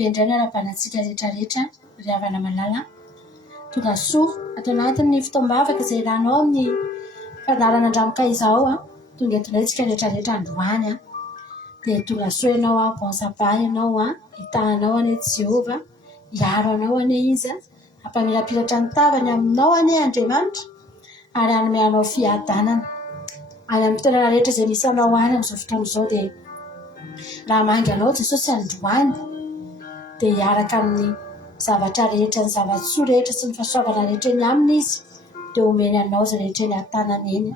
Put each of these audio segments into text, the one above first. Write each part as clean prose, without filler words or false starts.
lehibe indray ny ara-panatsika rehetrarehetra ry havana malala tonga soa atao anatin'ny fitoam-bavaka izay ilanao amin'ny fandarana andramokaizao tonga eto indray tsika rehetrarehetra androany dia tonga soa ianao bon sabay ianao hitahanao ane Jehova hiaro anao ane izy hampamirapiratra ny tavany aminao ane Andriamanitra ary hanome anao fiadanana any amin'ny toerana rehetra izay misy anao any amin'izao fotoana izao dia raha mangy anao Jesosy androany dia hiaraka amin'ny zavatra rehetra ny zavatsoa rehetra sy ny fahasoavana rehetra eny aminy izy dia omeny anao izay rehetra eny an-tanany eny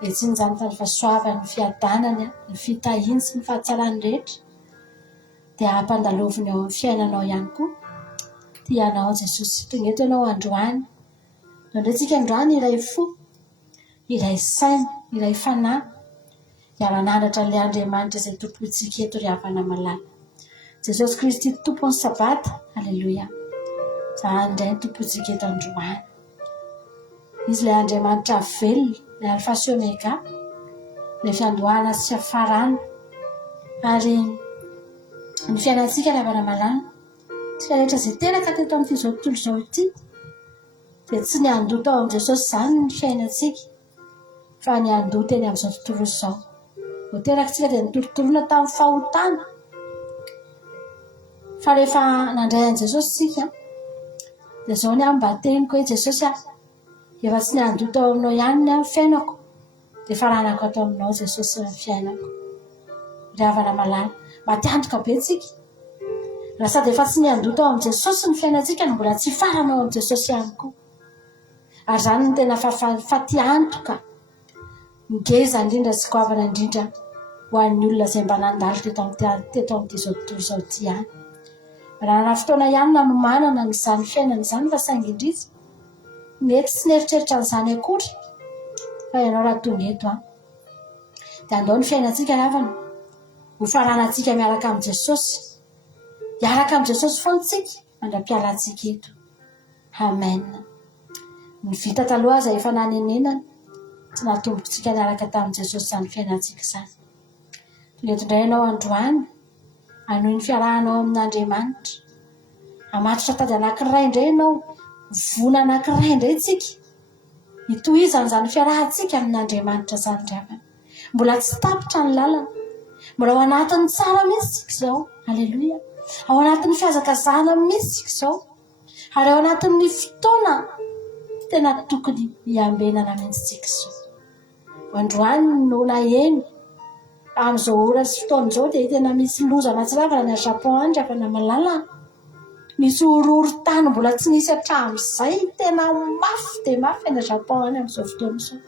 dia tsy nyzany fa ny fahasoavany ny fiadanany ny fitahiny sy ny fahatsarany rehetra dia hampandaloviny ao amin'ny fiainanao ihany koa tianao Jesosy tonga eto ianao androany nandretsika androany iray fo iray saina iray fanahy hiara-nandratra ilay Andriamanitra izay tompontsika eto ry havana malala Jesosy Kristy tompony sabata alleluia zany indray ny tompontsika eto androany izy ilay Andriamanitra velona ilay alfa sy omega ilay fiandohana sy fiafarana ary ny fiainantsika ry havana malala tsika rehetra izay teraka teto amin'ity zao tontolo izao ity dia tsy ny andoto ao amin'i Jesosy zany ny fiainantsika fa ny andoto eny amin'izao tontolo izao vao teraka dia nitolotolona tamin'ny fahotana fa rehefa nandray an'i Jesosy tsika dia izao ny ambateniko hoe Jesosy efa tsy ny andoto ao aminao ihany ny fiainako dia faranako atao aminao Jesosy ny fiainako ry havana malala mba tiantoka be tsika raha sady efa tsy ny andoto ao amin'i Jesosy ny fiainantsika no mbola tsy faranao amin'i Jesosy ihany koa ary zany no tena fatiantoka ngeza indrindra sy goavana indrindra ho an'ny olona izay mba nandalo teto amin'ity zao tontolo izao ity ihany raha fotoana ihany nanomanana nyzany fiainana izany fa saingindrizy mety tsy neritreritra n'izany akory fa ianao raha tonga eto dia andao ny fiainantsika ravana ho faranantsika miaraka amin'i Jesosy hiaraka amin'i Jesosy foantsika mandra-pialantsika eto amen ny vita taloha aza efa nanenenana tsy natombotsika niaraka tamin'i Jesosy zany fiainantsika zany tonga eto indray ianao androany anohy ny fiarahanao amin'Andriamanitra amatotra tady anankiray indray ianao vona anankiray indray tsika hitohizany zany fiarahantsika amin'Andriamanitra zany ravana mbola tsy tapitra ny lalana mbola ao anatin'ny tsara mihitsy tsika izao alleluia ao anatin'ny fihazakazahana mihitsy tsika izao ary ao anatin'ny fotoana tena tokony hiambenana mihitsy tsika izao androany no naheny amin'izao ora sy fotoana izao dia tena misy loza mahatsiravana ny Japon any ry havana malala misy horohorontany mbola tsy nisy hatramin'izay tena mafy dia mafy any Japon any amin'izao fotoana izao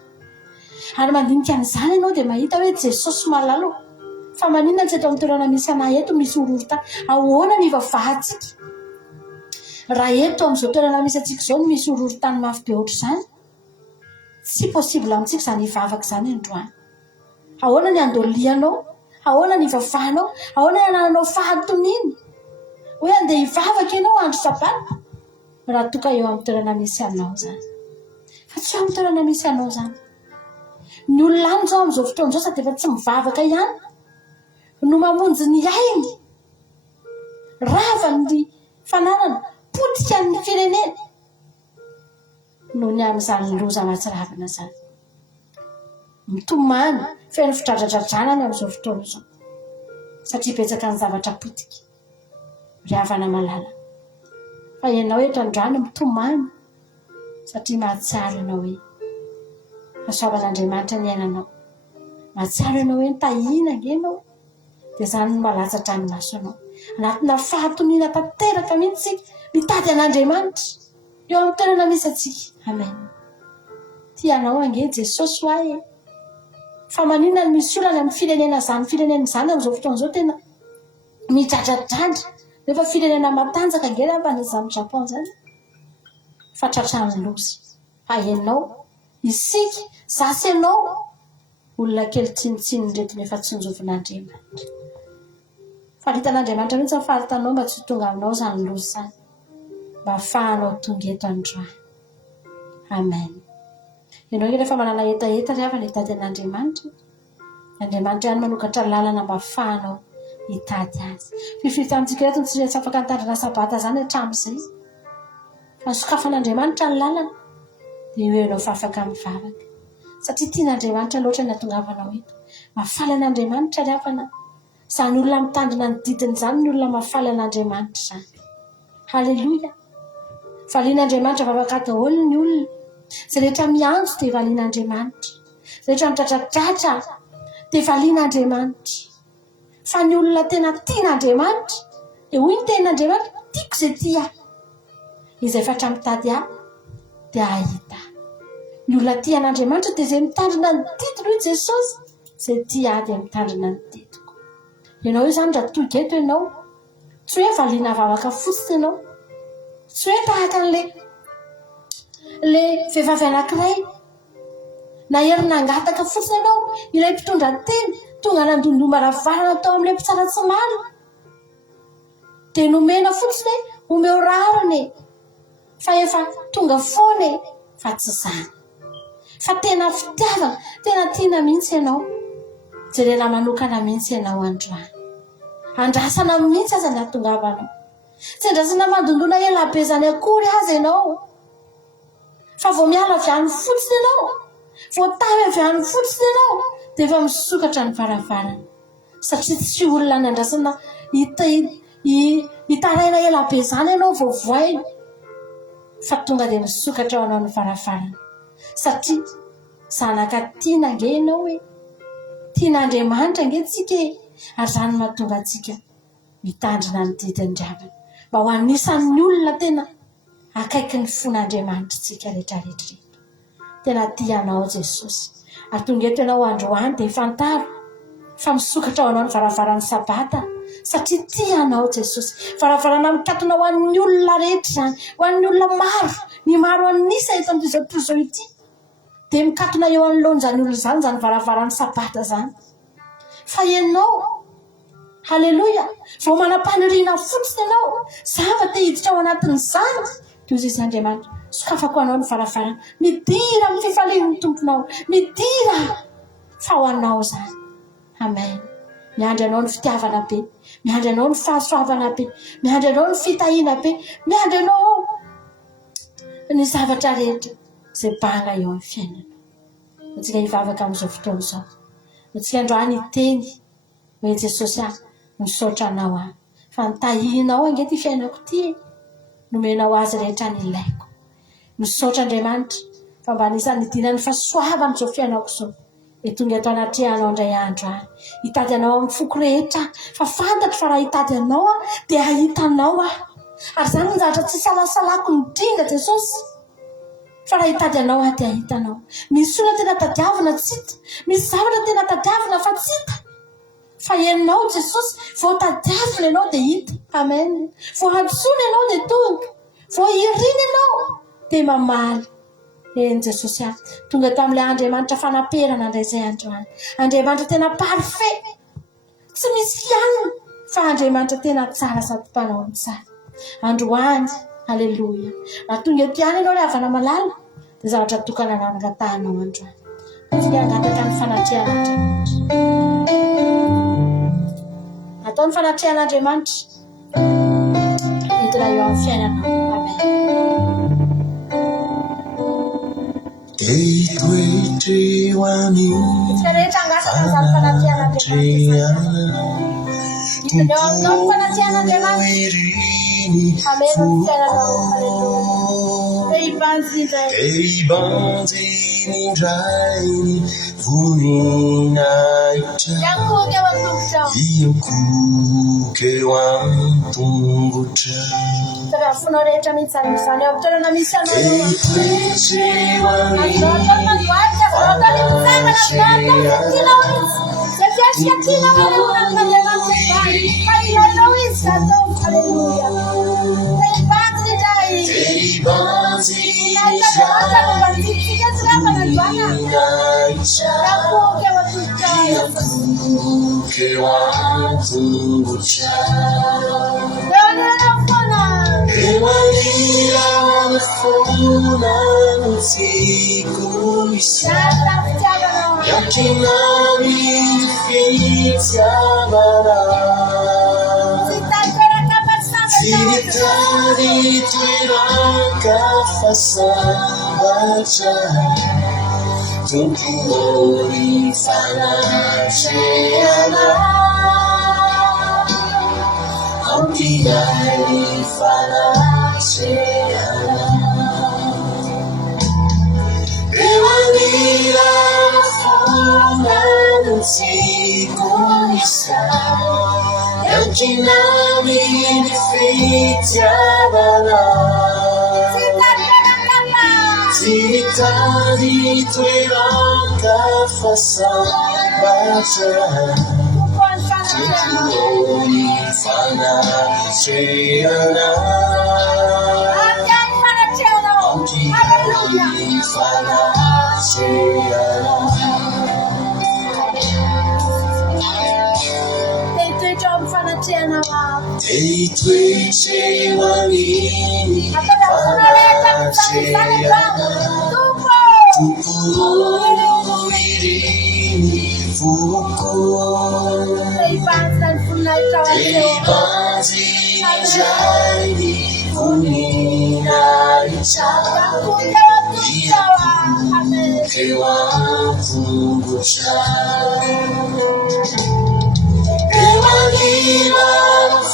ary mandinika an'izany ianao dia mahita hoe Jesosy malalo fa maninona tsy eto amin'ny toerana misy anay eto misy horohorontany ahoana ny vavahantsika raha eto amin'izao toerana misy antsika izao no misy horohorontany mafy be ohatr' izany tsy possible amintsika izany hivavaka izany androany ahoana ny andolianao ahoana ny vavanao ahoana ny anananao fahatoniana hoe andeha hivavaka ianao andro sabata raha toka eo amin'ny toerana misy anao zany fa tsy eo amin'ny toerana misy anao zany ny olona any zao amin'izao fotoana izao sady efa tsy mivavaka ihany no mamonjy ny ainy ravany fananana potika ny firenena no ny amin'izany loza mahatsiravana zany mitomany feno fidradradradrana ny amin'izao fotoana izao satria betsaka ny zavatra potika ry havana malala fa ianao eto androany mitomany satria mahatsiaro ianao hoe fahasoavan'Andriamanitra ny ainanao mahatsiaro ianao hoe nitahina ianao dia izany no malatsatra ny maso anao anatina fahatoniana tanteraka mihitsy mitady an'Andriamanitra eo amin'ny toerana misy atsika amen tianao ange Jesosy hoay fa maninona ny misy olana amin'ny firenena zany firenena izany amin'izao fotoana izao tena midradradrandra rehefa firenena matanjaka ange raha fan'izany Japon zany fa tratrany loza fa ianao isika zasy ianao olona kely tsinitsiny ndretiny efa tsy njovin'Andriamanitra faritan'Andriamanitra mihitsy faritanao mba tsy tonga aminao zany loza zany mba ahafahanao tonga eto androany amen ianao rehefa manana etaeta ry havana hitady an'Andriamanitra Andriamanitra ihany manokatra lalana mba ahafahanao hitady azy. Fifitantsika eto tsy afaka mitandrina sabata zany hatramin'izay. Fa sokafan'Andriamanitra ny lalana dia eo ianao fa afaka mivavaka. Satria tian'Andriamanitra loatra ny hatongavanao eto. Mafaly an'Andriamanitra ry havana. Izany olona mitandrina ny didiny izany ny olona mafaly an'Andriamanitra izany. Halleluja. Valian'Andriamanitra vavaka daholo ny olona. Izay rehetra miantso dia valian'Andriamanitra. Rehetra midradradratra dia valian'Andriamanitra. Fa ny olona tena tian'Andriamanitra dia hoy ny tenin'Andriamanitra, tiako izay tia. Izay fatra mitady ahy dia ahita. Ny olona tian'Andriamanitra dia izay mitandrina ny didiny hoy Jesosy. Izay tia ahy dia mitandrina ny didiko. Ianao io izany raha toy eto ianao. Tsy hoe valiana vavaka fotsiny ianao. Tsy hoe tahaka an'ilay vehivavy anankiray. Na herina angataka fotsiny ianao. Ilay mpitondra teny tonga nandondomaravarana tao amin'ilay mpitsara tsy maro. Dia nomena fotsiny omeo rariny. Fa efa tonga foana fa tsy izany. Fa tena fitiavana, tena tiana mihitsy ianao. Jerena manokana mihitsy ianao androany. Andrasana mihitsy aza ny hatongavanao. Tsy andrasana mandondona ela be zany akory aza ianao. Fa vao miala avy any fotsiny ianao, vao tavy avy any fotsiny ianao, dia efa misokatra ny varavarana. Satria tsy olona ny andrasana hitaraina ela be zany ianao vao voaina. Fa tonga dia misokatra ao anao ny varavarana. Satria zanaka tiana ange ianao hoe. Tian'Andriamanitra ange tsika ary izany mahatonga antsika mitandrina ny didiny ravana. Mba ho anisan'ny olona tena akaiky ny fon'Andriamanitra tsika rehetrarehetra. Tena tianao Jesosy. Ary tonga eto ianao androany dia fantaro fa misokatra ao anao ny varavaran'ny sabata. Satria tianao Jesosy. Varavarana mikatona ho an'ny olona rehetra izany. Ho an'ny olona maro. Ny maro anisa eto amin'izao tontolo ity. Dia mikatona eo anoloan'izany olona izany, izany varavaran'ny sabata izany. Fa ianao, halleluja, vao manam-paniriana fotsiny ianao, zava te hiditra ao anatin'izany. Toy izay Andriamanitra, sokafako anao ny varavarana. Midira amin'ny fifalian'ny tomponao. Midira fa ho anao izany. Amen. Miandry anao ny fitiavana be. Miandry anao ny fahasoavana be. Miandry anao ny fitahiana be. Miandry anao ny zavatra rehetra izay banga eo amin'ny fiainana. Antsika hivavaka amin'izao fotoana izao. Antsika androany hiteny hoe Jesosy misaotra anao aho. Fa nitahianao ange ty fiainako ty. Nomenao azy rehetra ny ilaiko. Misaotra Andriamanitra fa mba anisan'ny dinany fahasoavana izao fiainako izao. Dia tonga eto anatrihanao indray andro any. Hitady anao amin'ny foko rehetra. Fa fantatro fa raha hitady anao dia ahitanao aho. Ary izany ny zavatra tsy salasalako indrindra Jesosy. Fa raha hitady anao dia ahitanao. Misy olona tena tadiavina tsy hita. Misy zavatra tena tadiavina fa tsy hita. Fa ianao Jesosy, vao tadiavina ianao dia hita. Amen. Vao antsoina ianao dia tonga. Vao irina ianao dia mamaly. Jesosy tonga tamin'ilay Andriamanitra fanaperana indray izay androany. Andriamanitra tena parfait. Tsy misy fianina. Fa Andriamanitra tena tsara sady mpanao ny tsara. Androany, halleluja. Raha tonga eto ihany ianao ilay havana malala dia zavatra tokana anao angatahanao androany. Tsy angataka ny fanatrehan'Andriamanitra. Atao ny fanatrehan'Andriamanitra. Hidina eo amin'ny fiainanao. Amen. Rehetra angataka izany fanatrehan'Andriamanitra. Hidina eo aminao ny fanatrehan'Andriamanitra. Amen. Fiainanao. Halleluja. Ibanzy indray voninahitra. Iakoky eo an-tongotra. Iakoky eo an-tongotra. Fonao rehetra mihitsy izany eo am-toerana misy anao. Yakinami fitiavana toeraka fahasambarana tompony fanatreana ampiany fanatreana eo anirana fonany tsiko isay ankinany ny fitiavana tsy mitady toeraka fahasambarana tompony fanatreana ampiany fanatreana ei toetrewalini fanatreana tupuirini fuku teibanzi jaini kuninarica kewatunguca ewalila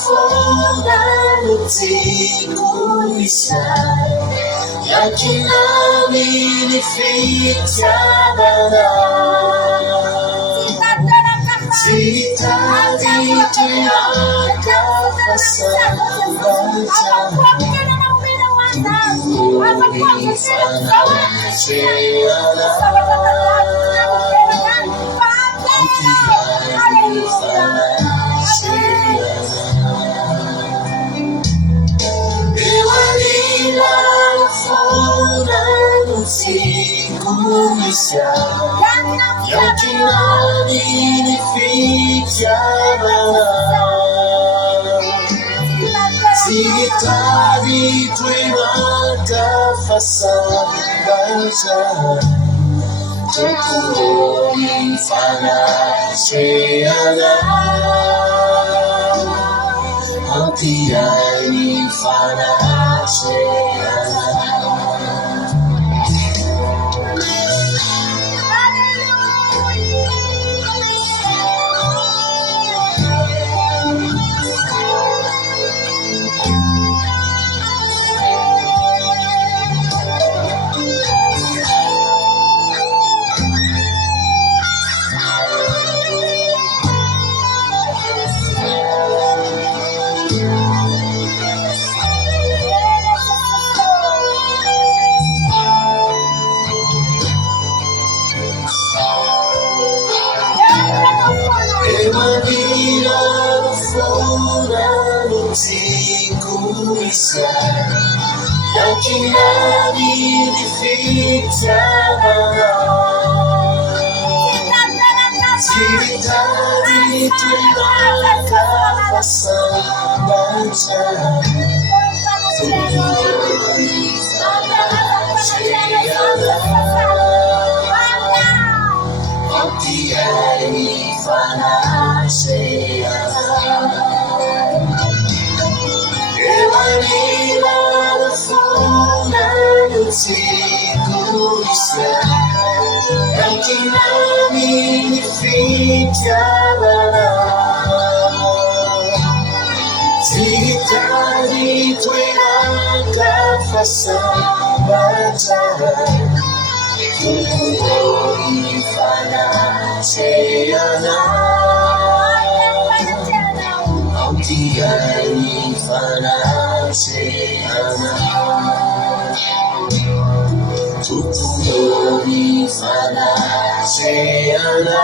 fonano tikuisai yakinami ni fitiavana sitadi toeraka fahasambarana tompony fanatreana ampiany fanatreana ewalila fonano tikuisai yakinani ni fitiavana sitadi toeraka fahasambarana tompony fanatreana ampiany fanatreana emanira fonano tikuisai yakinani ni fitiavana sitadi toeraka fahasambarana tompony fanatreana ampiany fanatreana ewalila fonano tikuisai yakinani ni fitiavana sitadi toeraka fahasambarana tompony fanatreana ampiany fanatreana tompony fanatreana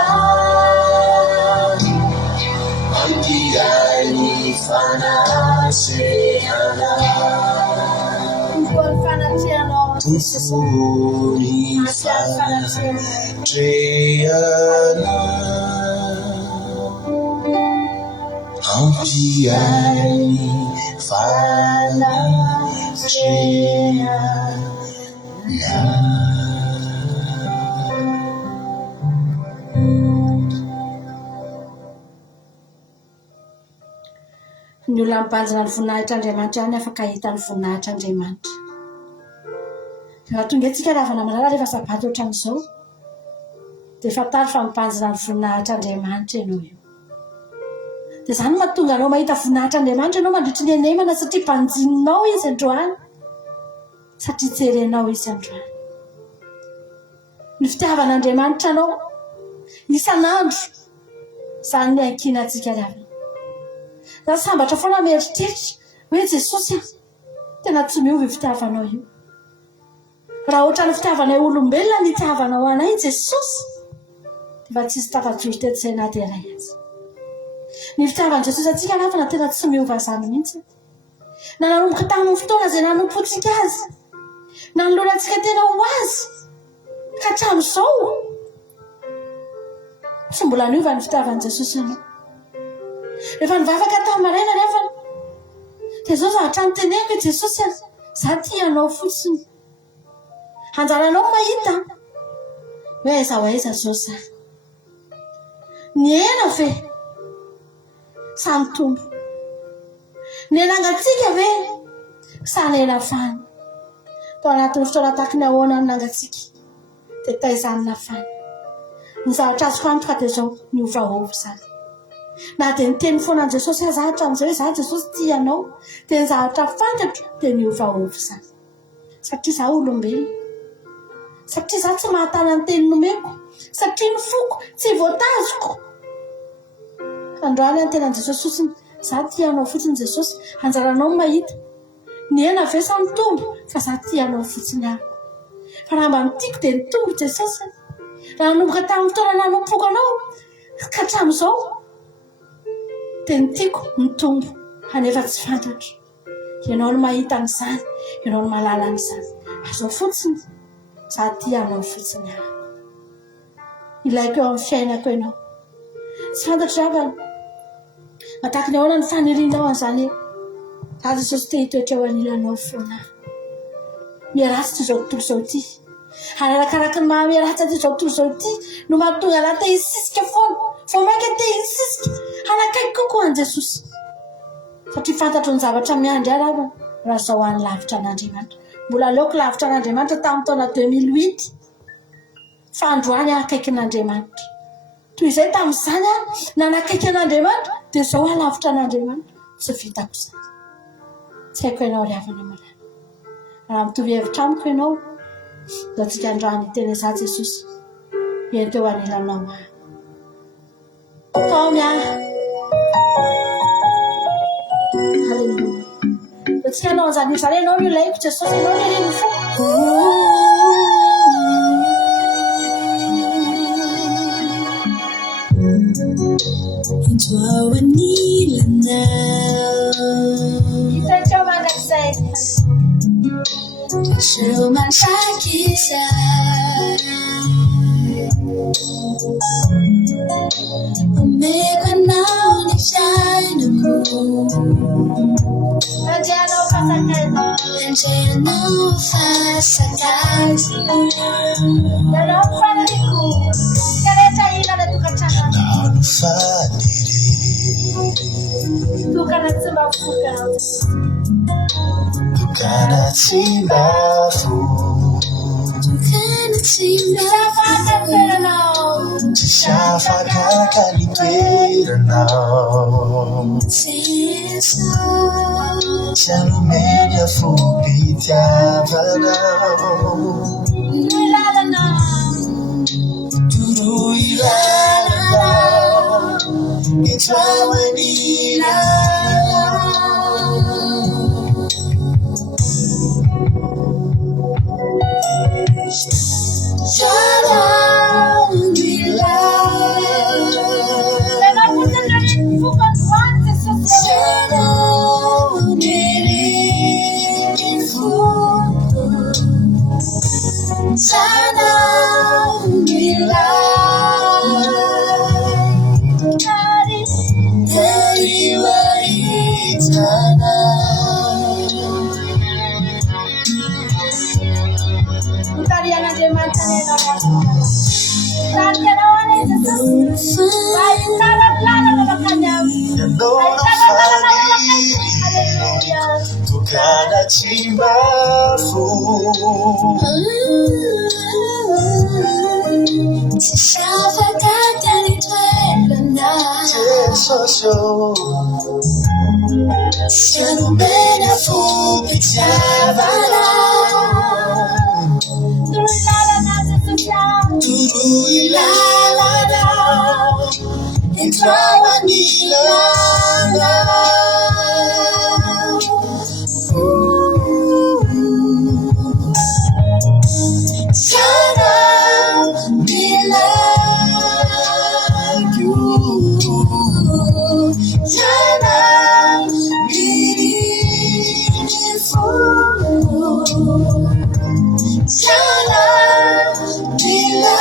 ampiany fanatreana tompony fanatreana ampiany fanatreana. ny olona mibanjina ny voninahitr'Andriamanitra ihany afaka hahita ny voninahitr'Andriamanitra. Raha tonga antsika ravana malala rehefa sabato ohatran'izao dia fantaro fa mibanjina ny voninahitr'Andriamanitra ianao io. Dia izany no mahatonga anao mahita voninahitr'Andriamanitra ianao mandritry ny anemana satria mpanjininao izy androany, satria jerenao izy androany. Ny fitiavan'Andriamanitra anao isan'andro izany ny ankiana antsika ravana. Raha sambatra foana mieritreritra hoe Jesosy tena tsy miovy fitiavanao io. Raha ohatra ny fitiavanay olombelona ny fitiavanao anay Jesosy dia fa tsisy tafajory tetsaina dia iray azy. Ny fitiavan'i Jesosy antsika ravana tena tsy miova izany mihitsy. Na nanomboka tamin'ny fotoana izay nanompontsika azy, na nolona antsika tena ho azy ka hatramin'izao tsy mbola niova ny fitiavan'i Jesosy ianao. Rehefa nivavaka tamin'ny maraina rehefana dia izao zavatra noteneniko i Jesosy za tia anao fotsiny. Anjaranao mahita hoe aiza ho aiza zao za. Ny ena ve sa ny tombo? Ny enangatsika ve sa ny enafany? Tao anatin'ny fotoana tahaka ny ahoana ny nangatsika dia taizany nafany. Ny zavatra azoko antoka dia izao ny ovaova izany. Na dia niteny foana an' Jesosy aza hatramin'izay hoe za Jesosy tia anao dia ny zavatra fantatro dia ny ovaova izany. Satria za olombelona, satria za tsy mahatana ny teny nomeko, satria ny foko tsy voatazoko. Androany ny tenan'i Jesosy fotsiny, za tia anao fotsiny Jesosy. Anjaranao mahita ny ena ve sa ny tombo, fa za tia anao fotsiny ahako. Fa raha mba nitiako dia ny tombo Jesosy. Raha nanomboka tamin'ny fotoana nanompoko anao ka hatramin'izao dia nitiako ny tombo, kanefa tsy fantatro. Ianao no mahita an'izany, ianao no mahalala an'izany. Azao fotsiny za tia anao fotsiny ahako. Ilaiko eo amin'ny fiainako ianao. Tsy fantatro ravana matahaka ny ahoana ny fanirianao an'izany hoe za Jesosy te hitoetra eo anilanao foana. Miaratsy izao tontolo izao ity. Ary arakaraka ny mahamiaratsy aty izao tontolo izao ity no mahatonga anahy te hisisika foana. Vao maika te hisisika anakaiky kokoa an' Jesosy. Satria fantatro ny zavatra miandry ahy ravana raha izao any lavitra an'Andriamanitra. Mbola aleoko lavitra an'Andriamanitra tamin'ny taona 2008 fa androany aho akaiky n'Andriamanitra. Toy izay tamin'izany aho nanakaiky an'Andriamanitra dia izao aho lavitra an'Andriamanitra. Tsy vitako izany. Tsy haiko ianao ry havana malala. Raha mitovy hevitra amiko ianao dia antsika androany hiteny za Jesosy eny teo anilanao ahy. Tao miaha. Halleluja. Antsika anao an'izany izany ianao no ilaiko Jesosy, ianao no ireny fo. Enjoy anilanao. Itatrao mandrakizay. Treo mandrakizay. Omeko anao ny fiainako. Andrianao fasakaiza. Andrianao fasakaiza. Ianao fanariko. Karehetra ilana tokantrano. Tokana tsy mavoka. Tokana tsy mavoka. Tokana tsy mavoka. Tsy afaka kalitoeranao. Tsy hanome fo fitiavanao. Turo ilalana, enjoy anilanao. Lord fali tukana chimbafu so siamo bene fuori c'avara tu la entrava nella Sana bila Sana Sana bila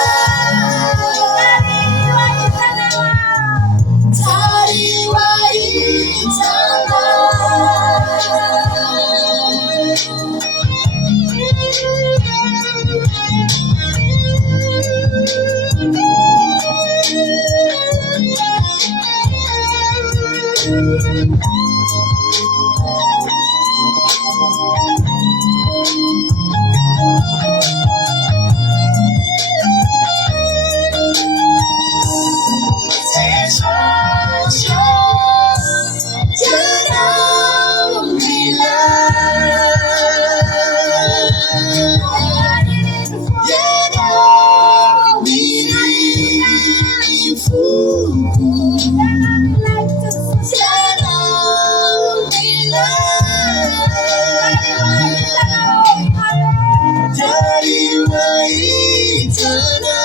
Tariwa itana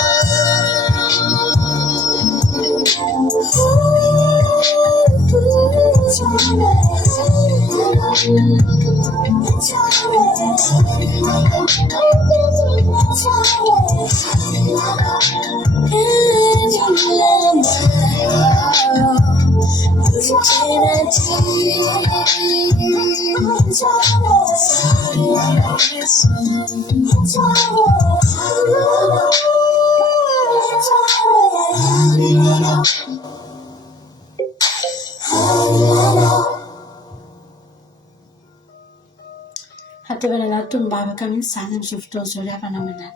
Hatevana natomibavaka mihitsy zany amin'izao fotoana izao ry havana manana.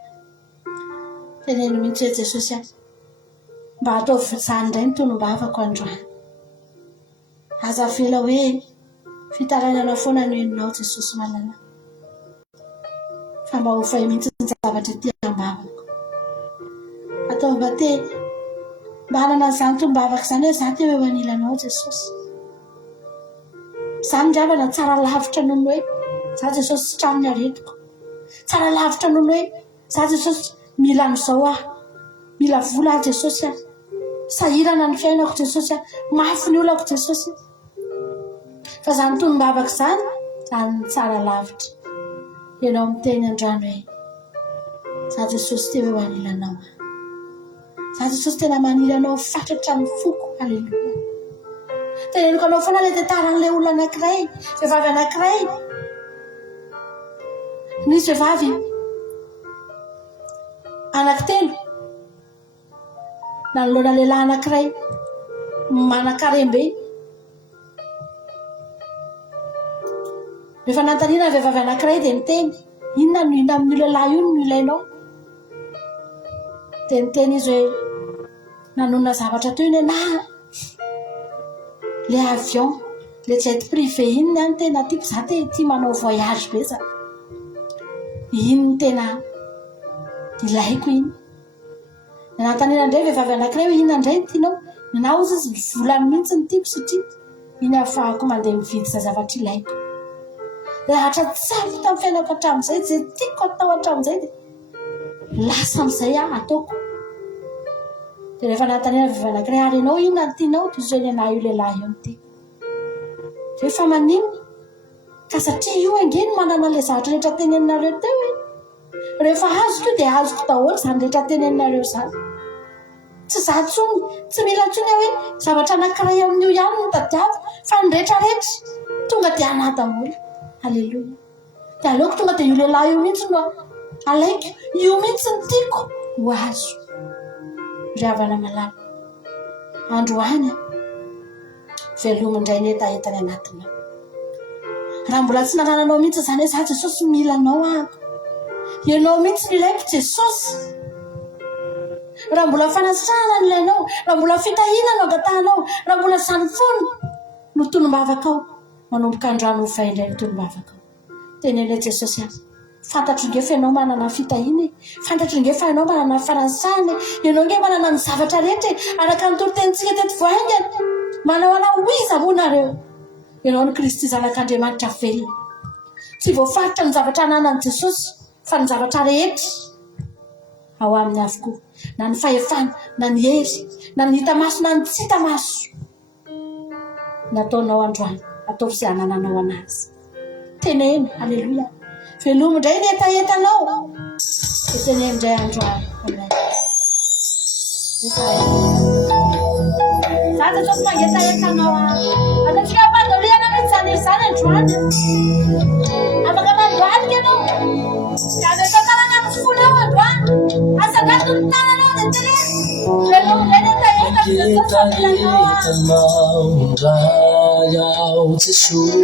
Teneno mihitsy hoe Jesosy mba ataovy izany indray ny tonombavako androany. Aza vela hoe fitarainana foana no henonao Jesosy manana. Fa mba ho fay mihitsy ny zavatra ety ambavako. Atao mba teny mba hanana izany tonombavaka izany hoe za te eo anilanao Jesosy. Izany ry havana tsara lavitra noho ny hoe za Jesosy tsy tranony aretiko. Tsara lavitra noho ny hoe za Jesosy mila an'izao aho. Mila vola aho Jesosy aho. Sahirana ny fiainako Jesosy aho. Mafy ny olako Jesosy. Fa izany tonombavaka izany, izany tsara lavitra. Ianao miteny androany hoe za Jesosy te eo anilanao aho. Za Jesosy tena manilanao fatratra ny foko. Halleluja. Teneniko anao foana ilay tantaran'ilay olona anankiray, vehivavy anankiray. Nisy vehivavy anankitelo nanoloana lehilahy anankiray manan-karembe. Rehefa nantaniana vehivavy anankiray dia niteny, inona no ina amin'io lehilahy io no ilainao? Dia niteny izy hoe nanonona zavatra toy ny na le avion, le jet privé iny any tena tiako, za tia manao voyage be za. Iny tena ilaiko iny. Nantaniana indray vehivavy anankiray hoe inona indray no tianao? Ninahy ozy izy volany mihitsy ny tiako satria iny ahafahako mandeha mividy za zavatra ilaiko. Lahatra tsara tamin'ny fiainako hatramin'izay, izay tiako atao hatramin'izay dia lasa amin'izay aho ataoko. Dia rehefa nantaniana vehivavy anankiray ary ianao inona no tianao? Toy izao nenahy io lehilahy io no tiako. Rehefa manino ka satria io ange no manana ilay zavatra rehetra teneninareo teo e. Rehefa azo to dia azoko daholo izany rehetra teneninareo izany. Tsy za tsony, tsy mila tsony hoe zavatra anankiray amin'io ihany no tadiavo, fa ny rehetrarehetra tonga dia anaty daholo. Halleluja. Dia aleoko tonga dia io lehilahy io mihitsy no alaiko, io mihitsy ny tiako ho azo. Ry havana malala, androany velomindray ny etaetany anatinao. Raha mbola tsy nanananao mihitsy zany hoe za Jesosy mila anao ako, ianao mihitsy ny ilaiko Jesosy. Raha mbola fanasana ny ilainao, raha mbola fitahiana no angatahanao, raha mbola zany fono no tolombavakao, manomboka andrano ho vaindray ny tolombavakao. Tenenay Jesosy azy, fantatro nge fa ianao manana fitahiana, fantatro nge fa ianao manana fanasana, ianao nge manana ny zavatra rehetra araka ny torotenitsika teto voaingana. Manao anao iza moa nareo? Ianao ny Kristy zanak'Andriamanitra velona. Tsy voafaritra ny zavatra ananan'i Jesosy fa ny zavatra rehetra ao aminy avokoa, na ny fahefana, na ny hery, na ny hita maso, na ny tsy hita maso, nataonao androany, atao izay anananao anazy. Teneny, aleluia. Velomo indray ny etaetanao, dia teneny indray androany. Amen. Za Jesosy mangetaetanao ataontsika ampandoliana mihitsy zany izany androany. Afaka mandroany ianao, ka rehefa tanana amin'ny fonao androany, asagato ny tananao dia teneny. Velomo indray ny etaetanao indray ao Jesosy,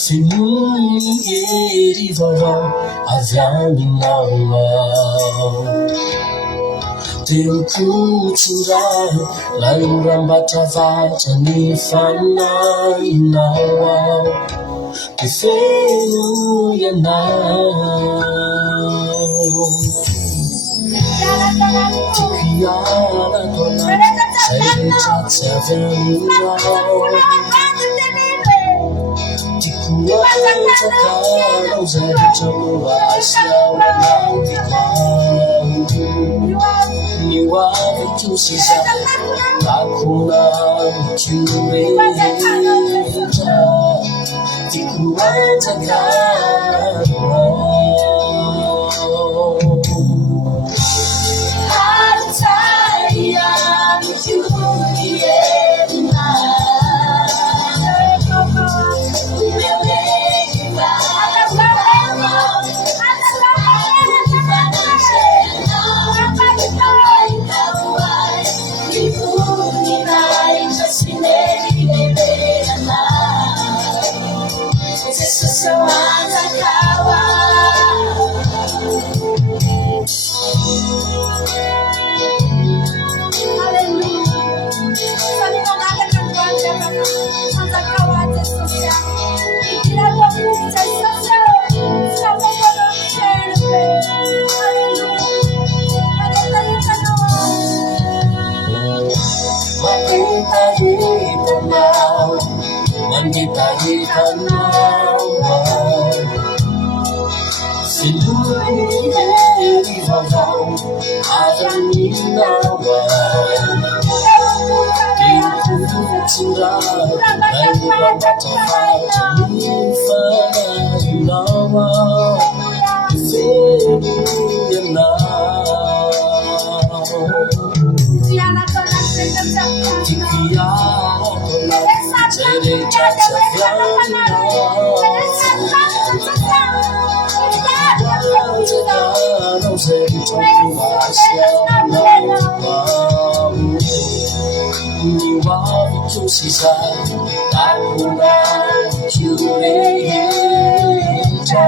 fenony hery vaovao avy aminao ao. Teo kotsindray lay oram-batravatra ny fanahinao ao, dia feno ianao. Tiako hiarako anaty zay rehetra tsy avy aminao, tiako ajakanao zay rehetra moasy ao anatikao. Ny hoaviko sy za takonamiko rehetra,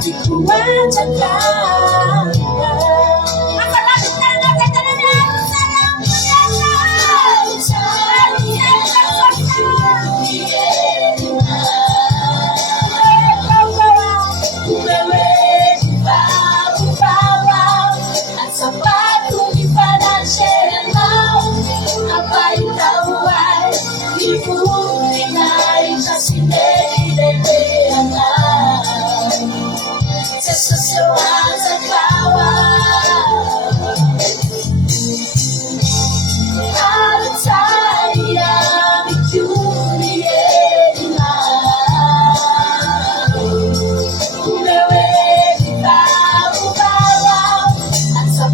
tiako ajakanao.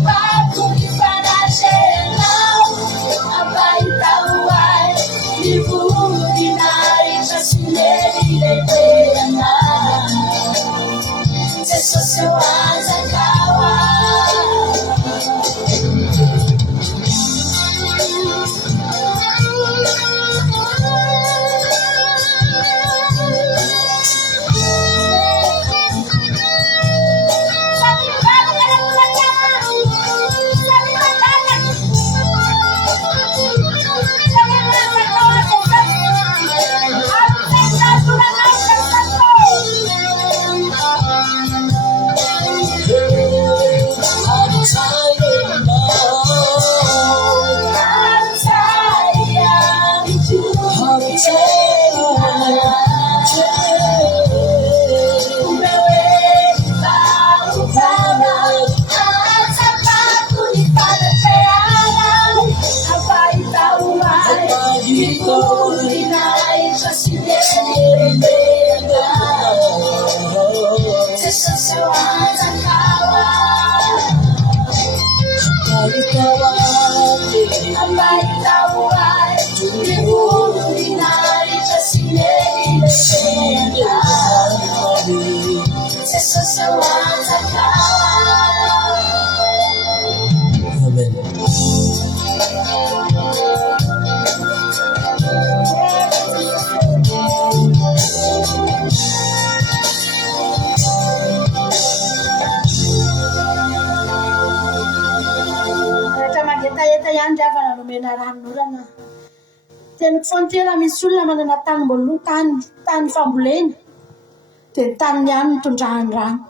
Bye. ihany ry avana nomena ranon'olana teniko foana tena misy olona manana tany mboloa tany famboleny dia ny taniny ihany nitondrahany rano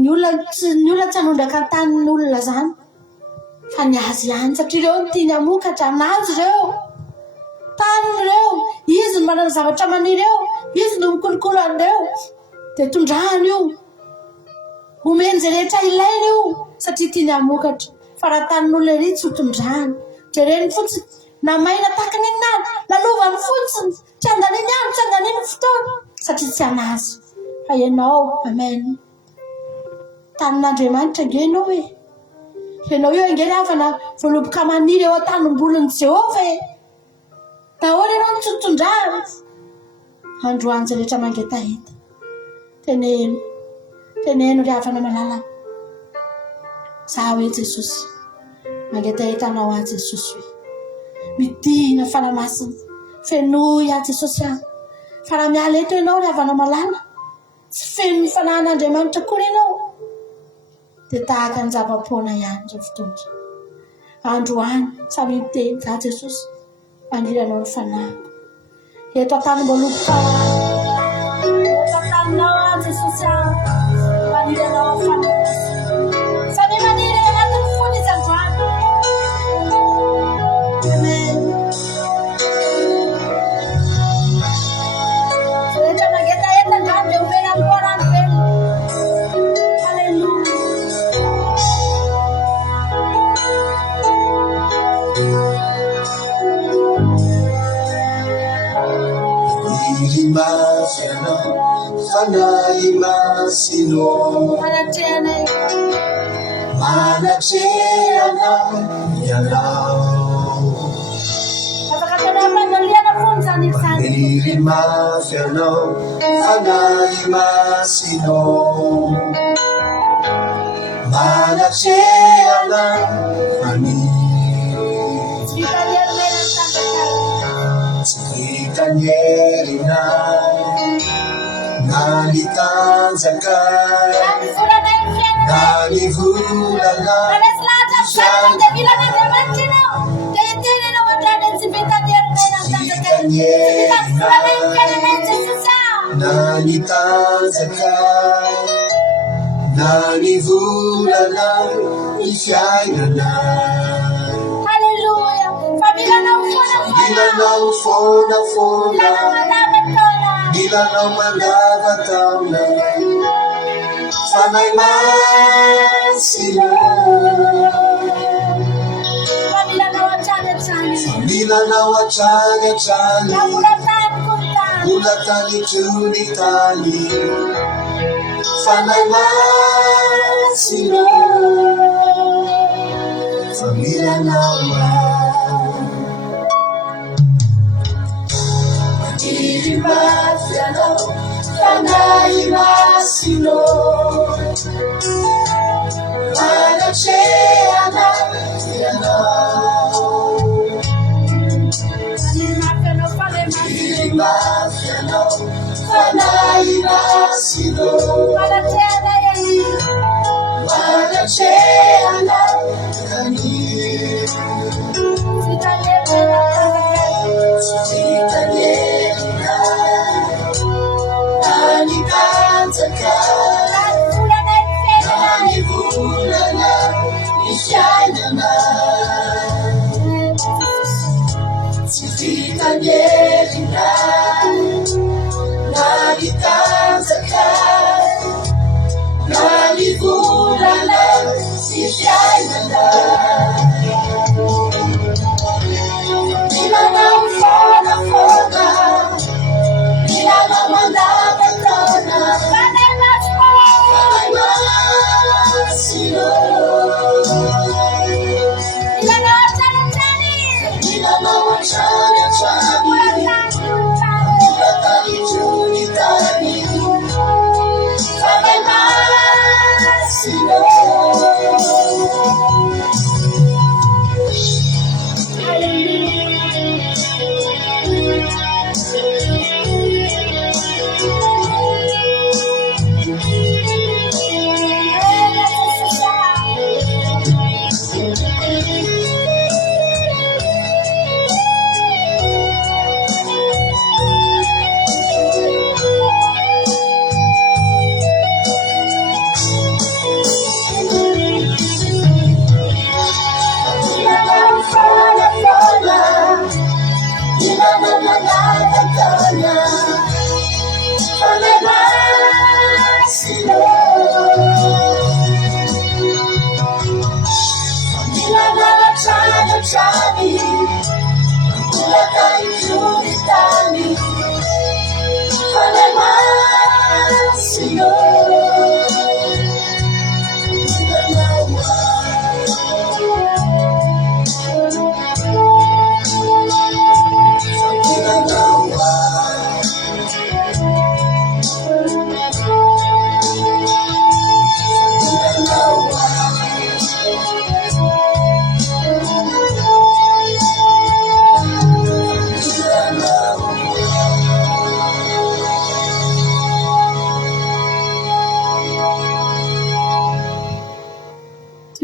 ny olona tsy hanondraka tanin'olona zany fa ny azy ihany satria ireo tiany hamokatra anazy ireo taniny ireo izy ny manana zavatra maniry eo izy no mikolokolo an'ireo dia tondrahany io omeny izay rehetra ilainy io satria tiany hamokatra fa raha tanin'olona ery tsy ho tondrahany jereny fotsiny na maina tahaka n'inona lalovany fotsiny tsy andaniny andro tsy andaniny fotoana satria tsy anazy fa ianao amen tanin'Andriamanitra nge ianao hoe ianao io ange avana voaloboka maniry eo an-tanimbolon'i Jehova daholo ianao ny tsy tondrahany androany izay rehetra mangetaheta teneno ry havana malala za hoe Jesosy mangetaheta anao a Jesosy hoe midina fanamasina fenoy a Jesosy aho fa raha miala eto ianao ry havana malala tsy feno ny fanahin'Andriamanitra kory ianao dia tahaka ny zava-poana ihany zao fotoana androany samy miteny za Jesosy maniranao ny fanahiko eto an-tanimboaloboka eto an-taninao a Jesosy aho maniranao ny fanahiko samy maniry anatin'ny fony izy androany amen rehetra mangetaheta androany dia omena ny korany velo halleluja Ilimasiana, fanahy masino, manatrehana ianao. afaka tena manoliana foana zany izany Ilimasiana, fanahy masino, manatrehana ani. Tanyerina nalitanzaka nalivulana nalitanzaka nalivulana ishainana Ilanau fona Ilanau mandavatauna Fanay masila Ilanau achane Ulatani tulitani Fanay masila Ilanau Ilimasiana, fanahy masino, manatrehana ianao. Ilimasiana, fanahy masino, manatrehana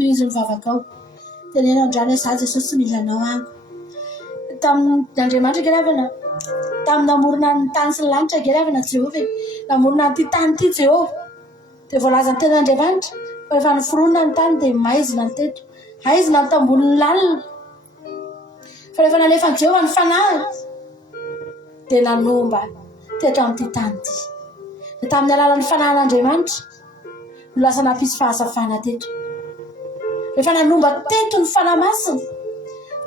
toy izy mivavaka ao tenena andrany za Jesosy tsy mila anao ango tamin'Andriamanitra geravana tamin'ny namorona ny tany sy ny lanitra geravana Jehova namorona ty tany ty Jehova dia voalaza ny tenan'Andriamanitra fa rehefa niforonina ny tany dia maizina ny teto aizina ny tambonin'ny lalina fa rehefa nalefa ny Jehova ny fanahy dia nanomba teto amin'ity tany ty dia tamin'ny alalan'ny fanahin'Andriamanitra no lasa nampisy fahazavana teto rehefa nanomba teto ny fanahy masina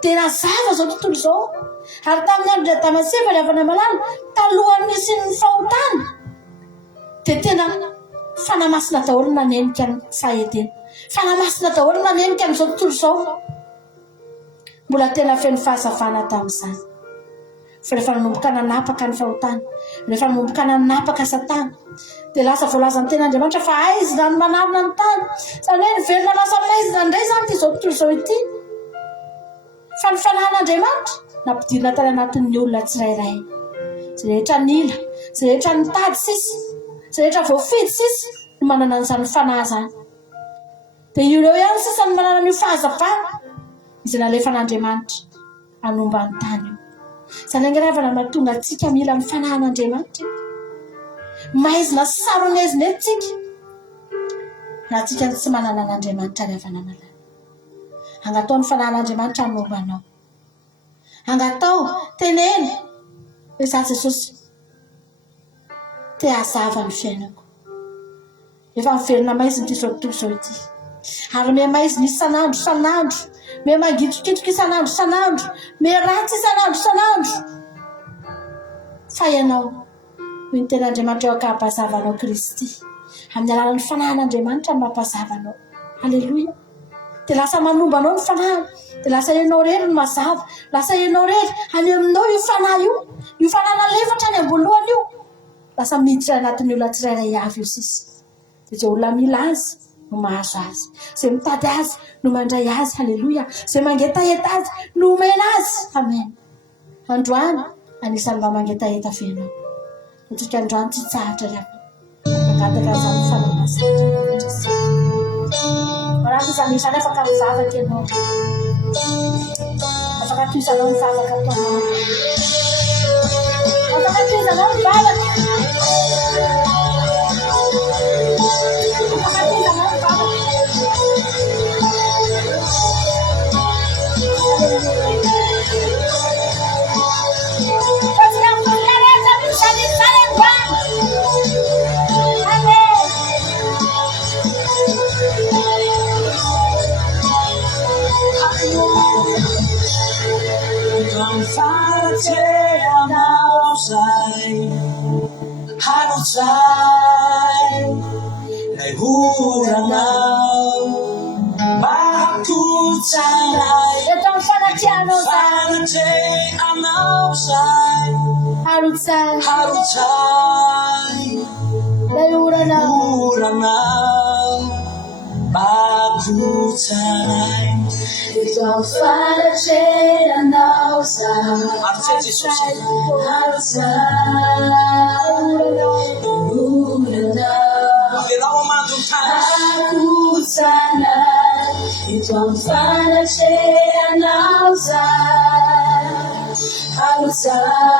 dia nazava zao tontolo izao ary tamin'ny andro Damaseva ny avana malala talohan'ny sy ny fahotana dia tena fanahy masina daholo nanenika ny fahedena fanahy masina daholo nanenika amin'izao tontolo izao mbola tena feno fahazavana tamin'izany fa rehefa nanomboka nanapaka ny fahotana rehefa nanomboka nanapaka Satana dia lasa voalaza ny tenan'Andriamanitra fa aizina ny manarona ny tany izany hoe niverina lasa maizina indray zany ty izao tontolo izao ity fa ny fanahin'Andriamanitra nampidirina tany anatin'ny olona tsirairay izay rehetra nila izay rehetra nitady sisy izay rehetra voafidy sisy no manana an'izany fanahy zany dia ireo ihany sisa ny manana n'io fahazavana izay nalefan'Andriamanitra anomba ny tany io izany angaravana mahatonga antsika mila ny fanahin'Andriamanitra maizina sarony aizina etontsika na tsika tsy manana an'Andriamanitra ny avana malala angatao ny fanahin'Andriamanitra anombanao angatao tenena hoe za Jesosy te hazava ny fiainako efa miverina maizina ty zao tontolo zao ity ary me maizina isan'andro me mangitrokitroka isan'andro me ratsy isan'andro fa ianao ny tenan'Andriamanitra eo akahampazavanao Kristy amin'ny alalan'ny fanahin'Andriamanitra mampazavanao halleloia dia lasa manombanao ny fanahy dia lasa ianao rery ny mazava lasa ianao rery any aminao io fanahy io fanahy nalefatra any ambolohany io lasa miditra anatin'ny olona tsirairay avy io sisa dia izay olona mila azy no mahazo azy izay mitady azy no mandray azy halleloia izay mangetaheta azy no omena azy amen androany anisan'ny mba mangetaheta fenao otrika androany tsy tsahatra rehefa mangataka izany fanahy masina raha izany isany afaka mivavaka ianao afaka toizanao mivavaka ataonao afaka toizanao mivavaka afaka toizanao mivavaka Halusay Nay huranau Mahakutanay ito ang fanatiano Fanate anausay Halusay Nay huranau Mahakutanay ito ang fanatiano Arce Jesus Virawa madukai aku sana itu ang fanatiano aku sana aku sana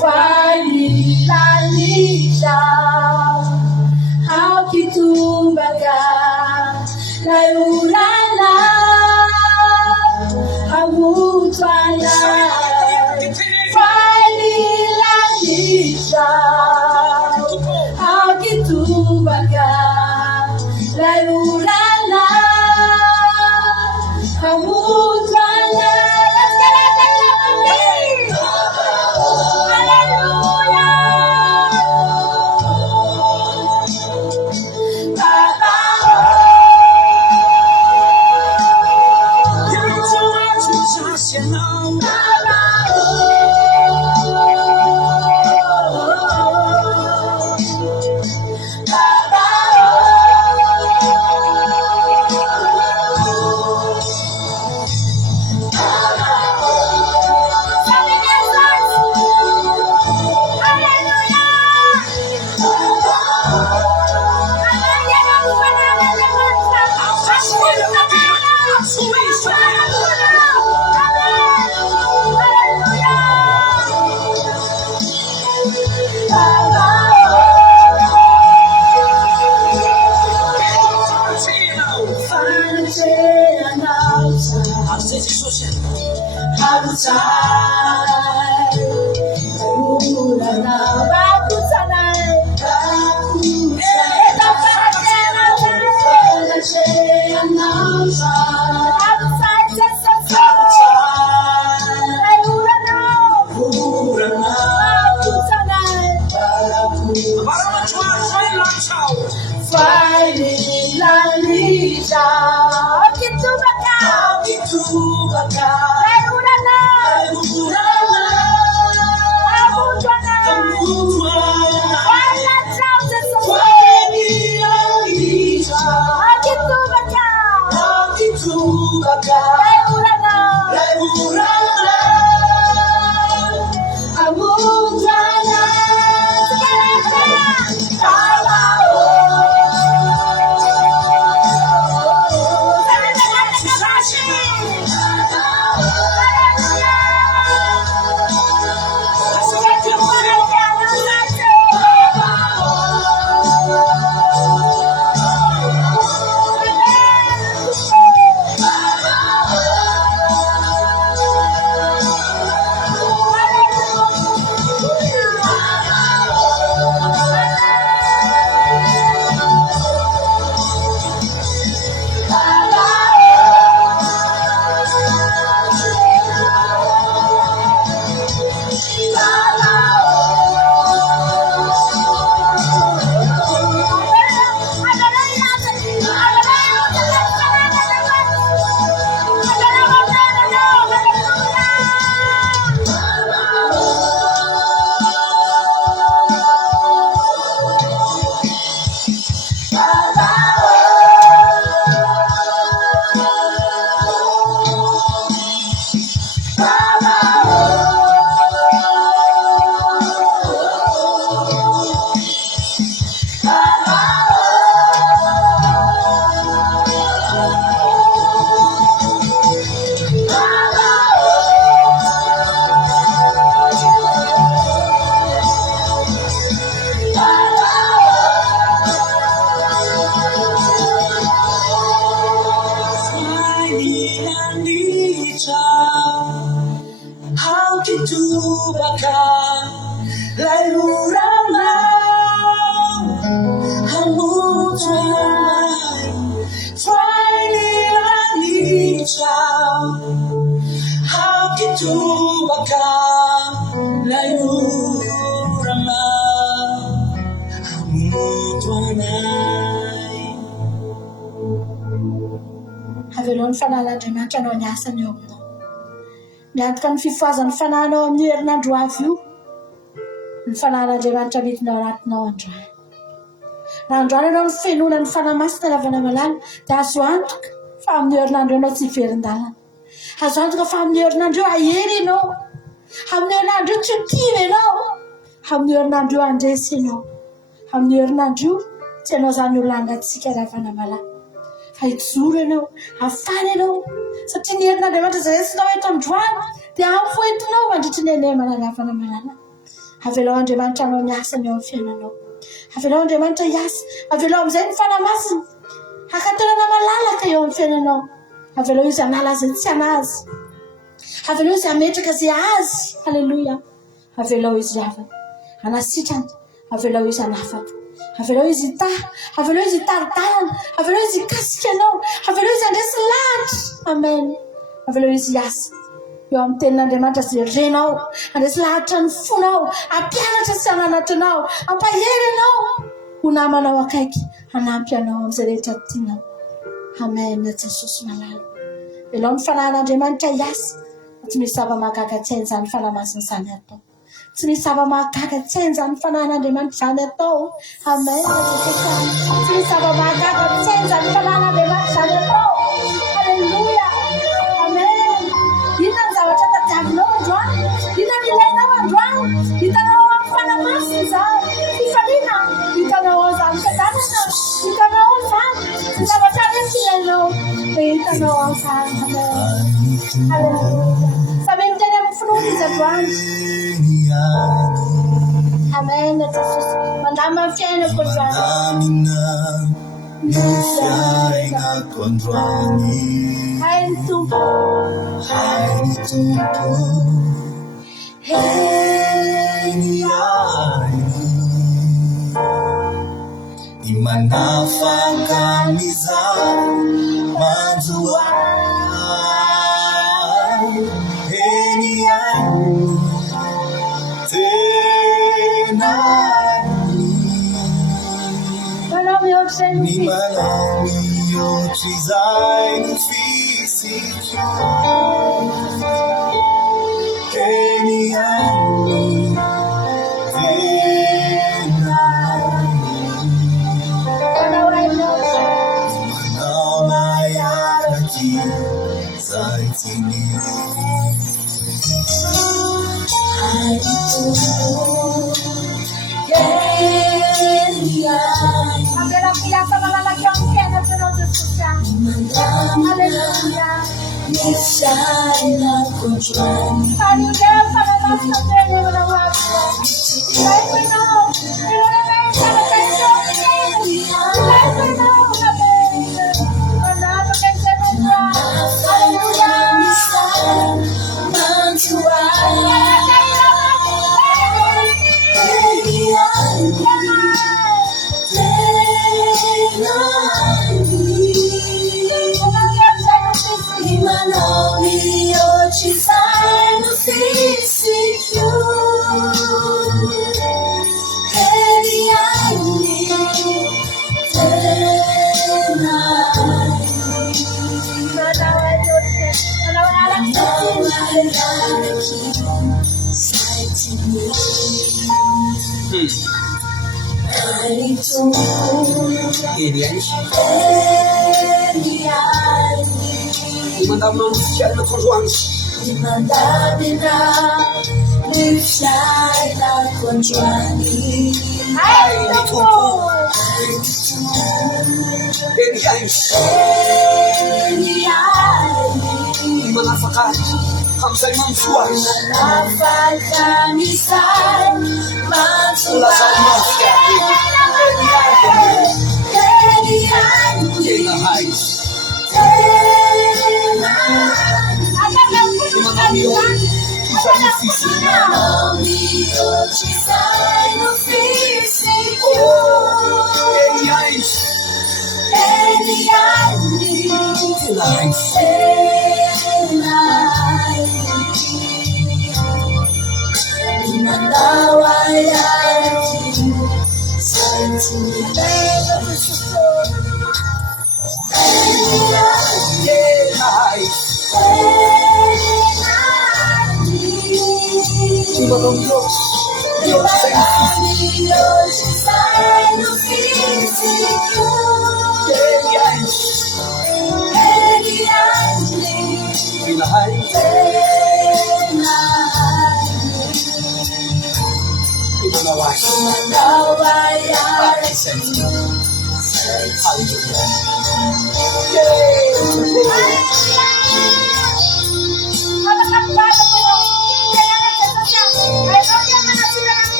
Failita Hau kitumbaga Layulana Hamutwana Failita Hau kitumbaga Layulana Hamutwana Let's get it, hallelujah. Avelohan'ny fanahin'Andriamanitra anao ny asany eo aminao. Miantoka ny fifoazan'ny fanahinao amin'ny herinandro avy io, ny fanahin'Andriamanitra midinao anatinao androany. Raha androany ianao ny fenonan'ny fanahy masina lavana malala, dia azo antoka fa amin'ny herinandro ianao tsy hiverin-dalana. Azo antoka fa amin'ny herinandro io ahery ianao, amin'ny herinandro io tsy hitiva ianao, amin'ny herinandro io andresy ianao, amin'ny herinandro io tsy ianao izany olona angatsika lavana malala. Fa hijoro ianao, hafana ianao, satria ny herin'Andriamanitra izay ensinao eto androany dia ampoentinao mandritra ny anemana lavana malala. Avelao Andriamanitra anao ny asany eo amin'ny fiainanao. Avelao Andriamanitra hiasa, avelao amin'izay ny fanahy masina hakatonana malalaka eo amin'ny fiainanao. Avelao izy hanala izay tsy anazy, avelao izy hametraka izay azy. Halleluia. Avelao izy havana, hanasitrana, avelao izy hanafaka, avelao izy hitaha, avelao izy hitaridalana, avelao izy hikasika anao, avelao izy handresy lahatra. Amen. Avelao izy hiasa eo amin'ny tenin'Andriamanitra izay renao, handresy lahatra ny fonao, hampianatra sy hananatra anao, hampahery anao, ho namanao akaiky, hanampy anao amin'izay rehetra tianao. Amen. Jesosy malala. Avelao ny fanahin'Andriamanitra hiasa, tsy misy zava-mahagaga tsy hainy izany fanahy masina izany atao. Tsy misy zava-mahagaga tsy hainy izany fanahin'Andriamanitra izany atao. Amen. Tsy misy zava-mahagaga tsy hainy izany fanahin'Andriamanitra izany atao. Halleluia. Amen. Inona ny zavatra tadiavinao androany? Inona ny ilainao androany? Hitanao amin'ny fanahy masina izany fifaliana, hitanao izany fiadanana, hitanao izany ny zavatra rehetra ilainao, dia hitanao amin'izany. Amen. Halleluia. Samy miteny amin'ny finoana izy androany. Amen, Jesus. Mandama fieno kontrani. Amina nifyaina kontrani. Hai tumpo. Hai tumpo. Heri ai. Imanafangamiza manzua. Heri ai. Ni malami yochizai nufisi Keni yangu tena Manama yaraki zaitini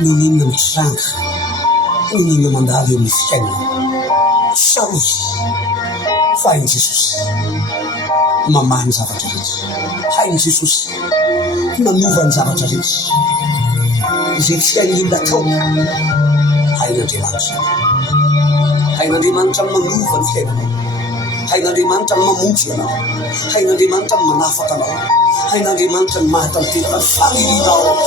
Menina mchanga, menina mandavyo msichana, shauri, fine Jesus, maman zavatarit, fine Jesus, manuvan zavatarit, zetsika inda tao, hain'Andriamanitra manuvan fiainanao, hain'Andriamanitra mamonjy anao, hain'Andriamanitra manafaka anao, hain'Andriamanitra mahatanteraka faninao.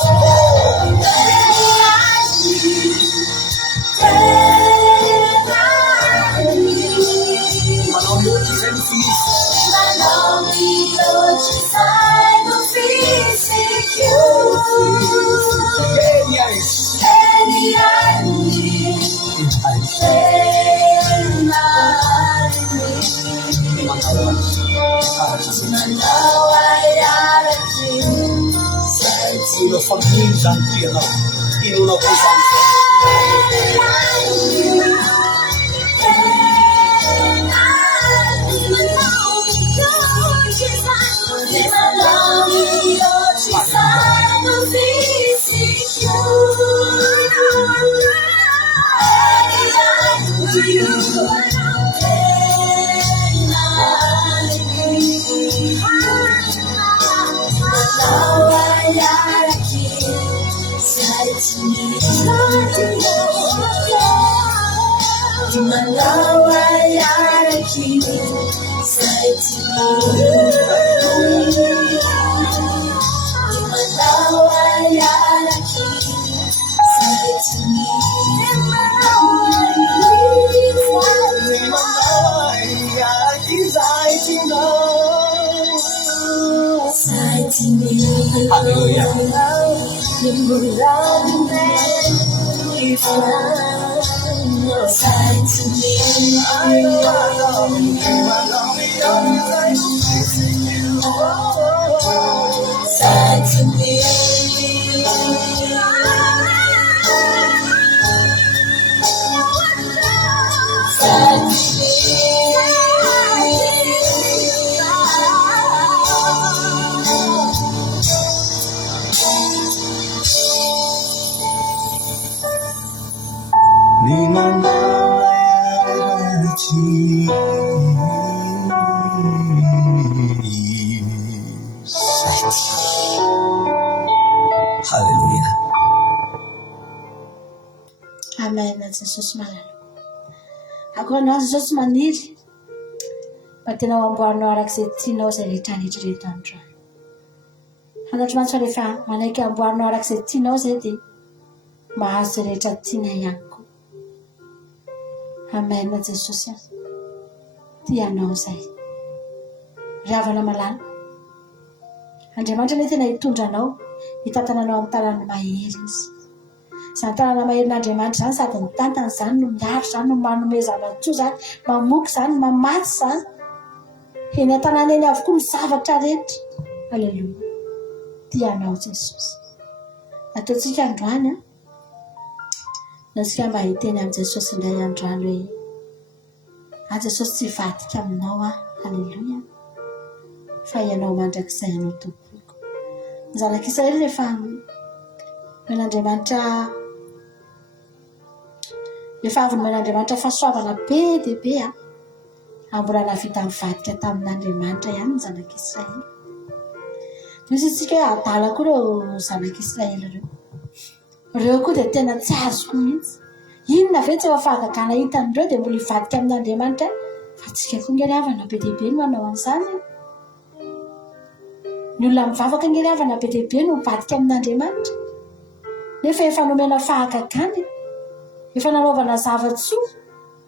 Inuna famille zantiana. Inuna kusanta. Hallelujah. Amen. Jesus malala. Ako anao Jesus maniry. Mba tena ho amboarinao arak'izay tianao izay rehetrarehetra rehetra androany. Fantatro mantsy fa rehefa manaiky amboarinao arak'izay tianao izay dia mahazo izay rehetra tiana ihany koa. Amen. Jesosy tianao izay. Ry havana malala. Andriamanitra ilay tena hitondra anao, hitantananao amin'ny tanàna mahery izy. Izany tanàna maherin'Andriamanitra izany sady ny tantana izany no miaro izany no manome zava-tsoa izany, mamoky izany, mamatsy izany. Eny an-tanàna eny avokoa ny zavatra rehetra. Halleluja. Tianao Jesosy. Ataontsika androany nasika mba hiteny amin'ny Jesosy indray androany hoe Jesosy tsy vadika aminao halleluja. Fa ianao mandrakizay anao tompoko. Ny zanak'Israely rehefa men'Andriamanitra avy men'Andriamanitra fahasoavana be dia be mbola navita mivadika tamin'Andriamanitra ihany ny zanak'Israely. Misy isika hoe adala koa ireo zanak'Israely ireo koa dia tena tsy azoko mihitsy. Inona ve tsy efa fahagagana hitan'ireo dia mbola hivadika amin'Andriamanitra fa tsika koa ngery havana be dia be no manao an'izany. Ny olona mivavaka ngery havana be dia be no mivadika amin'Andriamanitra. Nefa efa nomena fahagagana, efa nanaovana zava-tsoa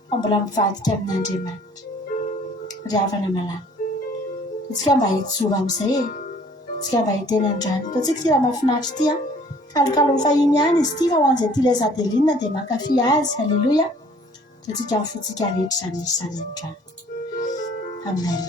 fa mbola mivadika amin'Andriamanitra. Ry havana malala. Tsika mba hijoro amin'izay tsika mba hiteny androany. Ataontsika ity raha mahafinaritra ity kalokalo fahiny ihany izy ity fa ho an'izay tia ilay Adeline dia mankafy azy. Halleluja. Ataontsika mifontsika rehetra izany androany. Amen.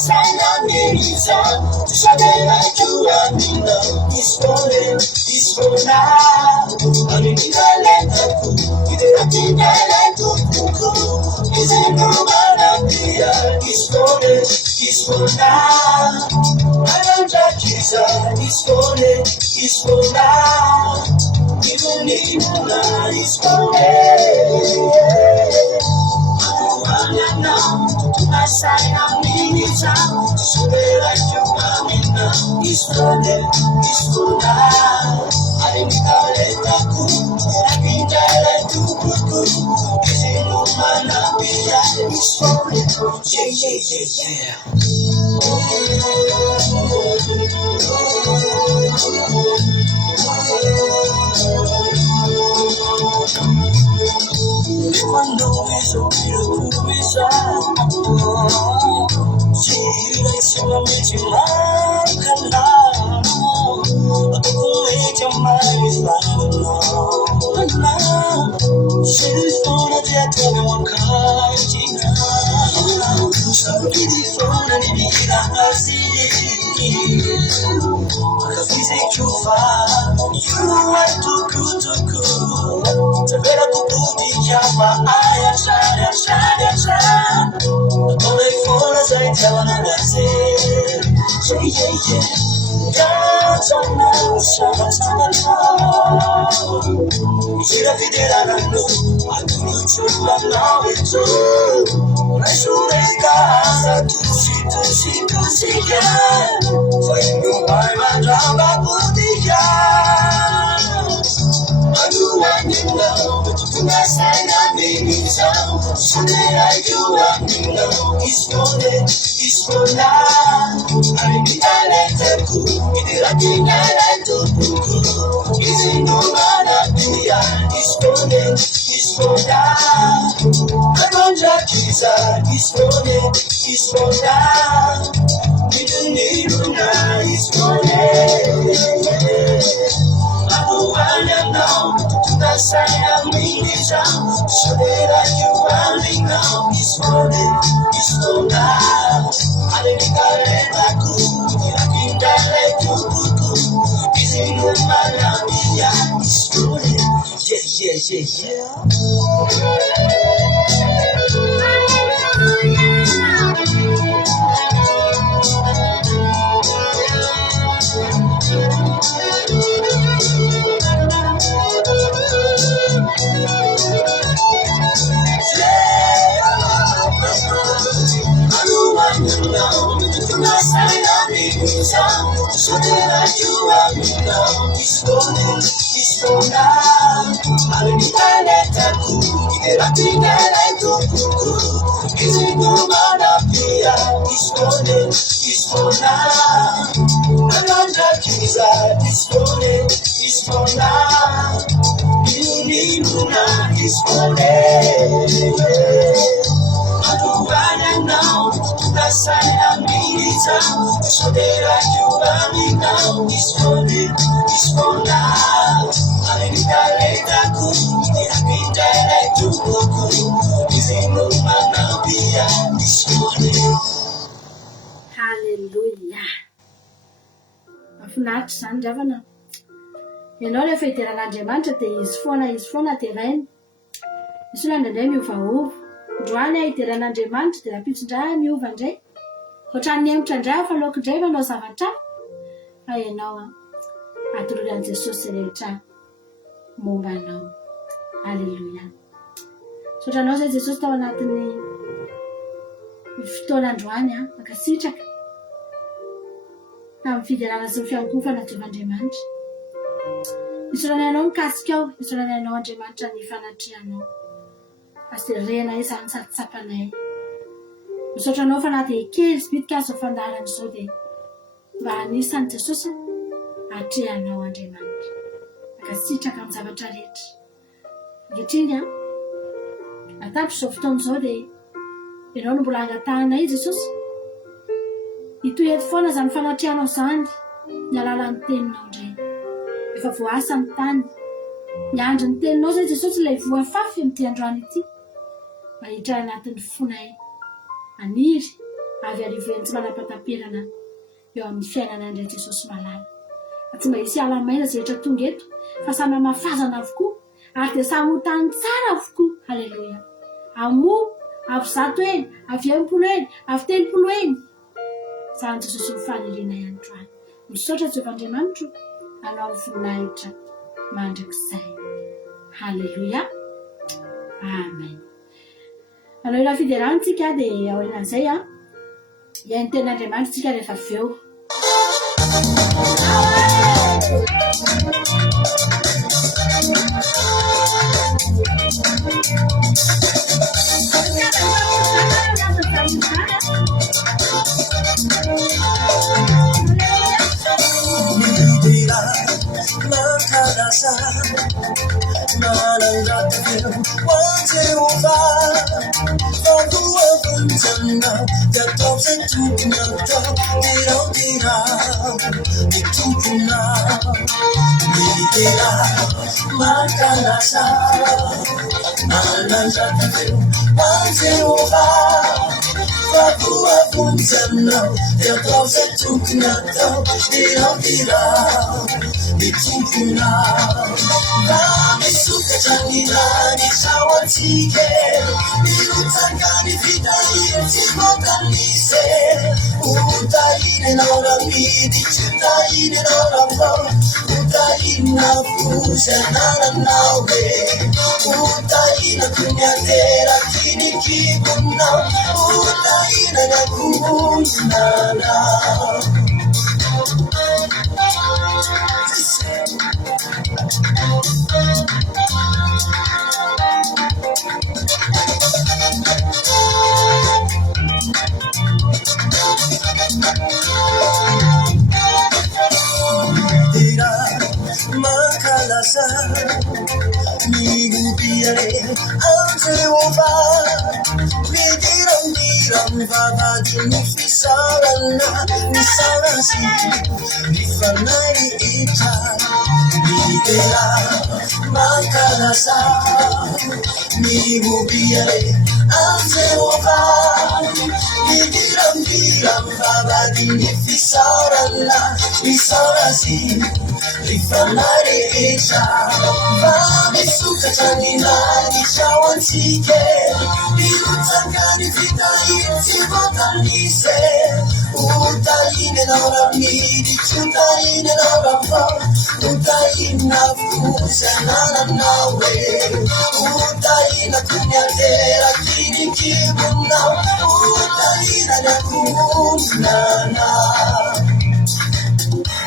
Sana sound. Something like you and me now. This morning, this for now. I mean, you don't let that go. You don't think I let go. Is it no matter this morning, this for now. I don't judge you, this morning, this for now. You don't need no lie, this morning. I say I'm in it out, so that you want me now. It's running, it's for now. I didn't tell it that good, I can't tell it too good. Is it no man up here? It's running, yeah. Quando vejo il tuo visaggio, solamente mancala, come chiamare sbaglio, se il suono di te mi manca, sappi di suono di vita così, così sei più fa, you are too good, se vera tu mi chiama, I shine, don't let fall as I tell another say, God's on my Quisiera que te daran luz, a tu mucho la it's true. I should estar tú sí ya. Soy un barba drama putilla. I do want you know, but you can say that baby sound. Someday I do want you know, it's for now. I be a little cool, it I think I like to do. It's in no matter it's for now. I'm on Jackie's it's for now. We don't need you now, it's for I don't wanna know the sign of me is out. So that you want me now, it's for now. I didn't got it back, I think I like you. It's in my love, it's for So that you are me now, it's for now. I don't need a letter to I think I like to do. Is it no man up here? It's for now. I'm not the keys, it's for now. You need now, it's for I don't wanna know the sign of me is out. So that you are me now, it's for now. I need a letter good, I think I like to go. Is it no man now here? It's for Hallelujah. Mahafinaritra zany dravana. Ianao rehefa hidiran'Andriamanitra dia izy foana terainy. Misy olona indraindray miovaova. Androany hidiran'Andriamanitra dia rapitson-dray miova indray. Ohatran'ny emotra indray fa laoko indray manao zavatra. Fa ianao atororan'i Jesosy rehetra momba anao. Haleluia. Sotranao izay Jesosy tao anatin'ny fotoan'androany mankasitraka tamin'ny fidirana sy ny fiankofana Andriamanitra. Isorana ianao mikasika ao, isorana ianao Andriamanitra ny fanatrianao. Aserena izany satsapanay. Misotranao fa na dia kely sy bitika azo fandarana izao dia mba anisan'i Jesosy atrehanao Andriamanitra. Mankasitraka amin'ny zavatra rehetra. Ankehitriny atapitra izao fotoana izao dia ianao no mbola angatanay Jesosy. Itoy eto foana izany fanatrianao izany ny alalan'ny teninao indray. Efa voasa ny tany. Miandry ny teninao izay Jesosy ilay voafafy amin'ity androany ity. Mba hiditra anatin'ny fonay. Aniry avy arivo tsy manam-pataperana eo amin'ny fiainana andray Jesosy malala. Tsy mba hisy alamaina zay rehetra tonga eto fa samy mafazana avokoa ary dia samy ho tany tsara avokoa. Halleloia. Amo avy 100 eny, avy 80 eny, avy 30 eny. Zany Jesosy ny faniriana ihany koa. Misaotra Jehovah'Andriamanitra anao voninahitra mandrakizay. Halleluia. Amen. Alors la fiderantsika dia aorinan'izay iain'ny tenin'Andriamanitra tsika rehefa avy eo.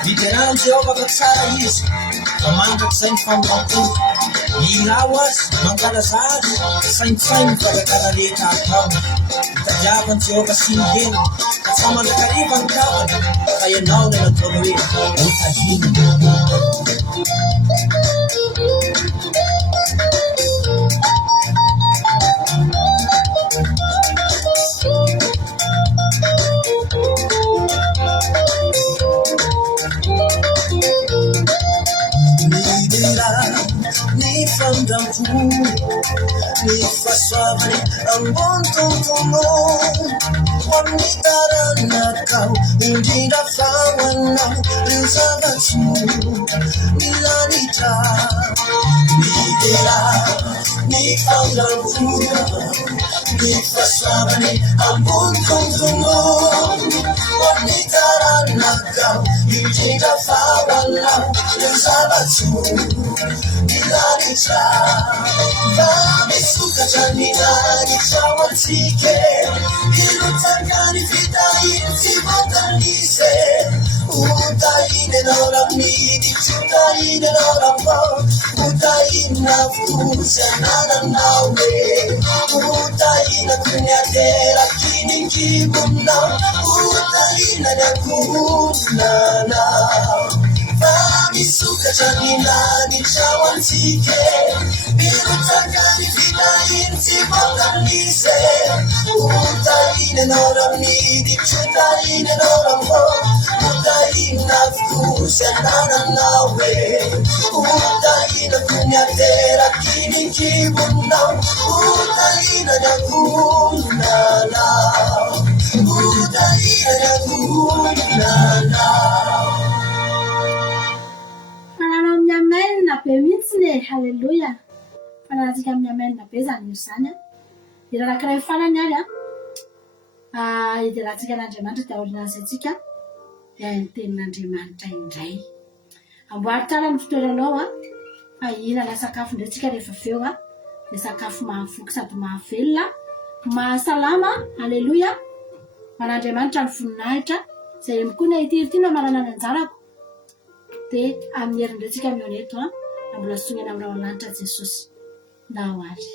Literal Jehovah katsara izy mamangatra sainy fambolako ilawas mankalazary saintsainy varakara rehetra atao itadiavan Jehovah sinigeny ka tsy mandrakariva ny kavana fa ianao ny natao hoe otahina. Nifasabri ambon tuntumo wanitaran kau indira fawana rizabatu milanita nidela nifamdaku nifasabri ambon tuntumo wanitaran kau indira fawana rizabatu milanita Suka janingani chawatike Ilutangani vitai sivatanise Utaine na uramidi Utaine na urambo Utaina fuza nana nawe Utaina kunyatera kini kibuna Utaina na kunana Suka janingani chawatike Ilutangani vitai sivatanise Utaine na uramidi Utaine na urambo Utaina fuza nana nawe Utaina kunyatera kini kibuna Utaina na kunana Fananao amin'ny amainina be mihitsy ne, halleluja. Fananantsika amin'ny amainina be zany io zany a. Dia anankiray farany ary a, idirantsika an'Andriamanitra dia ordonnance antsika dia ny tenin'Andriamanitra indray. Amboary tsara ny fitoeranao a, fa ihinana sakafo indray tsika rehefa avy eo a, dia sakafo mahavoky sady mahavelona, mahasalama, halleluja. Man'Andriamanitra ny voninahitra, izay koa ny ahitiry amarana ny anjarako. Dia amin'ny herin'indray tsika mioneto a, na mbola songana amin'ny rahalanitra Jesosy. Na ho ary.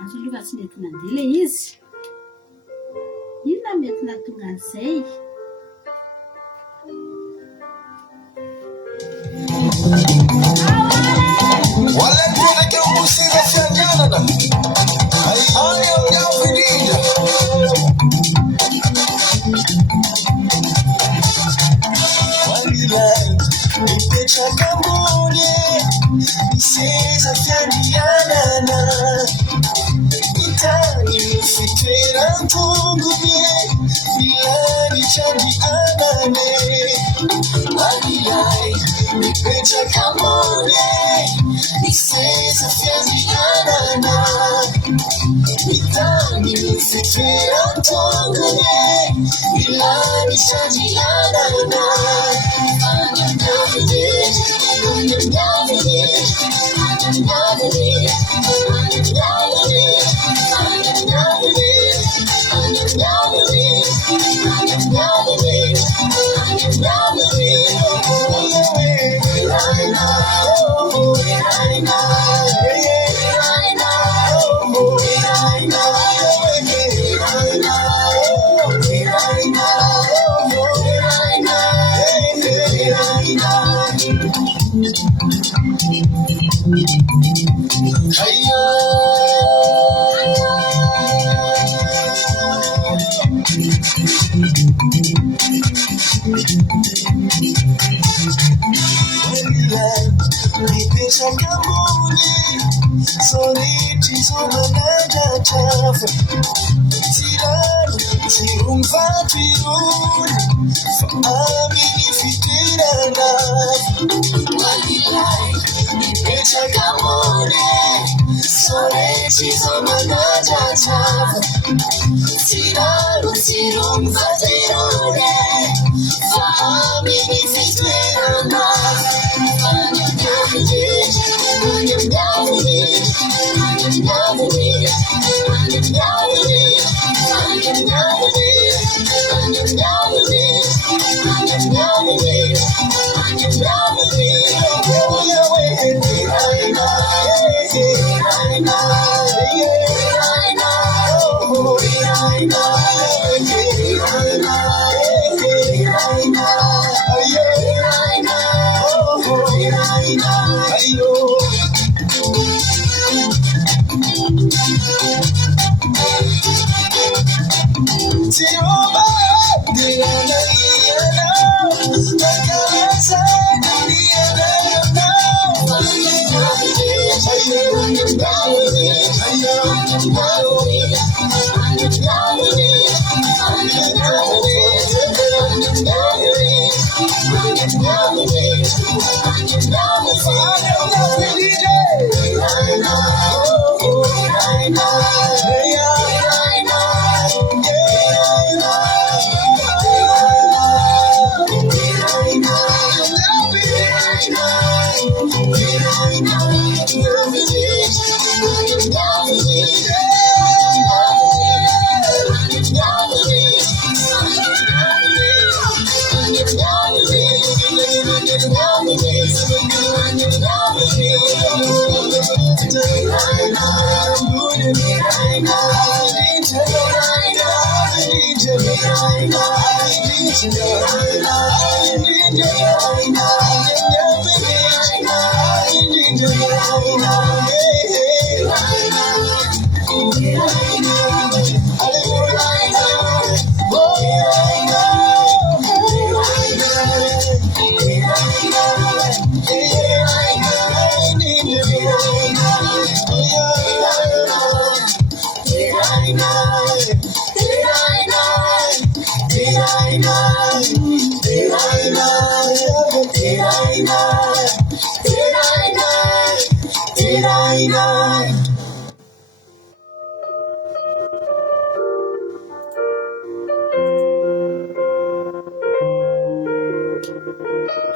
Azo aloha tsy mety mandeha ilay izy. Inona mety nahatonga an'izay? Walikuwa kwa musika fianganana. Ai yavidia. Walilai nipecha kambone. Sisa fianganana. Itani fikira tungumye. Milani chandi anane. Walilai nipecha kambone. Sisa fianganana. Itani fikira tungumye. Milani chandi anane.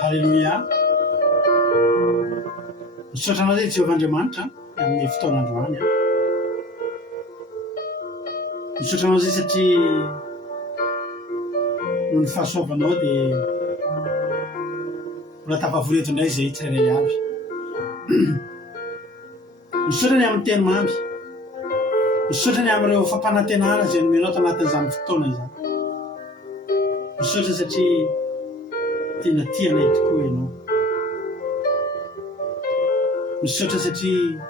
Halleluja. Misaotra anareo Jehovahandriamanitra amin'ny fotoanandroany. Misaotra anao zay satria noho ny fahasoavanao dia mbola tafavory eto indray izay tsirairay avy. Misaotra ny amin'ny teny mamy. Misaotra ny amin'ireo fampanantenana izay nomenao tanatin'izany fotoana izany. Misaotra satria tena tianay tokoa ianao. Misaotra satria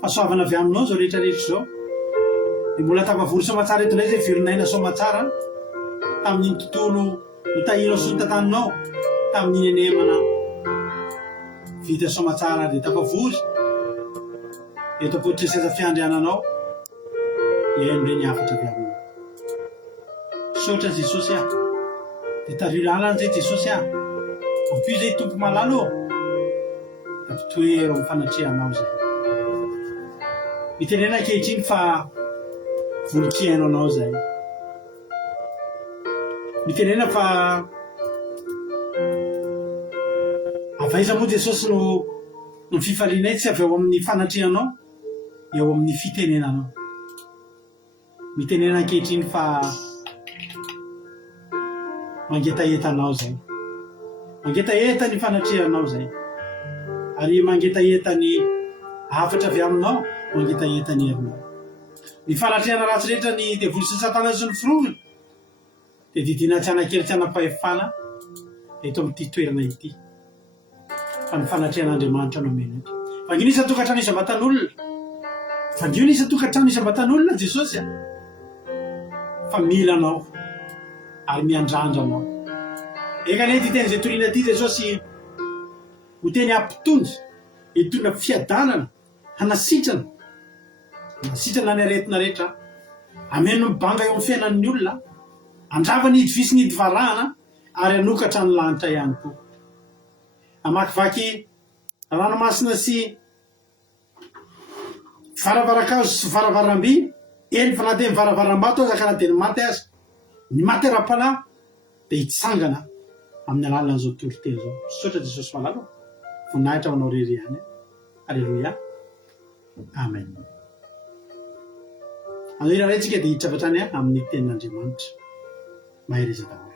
fahasoavana avy aminao zao rehetrarehetra zao dia mbola tafavory soamatsara eto indray zay veronaina soamatsara tamin'iny tontolo notahinao sy notantaninao tamin'iny anemana vita soamatsara dia tafavory eto am-potresiasa fiandriananao iaino re ny afatra avy aminao. Misaotra Jesosy aho dia tario lalana zay Jesosy aho ampio zay tompo malalo ampitoero amin'ny fanatrehanao zay. Mitenena ankehitriny fa vonin-kiaino anao zay. Mitenena fa avaiza moa Jesosy no fifalianay tsy avy eo amin'ny fanatrehanao, eo amin'ny fitenenanao. Mitenena ankehitriny fa mangetaetanao zay. Mangetaeta ny fanatrehanao zay. Ary mangetaeta ny afatra avy aminao, mangetaeta ny herinao. Ny fanatrehana ratsy rehetra ny devoly sy Satana sy ny firoviny dia didina tsy anakely tsy anam-pahefana eto amin'ity toerana ity. Fa ny fanatrehan'Andriamanitra no omena eto. Vangio ny isa-tokantrano isam-batan'olona. Vangio ny isa-tokantrano isam-batan'olona Jesosy fa mila anao ary miandrandra anao. Eka ne ty teny zay toriana ty Jesosy ho teny ampitony hitondra fiadanana hanasitrana ny aretina rehetra, ameno mibanga eo amin'ny fiainan'ny olona, andrava ny hidivisy ny hidivarahana ary anokatra ny lanitra ihany koa. Amakivaky ranomasina sy varavaran-kazo sy varavaram-by, eny fa na dia mivaravaram-bato aza ka na dia ny maty azy, ny maty ara-panahy dia hitsangana amin'ny alalan'izao toriteny zao. Misaotra Jesosy malalo voninahitra ho anao rery ihany. Alleluia. Amen. Anao ira retsika dia hiditra avy hatrany amin'ny tenin'Andriamanitra. Mahay reza daholo.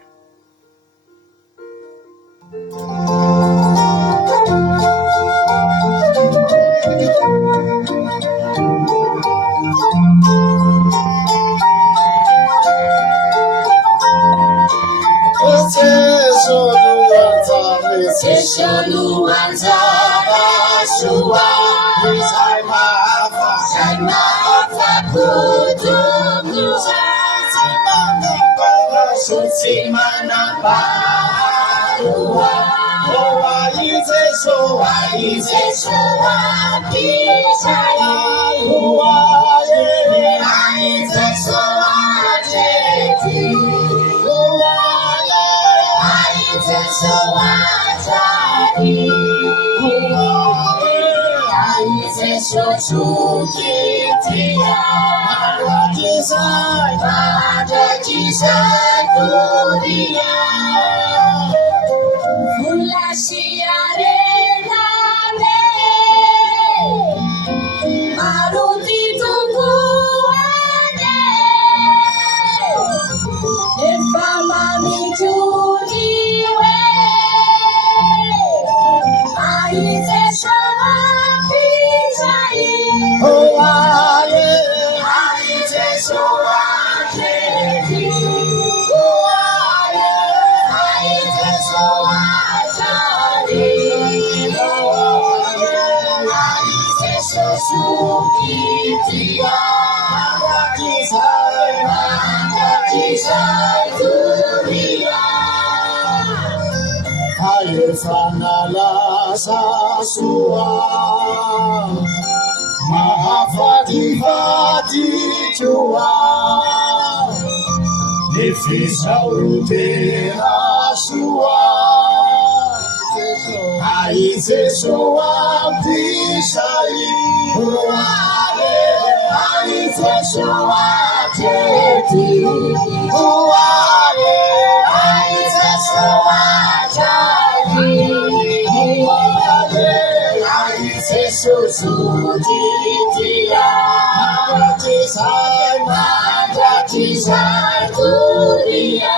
Yeshua Pishai, Uaye, Ai Yeshua Jeti, Uaye, Ai Yeshua Jati, Uaye, Ai Yeshua Sujitia, Magati Sai Turia.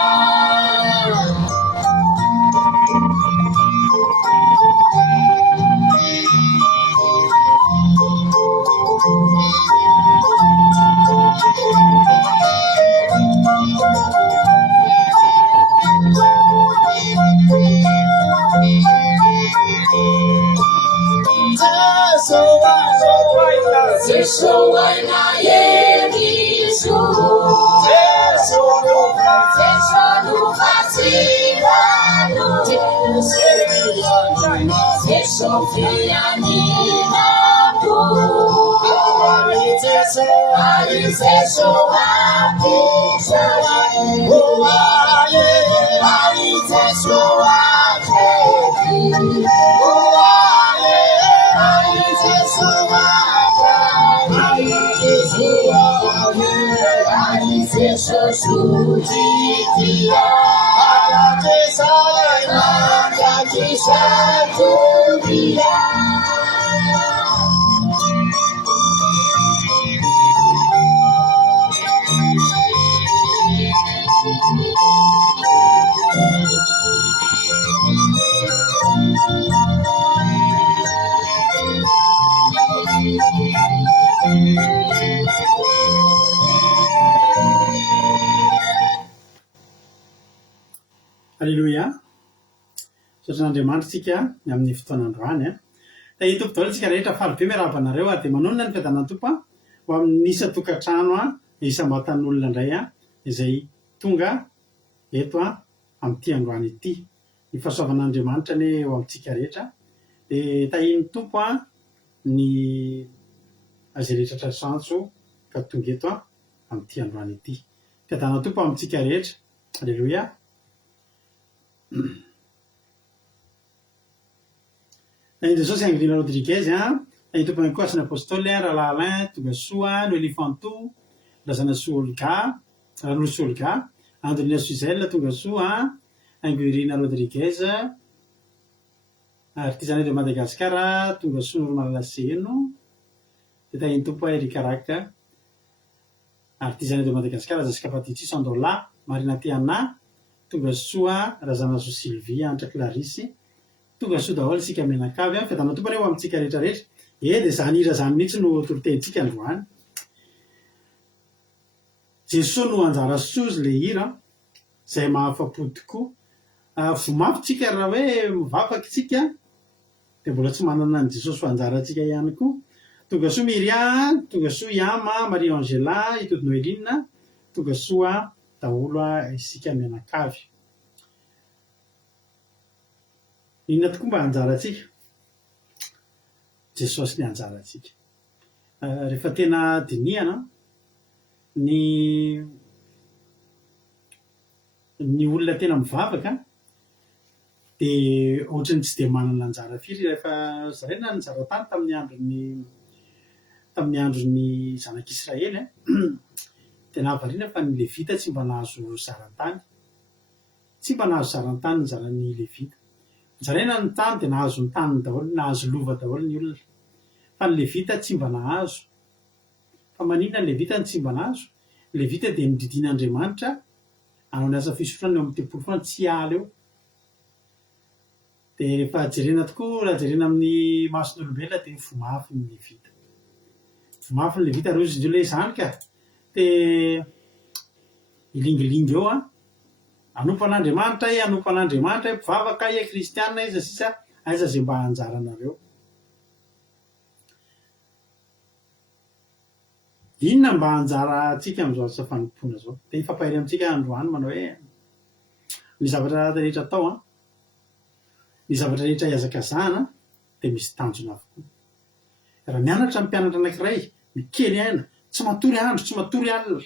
Yeshua na Yerisu, Yeshua no Fasirano, Yeshua Fianina, Yeshua Alleluia. Sotran'Andriamanitra tsika amin'ny fotoanandroany a. Da i tompo daholo tsika rehetra faly be miarabanareo a dia manonona ny fiadanany tompo a ho amin'ny isa tokantrano a isam-batan'olona indray a izay tonga eto a amin'ity androany ity. Ny fahasoavan'Andriamanitra ane eo amintsika rehetra dia tahiny tompo a ny azay rehetra tratrantso ka tonga eto a amin'ity androany ity. Fiadanany tompo amintsika rehetra. Alleluia. Ny Jesosy Angelina Rodriguez ny tompo ihany koa asany apôstôly rahalahy Alain tonga soa no Elifanto razana Solga ranolo Solga Andrina Suzel tonga soa Angelina Rodriguez artisanat de Madagascar tonga soa Normal Laseno dia tahiny tompo Erika Raka artisanat de Madagascar Jessica Patici Sandola Marina Tiana tonga soa razana so Sylvie Antra Clarisse tonga soa daholo sika menakavy a fiadanao tompo ane ho amintsika rehetra rehetra dia zany hira zany mihitsy no toritentsika androany. Jesosy no anjara sozy le hira izay mahafa-po tokoa. Vomafy tsika raha hoe mivavaky tsika dia mbola tsy manana ny Jesosy ho anjarantsika ihany koa. Tonga soa Miriam, tonga soa Yama, Marie Angela, Itody Noeline, tonga soa daholo isika menakavy. Inona tokoa mba anjarantsika? Jesosy ny anjarantsika. Rehefa tena dinihana ny olona tena mivavaka dia ohatrany tsy dia manana anjara firy rehefa zaraina ny zara-tany tamin'ny andron'ny zanak'Israely dia nahavariana fa ny Levita tsy mba nahazo zaran-tany. Tsy mba nahazo zaran-tany ny zaran'ny Levita. Zaraina ny tany dia nahazo ny tany daholo, nahazo lova daholo ny olona. Fa ny Levita tsy mba nahazo. Fa maninona ny Levita ny tsy mba nahazo? Levita dia nididin'Andriamanitra hanao ny asa fisotroana eo amin'ny tempolo foana tsy ala eo. Dia rehefa jerena tokoa, raha jerena amin'ny mason'olombelona dia vomafy ny Levita. Vomafy ny Levita rozy indreo ilay izany ka. Dia ilingilingy eo anompan'Andriamanitra anompan'Andriamanitra mpivavaka kristianina iza sisa aiza zay mba anjaranareo. Inona mba anjara antsika amin'izao asa fanompoana zao? Dia ifampahery amintsika androany manao hoe ny zavatra rehetra atao ny zavatra rehetra hiazakazahana dia misy tanjona avokoa. Raha mianatra ny mpianatra anankiray mikely aina tsy matory andro tsy matory alina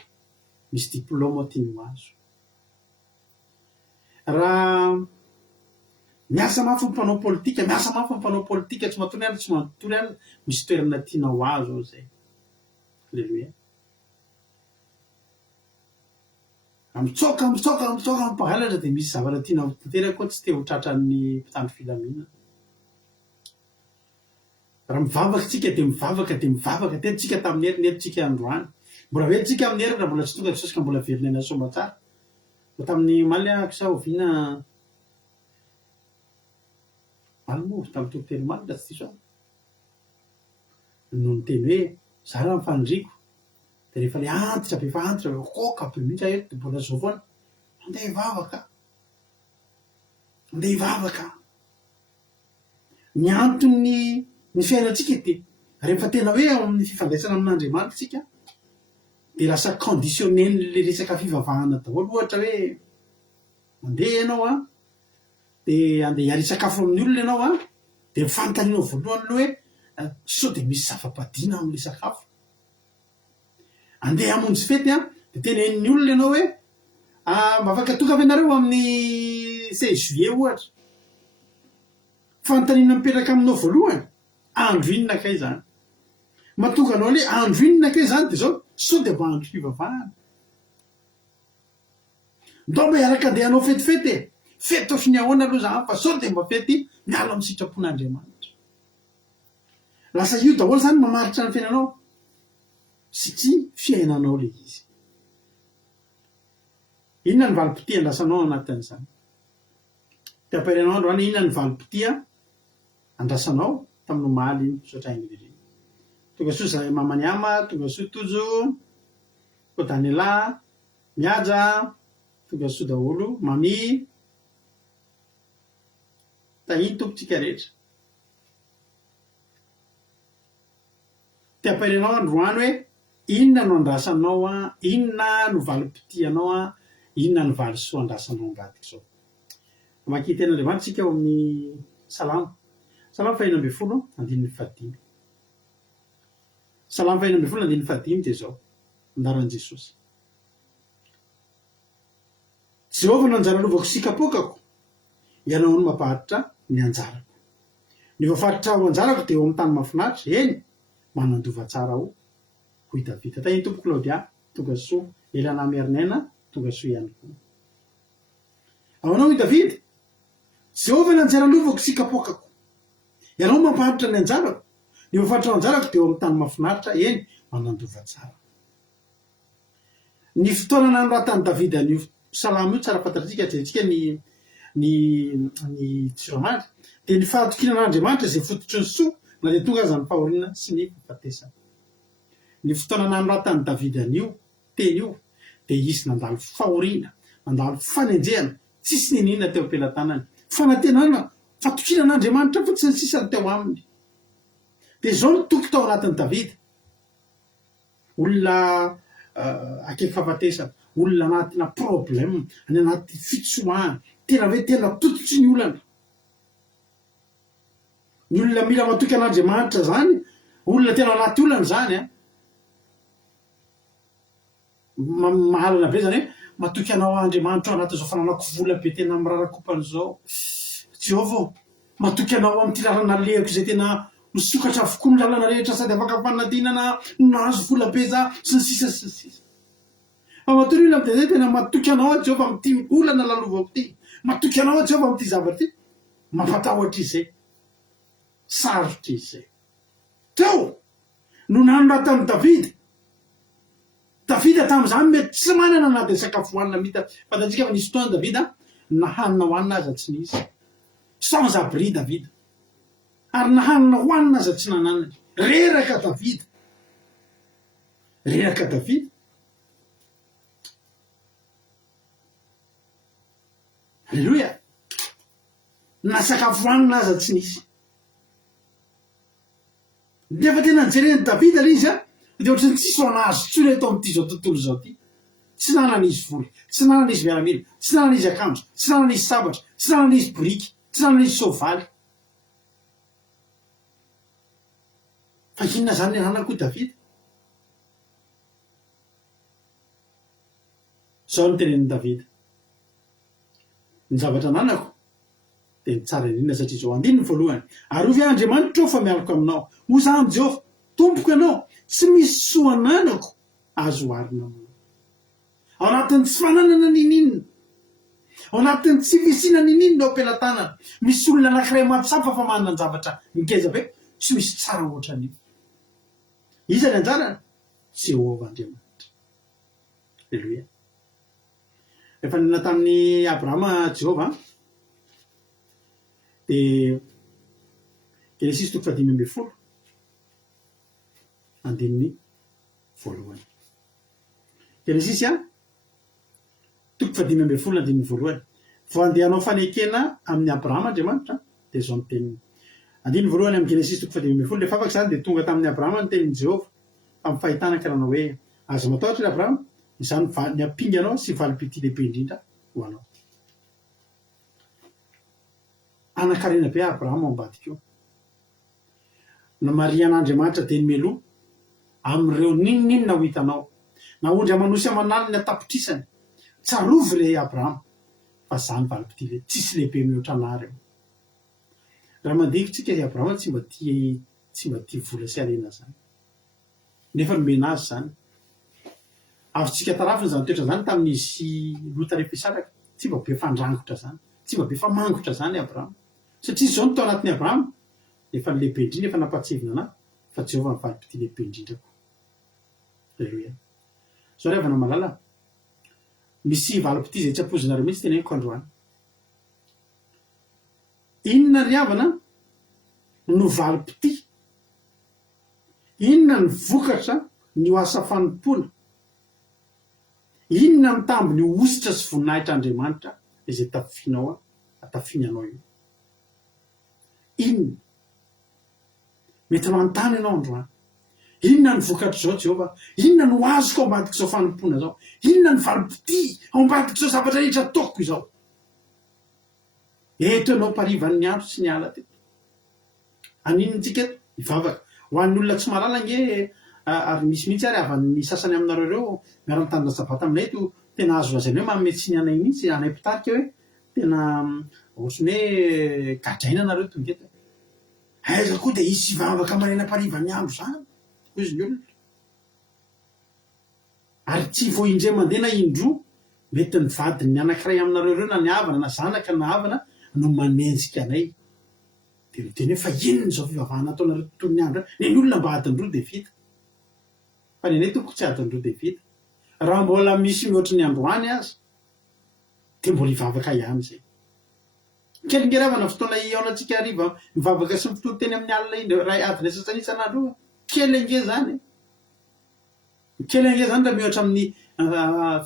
misy diplôma tiany ho azo. Raha miasa mafy mpanao politika miasa mafy mpanao politika tsy matory any tsy matory any misy toerana tianao azo ao zay alleloia mitsoka mimpahalatra dia misy zavatra tiana tanteraka koa tsy te ho tratran'ny mpitandro filaminana raha mivavaka tsika dia mivavaka tentsika tamin'ny hery nentsika androany mbola ventsika amin'ny hery raha mbola tsy tonga jesosy ka mbola velonena somba tsara fa tamin'ny maly aksa oviana malimovo tamin'ny tokoteny maly da tsy diso no ny teny hoe za raha mifandriko dia rehefa le antitra be fa antitra koka be mihitsy ahery dia mbola zao foana andeha hivavaka ny antony ny fiainantsika dia rehefa tena hoe ao amin'ny fifandraisana amin'Andriamanitra tsika dia lasa conditionnen'le resaka fivavahana daholo ohatra hoe mandeha ianao dia andeha hiary sakafo amin'ny olona ianao dia mifanontanianao voalohany aloha hoe sao dia misy zava-padina amin'le sakafo andeha hamonjy fety dia tenenin'ny olona ianao hoe mafaka tonga avy ianareo amin'ny 16 juillet ohatra fanontaniana mipetraka aminao voalohany andro inona kay zany mahatonga anao le andro inona kay zany dia zao sao dia mba andro fivavahana ndao mba hiaraka andeha hanao fetifety fety tofiny ahoana aloha zany fa sao dia mba fety miala amin'ny sitrapon'Andriamanitra lasa io daholo zany mamaritra ny fiainanao satria fiainanao le izy inona ny valim-potia andrasanao anatin'izany tiampairanao androany inona ny valim-potia andrasanao tamin'ny maly iny sotraingireny tonga soa zay mamany ama tonga soa tojo kodaniela miaja tonga soa daholo mami tahiny tompotsika rehetra tiampairanao androany hoe inona no andrasanao inona no valim-potianao inona ny vali soa andrasanao ambadika zao makiten'Andriamanitra tsika ao amin'ny salamo 5:15 salamo 5:15 dia zao andaran'i Jesosy Jehovah no anjara lovako sy kapokako ianao no mampaharitra ny anjarako ny voafaritra ho anjarako dia eo amin'ny tany mahafinaritra eny manandova tsara ho i Davida tahiny tompo Claudia tonga soa elana miarinaina tonga soa ihany koa aonao i Davida Jehovah no anjara lovako sy kapokako ianao mampaharitra ny anjarako ny voafaritra ho anjarako dia eo amin'ny tany mahafinaritra eny manandova tsara ny fotoana nanoratany Davida ny salamo io tsara fantatritsika atsika ny tsiramandry dia ny fahatokinan'Andriamanitra izay fototry ny soa na dia tonga aza ny fahoriana sy ny fahafatesana ny fotoana nanoratany Davida an'io teny io dia izy nandalo fahoriana nandalo fanenjehana tsisy ninina teo am-pelantanany fanantenana fatokinan'Andriamanitra fotsy ny sisany teo aminy dia zao ny toky tao anatin'ny Davida olona akaiky fahafatesana olona anatina problème any anaty fitsoahana tena hoe tena tototry ny olana ny olona mila matoky an'Andriamanitra zany olona tena anaty olana zany mahalana be zany hoe matoky anao Andriamanitra ao anaty zao fananako vola be tena mirarakopan'izao Jehovah matoky anao amin'ity lalana lehako izay tena misokatra avokoa ny lalana rehetra sady afaka fanadinana nahazo vola be za sy ny sisa sy ny sisa fa matory olona amin'izay tena matoky anao Jehovah amin'ity olana lalovako ity matoky anao Jehovah amin'ity zavatra ity mampatahotra izay sarotra izay teo no nanoratany Davida tamin'izany mety tsy manana na dia sakafo hoanina mita fantatsika fa nisy fotoana Davida na hanina hoanina aza tsy nisy sans abri Davida ary na hanina hoanina aza tsy nananany reraka Davida alleluia na sakafo hoanina aza tsy nisy dia fa tena nijereny Davida le izy dia ohatra ny tsisy ho anazy tsoy reto amin'ity zao tontolo zao ty tsy nanan'izy voly tsy nanan'izy miaramila tsy nanan'izy akanjo tsy nanan'izy sabatra tsy nanan'izy boriky tsy nanan'izy sovaly fa inona zany ny ananako i Davida zao ny tenenin'i Davida ny zavatra ananako dia tsara indrindra satria zao andininy voalohany ary ovy Andriamanitra fa mialako aminao ho zany Jehovah tompoko ianao tsy misy soananako azo oarina aminao ao anatin'ny tsy fananana ninina ao anatin'ny tsy fisina ninina ao am-pelantanana misy olona anankiray mampisafa fa manana ny zavatra mikeza be tsy misy tsara ohatra an'io iza ny anjarany Jehovah Andriamanitra aleloia rehefa nina tamin'ny Abrahama Jehovah dia Genesis 5:10 andininy voalohany Genesis 5:10 andininy voalohany vao andehanao fanekena amin'ny Abrahama Andriamanitra dia zao ny teniny andininy voalohany amin'ny Genesis 5:10 le fafaka zany dia tonga tamin'ny Abrahama ny tenin'i Jehovah amin'ny fahitana karanao hoe aza matahotra ry Abrahama izany ny ampinga anao sy valipiti lehibe indrindra ho anao anakarena be Abrahama ambadika eo na Maria an'Andriamanitra dia ny meloa amin'ireo ninina ho hitanao na ondry amanosy amanaliny atapitrisany tsarovy re Abrahama fa zany valipiti le tsisy lehibe mihoatra anary eo raha mandikitsika i Abrahama tsy mba tia vola sy arena zany nefa nomena azy zany avy-tsika tarafiny zany toetra zany tamin'izy Lota rehefa isaraka tsy mba be fandrangotra zany tsy mba be famangotra zany Abrahama satria zao ny tao anatin'ny Abrahama efa ny lehibe indrindra efa nampatsevina anahy fa Jehovah ny valipiti lehibe indrindrako aleloia zao ry havana malala misy valipiti zay tsy ampozinareo mihitsy teneniko androany inona ry havana no valipiti inona ny vokatra ny ho asa fanompona inona ny tamby ny ositra sy voninahitra Andriamanitra izay tafifinao atafinanao io inona mety manontany ianao androany inona ny vokatra zao Jehovah inona no azoko ao ambadika izao fanompona zao inona ny valipiti ao ambadika izao zavatra rehetra ataoko izao eto ianao parivan'ny andro sy ny ala teto aninontsika mivavaka ho an'ny olona tsy malala nge ary misy mihitsy ary avan'ny sasany aminareo ireo miara-mitandrina sabata aminay to tena azo lazany hoe mametsiny anay mihitsy anay mpitarika hoe tena ohatrany hoe gadraina nareo tonga eto aiza koa dia isy vavaka manena-parivan'ny andro zany hozy ny olona ary tsy voindre mandeha na indroa mety ny vadiny anankiray aminareo ireo na ny havana na zanaka na havana no manenjika anay dia miteny hoe fa inona zao fivavahana ataonareo tontolo ny andro ny olona mba adindroa dia vita fa ny anay toko tsy adindroa dia vita raha mbola misy mihoatra ny androany azy dia mbola hivavaka ihany zay kely ngeravana fotoana aonatsika ariva mivavaka sy mifotony teny amin'ny alina iny ray adina sasanisan'andro kely ange zany raha mihoatra amin'ny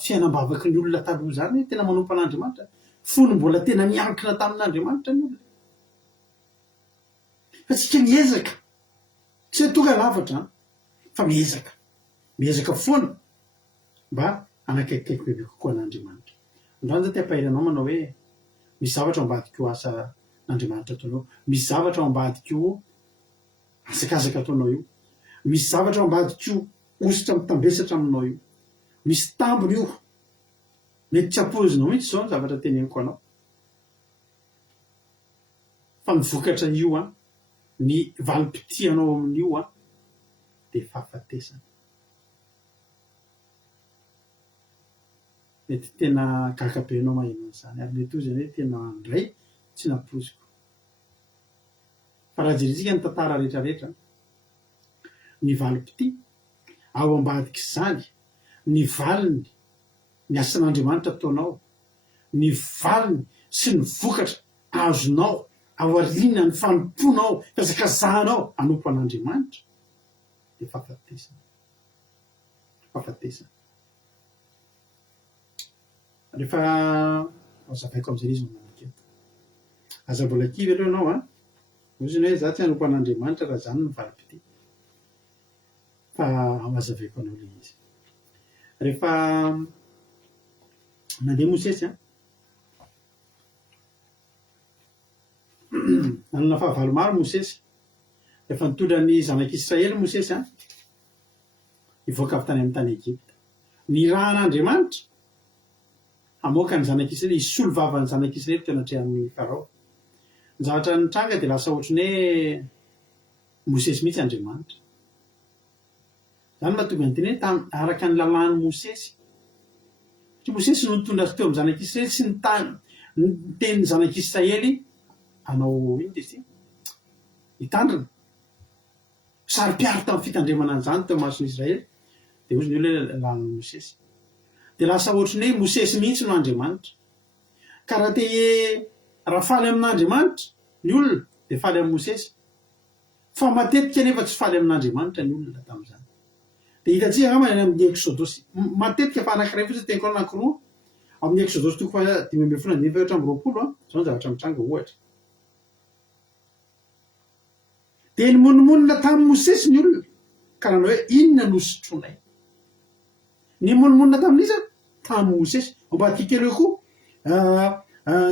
fiainam-bavaky ny olona taloha zany tena manompo an'Andriamanitra fony mbola tena miankina tamin'Andriamanitra ny olona fa tsika miezaka tsy hoe tonga lavatra fa miezaka foana mba anakaikaiky bebe kokoa an'Andriamanitra androany zay te-ampahiranao manao hoe misy zavatra ao ambadika io asa n'Andriamanitra ataonao misy zavatra ao ambadika io asakazaka ataonao io misy zavatra ao ambadika io ositra mitambesatra aminao io misy tambony io mety tsy ampozinao mihitsy zao ny zavatra teneniko anao fa mivokatra io ny valipitianao amin'io dia fahafatesana mety tena gagabenao maheno an'izany ary mety ozy hoe tena andray tsy nampoziko fa raha jerisika ny tantara rehetrarehetra ny valipiti ao ambadika izany ny valiny ny asan'Andriamanitra ataonao ny valiny sy ny vokatra azonao aoriana ny fanomponao fizakazahanao anompo an'Andriamanitra dia fahafatesana rehefa azavaiko amin'izay izy mananaketo aza mbola kivy aloha ianao oziny hoe za tsy hanompo an'Andriamanitra raha zany ny valipiti fa azavaiko anao le izy rehefa nandeha Mosesy nanana fahavalo maro Mosesy rehefa nitondra ny zanak'Israely Mosesy hivoaka avy tany amin'ny tany Egypta ny rahan'Andriamanitra hamoaka ny zanak'Israely hisolo vavan'ny zanak'Israely teo anatrehan'ny Farao ny zavatra nitranga dia lasa ohatrany hoe Mosesy mihitsy Andriamanitra. Zany mahatonga nyteny hoe araka ny lalàn'ny Mosesy. Satria Mosesy no nitondra azy teo amin'ny zanak'Israely sy ny tenin'ny zanak'Israely hanao ino izy hitandrina. Sary-piaro tamin'ny fitandremana an'izany teo mason'i Israely dia ozy ny olona hoe lalàn'ny Mosesy. Dia lasa ohatrany hoe Mosesy mihitsy no Andriamanitra. Ka raha te raha faly amin'Andriamanitra ny olona dia faly amin'ny Mosesy. Fa matetika nefa tsy faly amin'Andriamanitra ny olona tamin'izany. Dia hitantsika angamba any amin'ny Eksodosy matetika fa anankiray fotsiny tenko anankiroa amin'ny Eksodosy 5:20 zao ny zavatra mitranga ohatra. Dia nimonimonna tamin'ny Mosesy ny olona ka nanao hoe inona no sotroinay. Nimonimonna tamin'iza tamin'ny Mosesy. Ambadika kely eo koa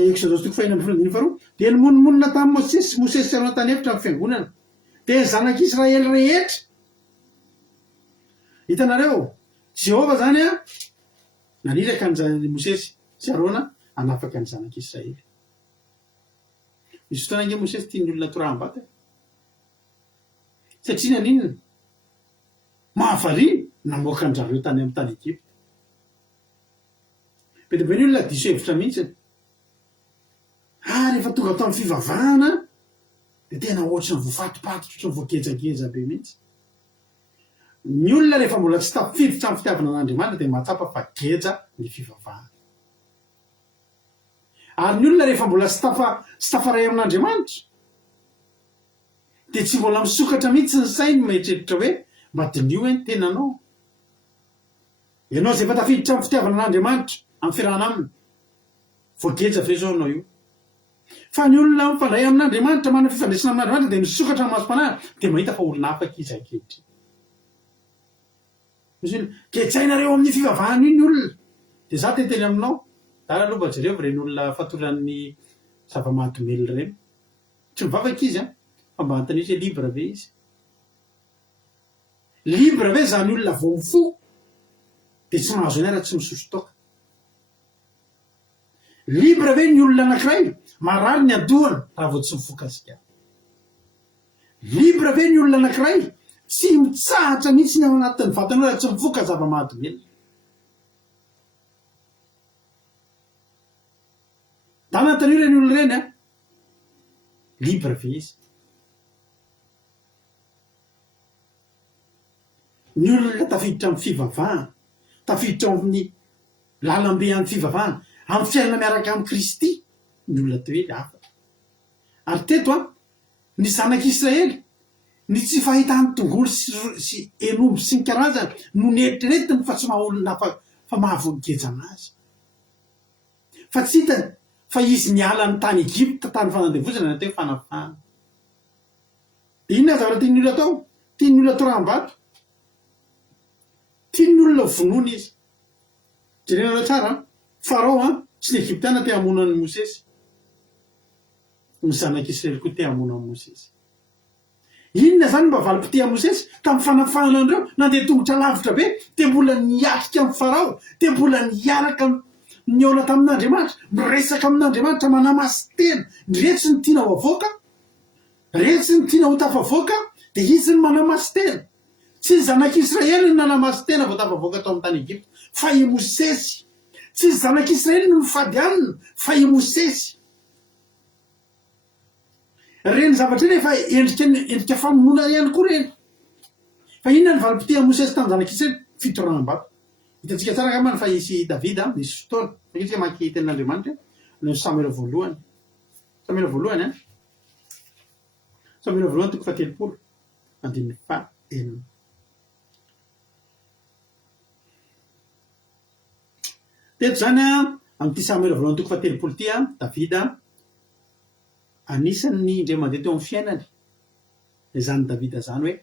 Eksodosy 5:20 dia nimonimonna tamin'ny Mosesy sy Aron tany efitra amin'ny fiangonana. Dia ny zanak'Israely rehetra. Hitanareo, Jehovah zany naniraka ny Mosesy sy Aron hanafaka ny zanak'Israely. Misy fotoana ange Mosesy tiany olona toraam-bata. Satria naninona? Mahavariana namoaka ny zareo tany amin'ny tany Egypta. Be dia be ny olona diso hevitra mihitsy. Rehefa tonga tao amin'ny fivavahana dia tena ohatrany voafatopatotra, ohatrany voagejageza be mihitsy. Ny olona rehefa mbola tsy tafiditra amin'ny fitiavana an'Andriamanitra dia mahatsapa fa geja ny fivavahana. Ary ny olona rehefa mbola tsy tafaray amin'Andriamanitra dia tsy mbola misokatra mihitsy ny sainy maetreritra hoe mba dinio ny tenanao. Ianao izay efa tafiditra amin'ny fitiavana an'Andriamanitra amin'ny fiarahana aminy, voageja ve zao anao io? Fa ny olona mifandray amin'Andriamanitra, manana fifandraisana amin'Andriamanitra dia misokatra amin'ny masom-panahy dia mahita fa olona afaka izy ankehitriny. Kejainareo amin'ny fivavahana iny olona. Dia za tenteny aminao, dara aloha mba jereo ireny olona fatoran'ny zava-mahadomely ireny. Tsy mivavaka izy fa mba antanisa hoe libra ve izy. Libra ve zany olona vao mifo dia tsy mahazo ny ara tsy misotro toaka. Libra ve ny olona anankiray marary ny adohana raha vao tsy mifoka azy. Libra ve ny olona anankiray tsy mitsahatra mihitsy ny ao anatin'ny vatana raha tsy mifoka zava-mahadomelona. Da anatany ireny olona ireny libra ve izy. Ny olona tafiditra amin'ny fivavahana, tafiditra amin'ny lalambe amin'ny fivavahana, amin'ny fiainana miaraka amin'ny Kristy, ny olona teo hoe hafa. Ary teto ny zanak'Israely ny tsy fahitany tongolo sy enomby sy ny karazany no nieritreretiny fa tsy mahaolona fa mahavoageja anazy. Fa tsy hitany fa izy niala ny tany Egypta tany fanandevozana natao hoe fanafahana. Dia inona zavatra tiany olona atao? Tiany olona toram-bato. Tiany olona vonoana izy. Jerenareo tsara Farao sy ny Egyptiana te hamonany Mosesy. Ny zanak'Israely koa te hamonany Mosesy. Inona zany mba valim-potia Mosesy tamin'ny fanafahana andreo nandeha tongotra lavitra be, te mbola niatrika amin'ny Farao, te mbola niaraka niona tamin'Andriamanitra, miresaka amin'Andriamanitra manamasy tena. Rehetra ny tiana ho avoaka, rehetra ny tiana ho tafavoaka, dia izy ny manamasy tena. Tsy ny zanak'Israely ny nanamasy tena vao tafavoaka tao amin'ny tany Egypta, fa i Mosesy. Tsy ny zanak'Israely no mifady aminy, fa i Mosesy. Reny zavatra eny efa endrika famonoana ihany koa reny. Fa inona ny valim-potia Mosesy tamin'ny zanak'Israely? Fitoranam-bato. Hitantsika tsara angambany fa isy Davida misy fotoana. Fakitsika maky tenin'Andriamanitra ny Samuel voalohany. Samuel voalohany Samuel voalohany 7:4. Teto zany amin'ity Samuel voalohany 7:4 ty Davida anisany indray mandeha teo amin'ny fiainany. Zany Davida zany hoe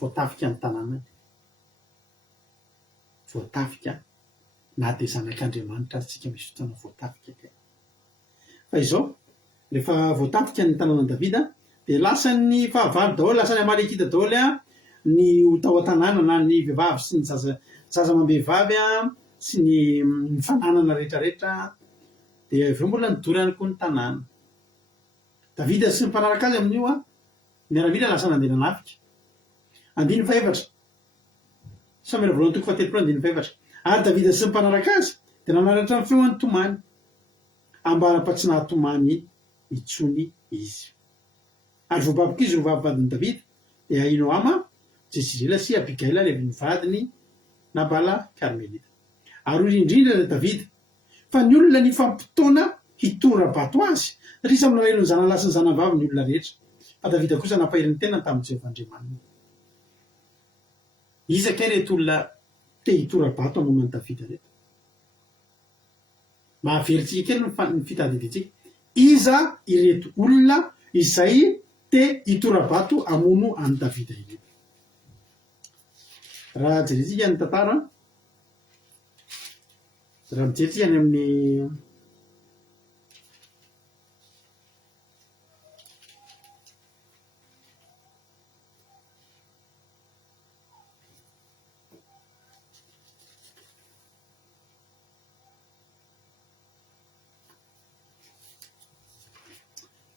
voatafika ny tanànany. Voatafika na dia zanak'Andriamanitra atsika misy fotoana voatafika kay. Fa izao rehefa voatafika ny tanànan Davida dia lasany fahavalo daholo, lasany Amalekita daholo ny tao an-tanàna na ny vehivavy sy ny zaza-mambehivavy sy ny fananana rehetrarehetra dia aveo mbola nidory ihany koa ny tanàna. davida sy ny mpanaraka azy amin'io a miaramila lasa nandeha nanafika 14 samela voalohany toko fahatelo 14 ary davida sy ny mpanaraka azy dia nanaratra ny feoan'ny tomany ambara-patsy nahatomany itsony izy ary voababika izy no vavivadiny davida dia Ahinoama Jesirela sy Abigaila le vadiny Nabala Karmelita ary hoy indrindra Davida fa ny olona ny fampitoana hitora-bato azy satria samy nalailo ny zanalahy sy ny zanavavy ny olona rehetra fa Davida kosa nampahirin'ny tenany tamin'ny Jehovah-Andriamanina iza kay reto olona te hitora-bato amonany Davida reto mahaveritsika kely ny fitadidiantsika iza ireto olona izay te hitora-bato amono any Davida ireto raha jerentsika ny tantara raha mijery any amin'ny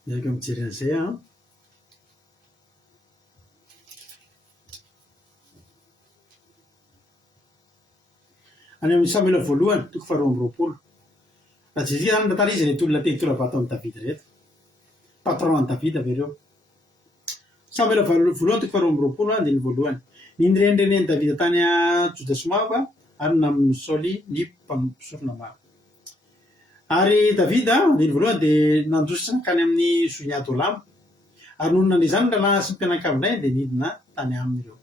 miaraka mijery an'izay a any amin'ny Samuela voalohany toko 2 raha jery zany tantara izy reto olona te hitora-bato amin'ny Davida reto patron any Davida avereo Samuela voalohany toko 2 andiny voalohany nindrenreneny Davida tany a Joda somava ary namin'ny Saoly ny mpampisorona maro ary Davida andiny voalohany dia nandrositra kany amin'ny Zoiadolam ary noho nande zany lalahy sy ny mpianakavindray dia nidina tany amin'ireo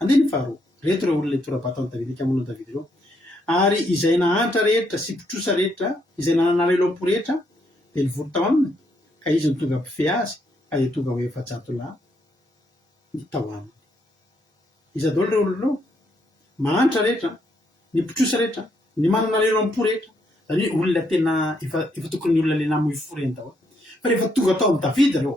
andiny faharoa reto ireo olona hitora-bato amin'ny Davida ikamono Davida ireo ary izay nahantra rehetra sy mpitrosa rehetra izay nananala iloam-po rehetra dia nivory tao aminy ka izy ny tonga mpife azy ka dia tonga ho 400 lahy ny tao aminy iza daholo ireo olona ireo mahantra rehetra ny mpitrosa rehetra ny manana iloam-po rehetra zany hoe olona tena efa tokony olona le namoifo reny tao fa rehefa tonga tao amin'ny Davida ireo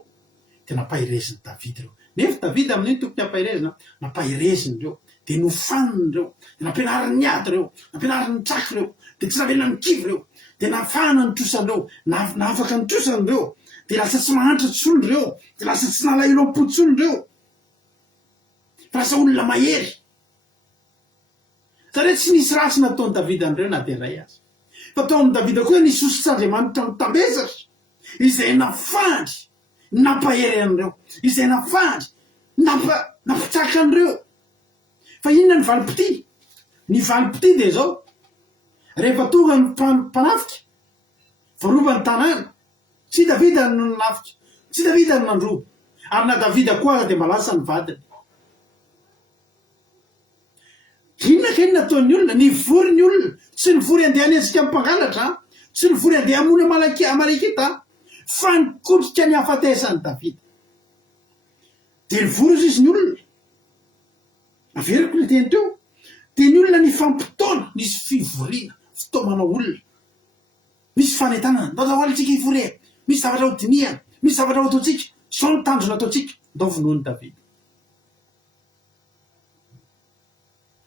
dia nampahireziny Davida ireo nefa Davida amin'iny tokony hampahirezina nampahireziny ireo dia nofaniny ireo dia nampianariny ny ady ireo nampianariny ny traka ireo dia tsy navelona ny kivy ireo dia nafahana ny trosan'ireo naafaka ny trosan'ireo dia lasa tsy mahantra tson'ireo dia lasa tsy nalailo am-potson'ireo fa lasa olona mahery satria tsy nisy rasy nataony Davida an'ireo na dia ray azy fa taon'ny Davida koa nisy osits'Andriamanitra mitambezatra izay nafandry nampahery an'ireo izay nafandry nampitsaka an'ireo fa inona ny valipiti dia zao rehefa tonga ny mpanafika voarovany tanàna tsy Davida no nafika tsy Davida no nandroa ary na Davida koa aza dia malasa ny vadiny inona ka iny nataon'ny olona nivory ny olona tsy nivory andeha anezika mpangalatra tsy nivory andeha amono Amalekita fa nikotrika ny hafatesany Davida dia nivory izy ny olona averiko ny teny teo dia ny olona ny fampitoana nisy fivoriana fitaomana olona misy fanentanana ndao daholo tsika hivoria misy zavatra ho diniana misy zavatra ho ataontsika sao ny tanjona ataontsika ndao vonoany Davida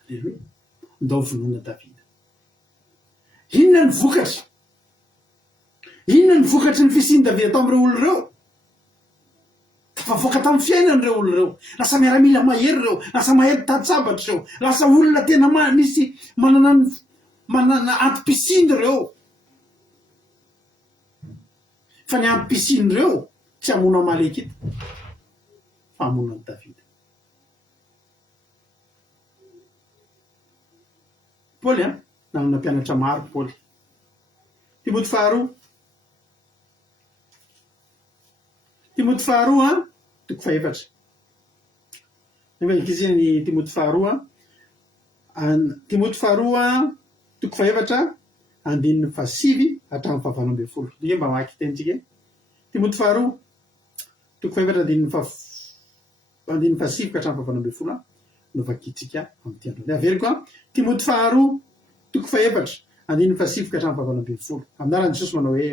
alleloia ndao vonoana Davida inona ny vokatry ny fisiany Davida tao amin'ireo olona ireo fa voaka tamin'ny fiainan'ireo olona ireo lasa miaramila mahery ireo lasa mahery tatsabatra ireo lasa olona tena misy manana antom-pisiny ireo fa ny antom-pisiny ireo tsy hamono Amalekita fa hamono any Davida Paoly nanana mpianatra maro Paoly Timoty faharoa toko 4 nefa ikiziny ny Timoty faharoa toko 4 andininy 7 hatramin'ny 20 dia mba maky tenitsika Timoty faharoa toko 4 andininy 7 ka hatramin'ny 20 no vakitsika amin'ity andro averiko Timoty faharoa toko 4 andininy 7 ka hatramin'ny 20 amin'arany Jesosy manao hoe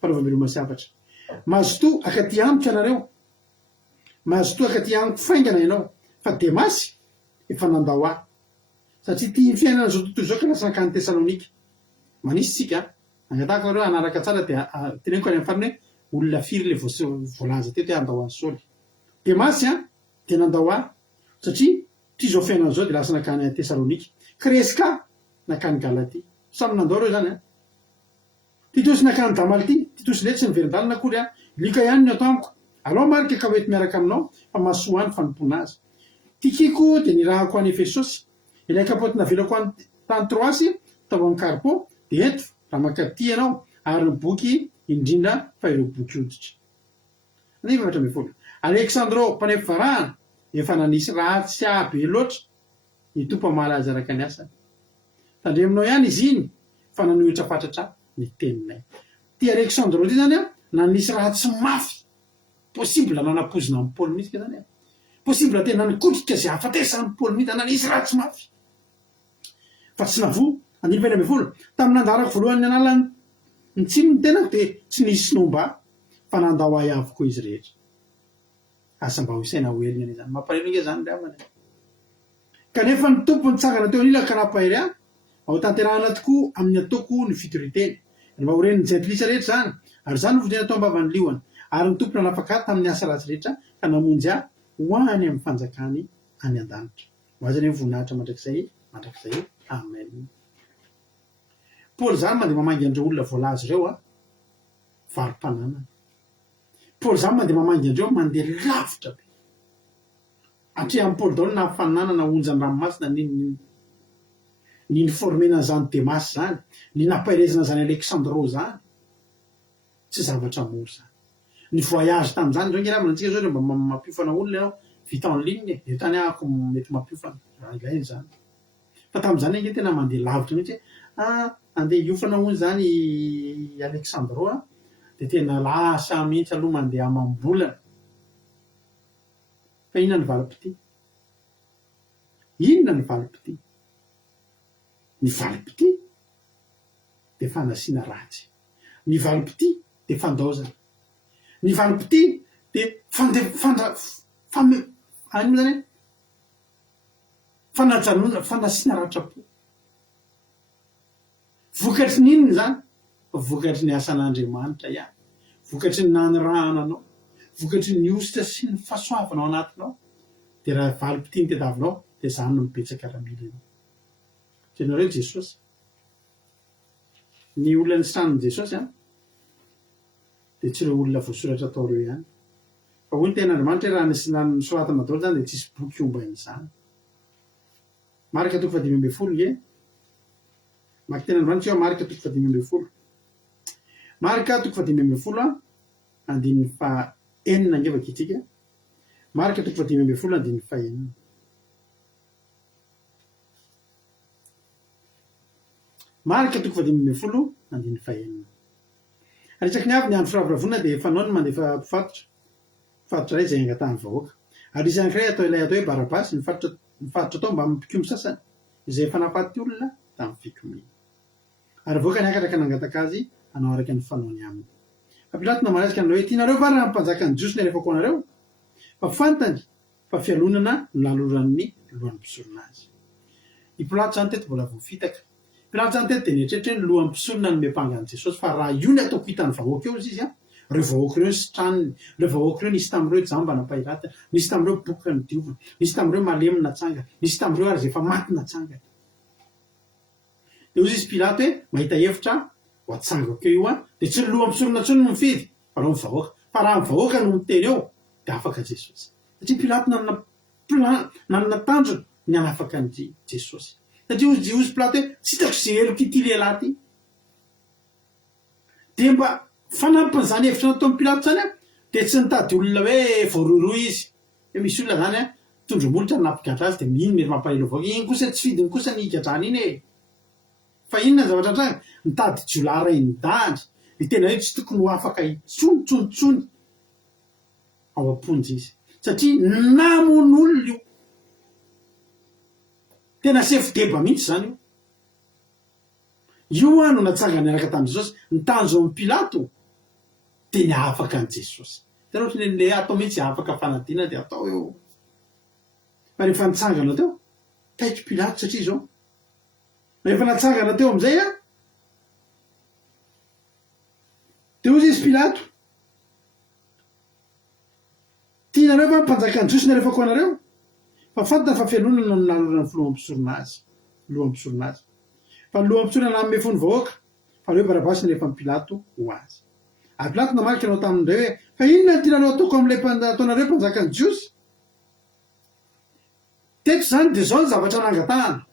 fanaovam-beloma siafatra mazotoa akaty amiko ianareo mazotoa akaty amiko faingana ianao fa Demasy efa nandao ahy satria tia fiainana zao tontolo zao ka lasa nakany Tesalonika manisy tsika angatahako nareo anaraka tsara dia teneniko any amin'ny farany hoe olona firy le voalaza teto hoe andao any saoly de masy a de nandao a satria ty zao fiainana zao de lasa nakany Tesalonika Kreska nakany Galaty samy nandao reo zany a Titosy nakany Damalty Titosy le tsy niverin-dalana akory a lika ihany ny atao amiko alao marika ka hoety miaraka aminao fa mahasoa any fanompona azy Tikiko de nirahako any Efesosy ilay kapoty navelako any tany Troasy tao any Carpo de eto raha makaty ianao ary ny boky indrindra fa ireo boky oditra ny 7 Alexandro mpanepo varahana efa nanisy ratsy aby loatra ny tompo malaza araka ny asany tandreminao ihany izy iny fa nanohitra fatratra ny teninay ty Alexandro ty zany a nanisy ratsy mafy possible nanapozina amin'ny Paoly mihitsy zany a possible tena nikotrika zay afatesany Paoly mihitsy nanisy ratsy mafy fa tsy navo 20 tamin'ny nandarako voalohany analany ny tsiny ny tenako de tsy nisy nomba fa nandao ay avokoa izy rehetra asa mba ho isaina hoelina any zany mampalelonge zany ravana kanefa ny tompo nitsangana teo anila karapahery a ao tanterahana tokoa amin'ny ataoko ny fitoriteny mba horeniny jentilisa rehetra zany ary zany vodena tao ambavany liony ary ny tompo nanafaka tamin'ny asa ratsy rehetra ka namonjy a ho any amin'ny fanjakany any an-danitra ho azy any voninahitra mandrakizay amen Paoly zany mandeha mamangy andreo olona voalazy reo a varim-pananana Paoly zany mandeha mamangy andreo mandeha lavitra be atrehan'ny Paoly daholo na hafanana onjany ranomasina ny formena zany Demasy zany ny nampairezana zany Alexandro zany tsy zavatra mora zany ny voyage tamin'izany zao ngeravana antsika zao mba mampiofana olona ianao vita en ligne de tany ahako mety mampiofana ilainy zany fa tamin'izany nge tena mandeha lavitra mihitsy andeha hiofana hono zany Alexandro a de tena lasa mihitsy aloha mandeha amam-bolana fa inona ny valim-pity ny valim-pity de fanasiana ratsy ny valim-pity de fandaozana ny valim-pity de fanasiana ratrapo vokatry ninony zany vokatry ny asan'Andriamanitra ihany vokatry ny nanirahananao vokatry ny ositra sy ny fahasoavanao anatinao de raha valim-pity ny tediavinao de zany no mipetsaka ramila ianao jenareo Jesosy ny olona ny saniny Jesosy a de tsy ireo olona voasoratra atao reo ihany fa hoy ny ten'Andriamanitra raha nisoratana daholo zany de tsisy boky omban'izany marika 5:10 nge maky ten'Andriamanitra marika 5:10 marika 5:10 andininy fa enina nge vakitsika marika 5:10 andininy fa enina marika 5:10 andininy fa enina aritsaky ny avy ny andro firavoravona de fanao ny mandefa mifatotra ray zay angatahany vahoaka ary izy ankiray atao ilay atao hoe Barabasy mifatotra atao mba mipikomy sasany izay efa nafaty olona tamin'ny fikominy ary voaka niakatra ka nangataka azy anao araka ny fanaony aminy fa Pilato namarazika anao hoe tianareo va raha mpanjaka ny jiosy ny alefako anareo fa fantany fa fialonana nolaloran'ny lohan'ny mpisorona azy i Pilato zany teto mbola voafitaka Pilato zany teto de nieritreritra hoe ny lohan'ny mpisorona ny mepangany Jesosy fa raha io ny ataoko hitany vahoaka eo izy a reo vahoaka reo sy tranony reo vahoaka reo nisy tamin'ireo jamba nampahirata nisy tamin'ireo boka ny diovina nisy tamin'ireo malemy natsanga nisy tamin'ireo ary zay efa maty natsanga de ozy izy Pilato hoe mahita hevitra ho atsangako eo io a de tsy ny loha mpisorona tsony no mifidy fa reo mivahoaka fa raha mivahoaka no miteny eo de afaka Jesosy satria Pilato nanana tanjona ny anafaka ny Jesosy satria ozy Pilato hoe tsy hitako zay eloko ity lehilahy ty de mba fanampin'izany hevitra nataon'ny Pilato zany a de tsy nitady olona hoe voaroiroa izy hoe misy olona zany a tondromolotra napigatra azy de iny mety mampalelo vahoaka iny kosa tsy fidiny kosa ny higadrany iny e fa inona ny zavatra antranga nitady jiola ray nidandry ny tena hoe tsy tokony ho afaka itsonitsonitsony ao am-ponjy izy satria namon'olona io tena sefo deba mihitsy zany io a no natsanga niaraka tamin'i Jesosy nitanjo amin'ny Pilato de ny afaka an' Jesosy tena ohatra le atao mihitsy afaka fanadina de atao eo fa rehefa nitsangana teo taitry Pilato satria zao rehefa natsangana teo am'izay a de ozy izy Pilato tianareo fa mpanjakany Jiosy nareo fa koa anareo fa fantana fa fianonana no nalorana filohampisorona azy lohampisorona azy fa lohampisorona na mefony vahoaka fa reo Barabasy rehefa Pilato ho azy a Pilato namarika anao tamin'ireo hoe fa inona ny tianareo ataoko amin'ilay ataonareo mpanjakany Jiosy teto zany de zao ny zavatra nangatahana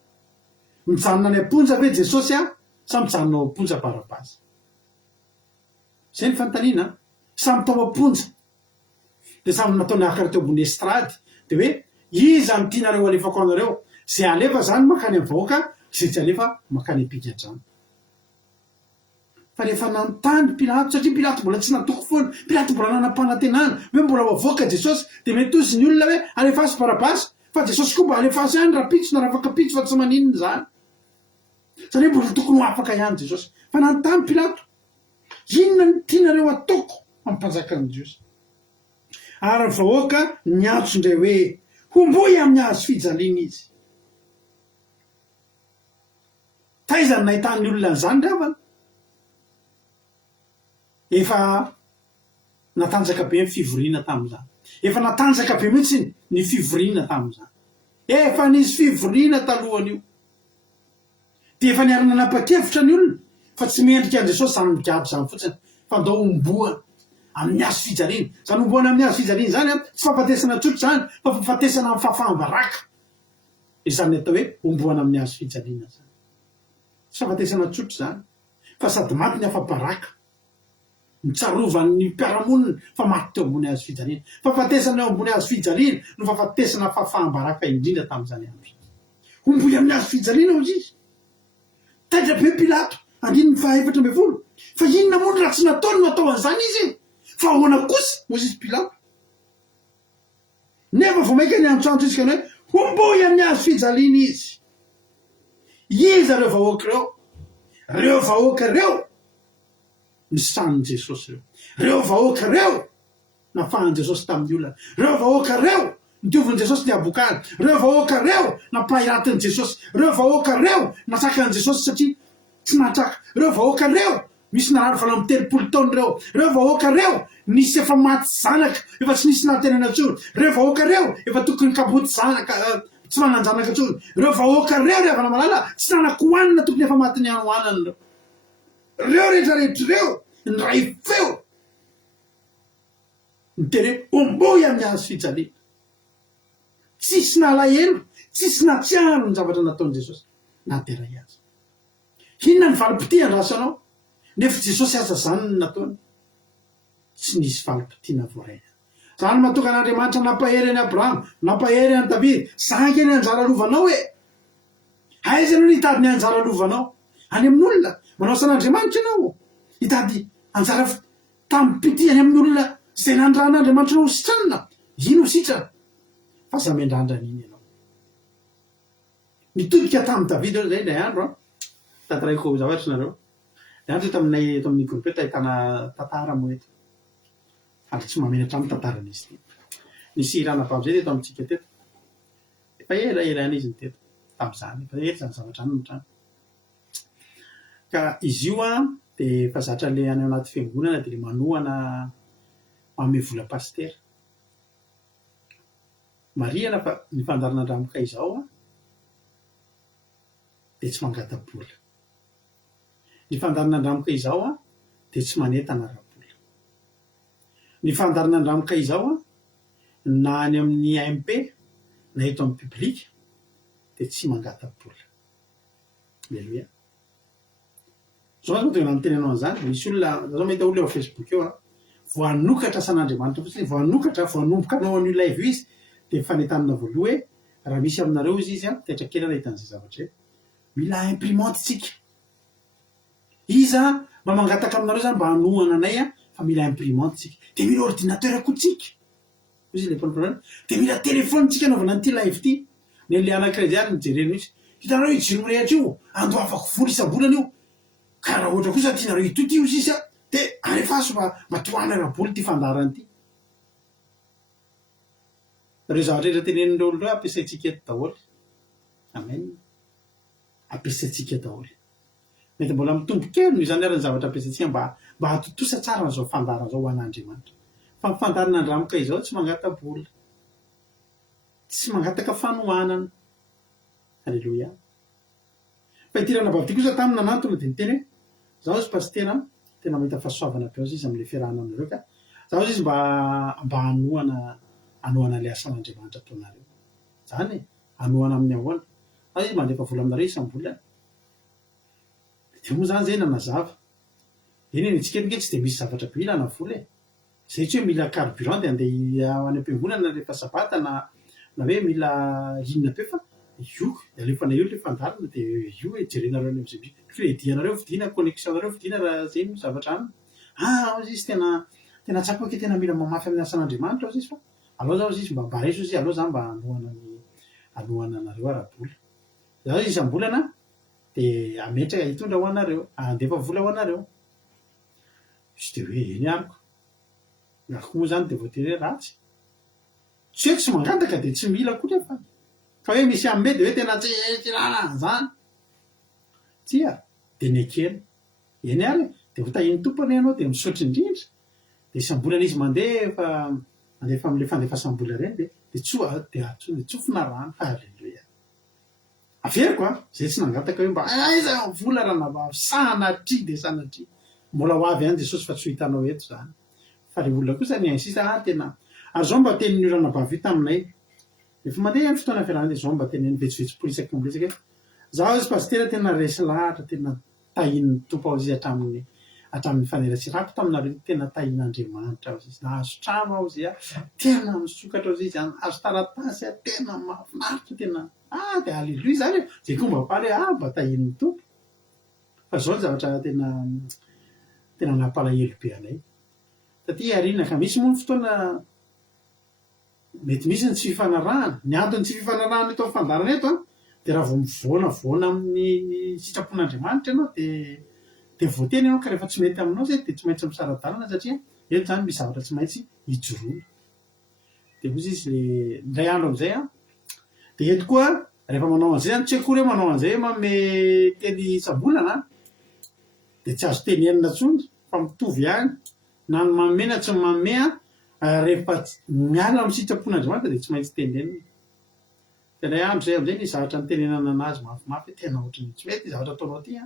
mijanona ny amponja ve Jesosy a sa mijanona ao amponja Barabasy zay ny fanontaniana samy tao amponja de samy nataony akara teo ambony estrady de hoe iza ny tianareo alefako anareo zay alefa zany makany amin'ny vahoaka zay tsy alefa makany ampigadrano fa rehefa nanontany Pilato satria Pilato mbola tsy natoko foana Pilato mbola nanam-panantenana hoe mbola avoaka Jesosy de mety ozy ny olona hoe alefasy Barabasy fa Jesosy koa mba alefasy ihany raha pitso na raha afaka pitso fa tsy maninona zany satria mbola tokony ho afaka ihany Jesosy fa nanontany Pilato inona ny tianareo ataoko amin'ny mpanjakany Jiosy ary ny vahoaka niantso indray hoe homboy amin'ny hazo fijaliana izy taizany nahitany olona n'izany ravana efa natanjaka be ny fivoriana tamin'izany efa natanjaka be mihitsy ny fivoriana tamin'izany efa nisy fivoriana talohany io de efa niarana nanapa-kevitra ny olona fa tsy mendrika an Jesosy zany migabo zany fotsiny fa ndao omboana amin'ny hazo fijaliana zany omboana amin'ny hazo fijaliana zany a tsy fahafatesana tsotra zany fa fahafatesana amin'ny fahafahambaraka izany atao hoe omboana amin'ny hazo fijaliana zany tsy fahafatesana tsotra zany fa sady maty ny afa-baraka mitsarovany mpiaramonina fa maty teo ambony hazo fijaliana fahafatesana eo ambony hazo fijaliana no fahafatesana fahafahambaraka indrindra tamin'izany andro omboy amin'ny hazo fijaliana ozy izy taitra be Pilato andiny 4:11 fa inona moa raha tsy nataony natao an'izany izy fa ahoana kosa ozy izy Pilato nefa vao maika ny antsoantso izy ka ny hoe omboy amin'ny hazo fijaliana izy iza reo vahoaka reo nisan'ny Jesosy reo vahoaka reo nafahan'i Jesosy tamin'ny olona reo vahoaka reo nitioviny Jesosy ny abokany reo vahoaka reo nampahiratiny Jesosy reo vahoaka reo nasakany Jesosy satria tsy natraka reo vahoaka reo misy narary vala amin'ny 30 taona reo vahoaka reo nisy efa maty zanaka efa tsy nisy natenana intsony reo vahoaka reo efa tokony kaboty zanaka tsy mananjanaka intsony reo vahoaka reo avana malala tsy nanakohanina tokony efa maty ny anohanany reo rehetrarehetra reo ny ray feo miteny omboy amin'ny hazo fijaliana tsisy nalahelo tsisy natsiaro ny zavatra nataony Jesosy nateray azy inona ny valim-pitiany rasanao nefa Jesosy aza zany ny nataony tsy nisy valim-pitiana voaray zany mahatonga an'Andriamanitra nampahery any Abrahama nampahery any David zangy ny anjara lovanao hoe aiza anao hitady ny anjara lovanao any amin'olona manao san'Andriamanitra ianao hitady anjara tamin'ny pitiany amin'olona zay nandran'Andriamanitra nao sitranina ino sitrana fa za mendrandran'iny ianao mitodika tamin'ny David eo zay ilay andro tataraiko zavatra nareo le andro taminay eto amin'ny groupe eto ahitana tantara moa eto ary tsy mamenatra amin'ny tantaran'izy ty nisy iranabavy zay teto amintsika teto efa elaelana izy ny teto tamin'izany efa ela zany zavatra any notrany ka izy io a de fa zatra le any anaty fiangonana de le manohana manome vola pastera mariana fa ny fandarin'andramoka izao a de tsy mangata-bola ny fandarin'andramoka izao a de tsy manentana raha-bola ny fandarin'andramoka izao a na any amin'ny AMP na eto amin'ny publika de tsy mangata-bola aleluia zao tena nanteny anao an'izany misy olona zao mahita olona eo Facebook eo a voanokatra san'Andriamanitra fotsiny voanomboka anao an'io live izy de fanetanana voaloha hoe raha misy aminareo izy a teatrakely nahitan'izay zavatra hoe mila imprimante tsika iza mba mangataka aminareo zany mba hanohana anay a fa mila imprimante tsika de mila ordinateur koa tsika izy le problème de mila téléphone tsika anaovana an'ity live ty ny le anak'iray ary nijereno izy hitanareo ijiro mirehatra io andoavako vola isam-bolana io ka raha ohatra kosa tianareo itoty io sisa de alefaso mba toana raha-boly ty fandarany ty reo zavatra rehetra tenenindreo oloreo ampiasaitsika eto daholo amen ampiasaitsika daholo mety mbola mitombo kely noho izany ary ny zavatra ampiasaitsika mba hatotosa tsara n'izao fandaran'izao ho an'Andriamanitra fa mifandarina andramoka izao tsy mangatabola tsy mangataka fanohanana alleloia fa itirana bavity kosa tamina nanantona dia niteny hoe zaho izy pastera tena mahita fahasoavana be izy am'le fiarahana aminareo ka zaho izy mba anohana le asan'andriamanitra ataonareo zany anohana amin'ny ahoana zaho izy mandefa vola aminareo isam-bolana dia moa zany zay nanazava eny itsika tsy dia misy zavatra be ilana vola zay tsy hoe mila carburant dia andeha any am-piangonana rehefa sabata na hoe mila inona be fa io alefana io le fandarina dia io jerenareo any am'zay crédit-nareo vidiana connexion-nareo vidiana raha zay no zavatra aminy izy tena tsapoke tena mila mamafy amin'ny asan'andriamanitra ao izy fa aloha zaho izy mba reso izy aloha zany mba anohana anareo ara-bola zaho izy isam-bolana dia ametraka hitondra ho anareo andefa vola ho anareo izy dia hoe eny ariko nako moa zany dia voatery ratsy tsy hoe tsy mangataka dia tsy mila koa fa hoe misy amme dia hoe tena tsytirana zany tsia dia nekena eny ary dia votahiny tompony ianao dia misaotry indrindra dia isam-bolana izy mandefa amin'le fandefasam-bola reny dia tsofina rano halleloia averiko zay tsy nangataka hoe mba aiza vola raha nava sanatry dia sanatry mbola ho avy any Jesosy fa tsy ho hitanao eto zany fa le olona kosa ny insista tena ary zao mba tenin'ny olana bavita aminay efa mandeha any fotoana fiarahana dia zao mba teneny vetsivetsipolo isaky miresaka zaho izy pastera tena resy lahatra tena tahin'ny tompo ao izy hatramin'ny faneratsirako taminareo tena tahin'andriamanitra ao izy nahazo trano ao izy tena misokatra ao izy azo taratasy tena mahafinaritra tena dia halleloia zany zay koa mba pary mba tahin'ny tompo fa zao ny zavatra tena nampalahelo be anay satria arina ka misy moa ny fotoana mety misy ny tsy fifanarahana ny antony tsy fifanarahana eto amin'ny fandarana eto dia raha vao mivoana amin'ny sitrapon'andriamanitra ianao dia voateny ianao ka rehefa tsy mety aminao zay dia tsy maintsy misaradalana satria eto zany misy zavatra tsy maintsy hijoroana dia ozy izy le ndray andro amin'izay dia eto koa rehefa manao an'izay zany tsy akory hoe manao an'izay manome teny isam-bolana dia tsy azo teny enina tsony fa mitovy ihany na ny mamena tsy mamea rehefa miala amin'ny sitrapon'andriamanitra dia tsy maintsy tenenina tena andro zay amin'izay ny zavatra nytenenana anazy mafimafy tena ohatrany tsy mety zavatra ataonao ty dia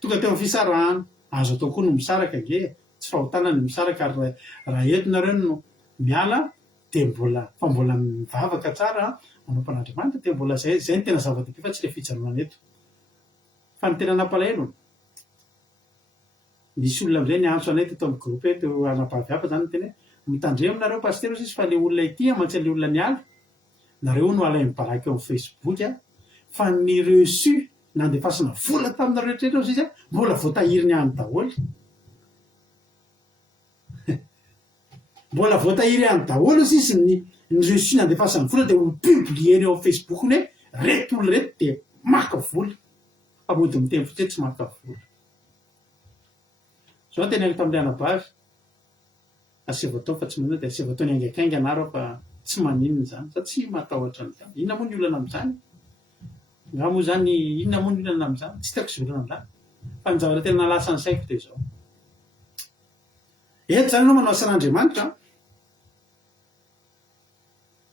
tonga teo amin'ny fisarahana azo atao koa no misaraka ge tsy fahotana ny misaraka ary raha entinareo no miala dia mbola mivavaka tsara manao-pan'andriamanitra dia mbola zay ny tena zava-dehibe fa tsy le fijanonana eto fa ny tena nampalahelo misy olona amin'izay ny antso anay teto amin'ny groupe teo anapaviava zany teny hoe mitandremo nareo pastera izy fa le olona ity mantsy le olona ny ala nareo no ala mibaraky eo amin'ny Facebook fa ny reçu nandefasana vola taminareo rehetrrehetra izy mbola voatahiriny any daholo mbola voatahiry any daholo izy ny reçu nandefasana vola dia ho publieny eo amin'ny Facebook ny hoe reto olo reto dia maka vola fa mody miteny fotsiny tsy maka vola zao teneniko tamin'ilay anabavy asevatao fa tsy manina dia asevatao ny aingakainga anaro fa tsy maninona zany sa tsy matahotra n'izany inona moa ny olana amin'izany nga moa zany inona moa ny olana amin'izany tsy tiako izolana amin'izany fa ny zavatra tena nalasa ny saiko dia zao eto zany anao manao asan'andriamanitra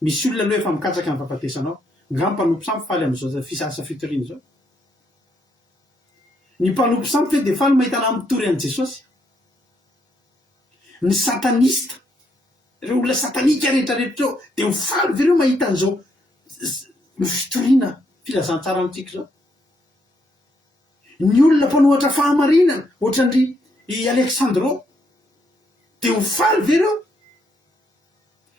misy olona aloha efa mikatsaka ny fahafatesanao nga mpanompo sampy faly amin'izao fisasa fitoriana izao ny mpanompo sampy fe dia faly mahitana mitory an' Jesosy ny satanista ireo olona satanika rehetrarehetra eo dia ho faly ve reo mahita an'izao fitoriana filazantsara amintsika zao ny olona mpanohatra fahamarinana ohatran'ny Alexandro dia ho faly ve reo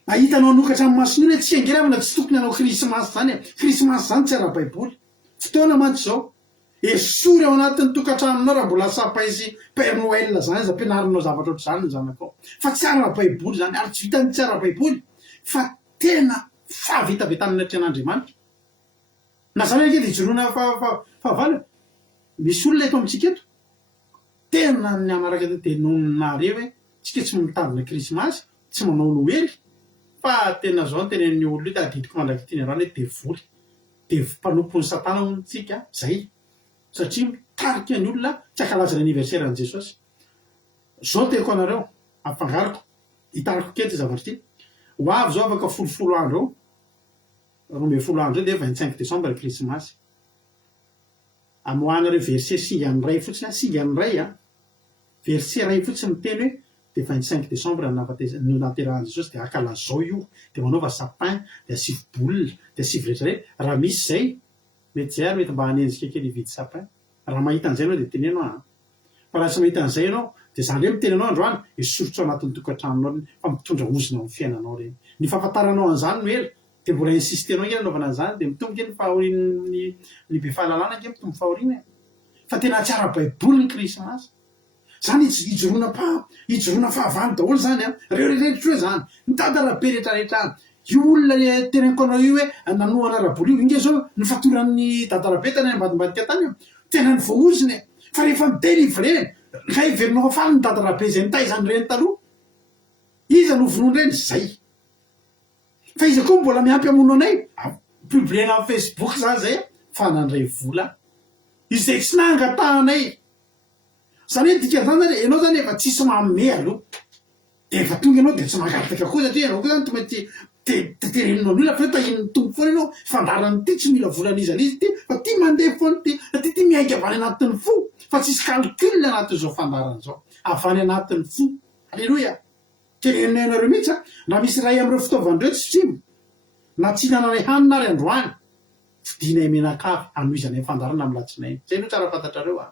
ahitanao nokatra amin'ny masony io hoe tsy angeravana tsy tokony anao krismasy zany tsy ara-baiboly fotoana mantsy zao esory ao anatin'ny tokantranonao raha mbola sapaisy père Noël zany izy ampianarinao zavatra oatra zany ny zanakao fa tsy ara-baiboly zany ary tsy vitany tsy ara-baiboly fa tena favitavitan'ny atrean'andriamanitra na zany anke dia joroana fahavalo misy olona eto amintsika eto tena ny anaraka dia nonare hoe tsika tsy mitandrina krismasy tsy manao noely fa tena zao ny tenen'ny olo io dia adidiko mandraky tiany rano hoe devoly dia mpanompon'ny satana ontsika zay satria mitarika ny olona tsy ankalaza ny anniversaire an' Jesosy zao teko anareo ampangariko hitariko kely ty zavatra ty ho avy zao afaka folofolo andro eo 12 andro eo de 25 décembre krismasy amoanareo verset singany ray fotsiny singany ray a verset ray fotsiny miteny hoe de 25 décembre no naterahan jesosy de akalazao io de manaova sapin de asivy bolina de asivy rehetra raha misy zay mety zay ary mety mba hanenjika kely hividy sapin raha mahita an'izay anao de tenenao a fa raha tsy mahita an'izay ianao de zany re miteny anao androany esorotro anatin'ny tokantranonao fa mitondra ozina amin'ny fiainanao reny ny fahafantaranao an'izany no ela de mbola insistenao nge anaovana an'izany de mitomboka ny fahaorin'ny ny be fahalalana nge mitombo fahoriana fa tena tsara baiboly ny krismasy zany ijoroana fahavalo daholo zany a reo rehetra hoe zany mitadarabe rehetrarehetra io olona teneniko anao io hoe nanoana raboly io inge zao ny fatoran'ny dadarabe tany ambadimbadika tany io tena ny voaoziny fa rehefa midélivre kay verinao faly ny dadarabe zay nitaizany reny taloha iza no vonoany reny zay fa izy koa mbola miampy amono anay publiena amin'ny facebook zany zay fa nandray vola izay tsy nangatahanay zany hoe dika zany zany ianao zany efa tsisy maome aloha de efa tonga ianao de tsy mangataka koa satria ianao koa zany to mety tetereninao an'olona fa tahin'ny tombo foana ianao fandarany ty tsy mila volan'izany izy ty fa ty mandeha foany ty miainga avany anatin'ny fo fa tsisy calcul anatin'izao fandarany zao avany anatin'ny fo alleloia kerenenareo mihitsy na misy ray am'ireo fitaovan'ireo tsy tsimo na tsy nananay hanina ary androany fidinay menakavy anoizanay fandarana amin'ny latsinay zay no tsara fantatrareo a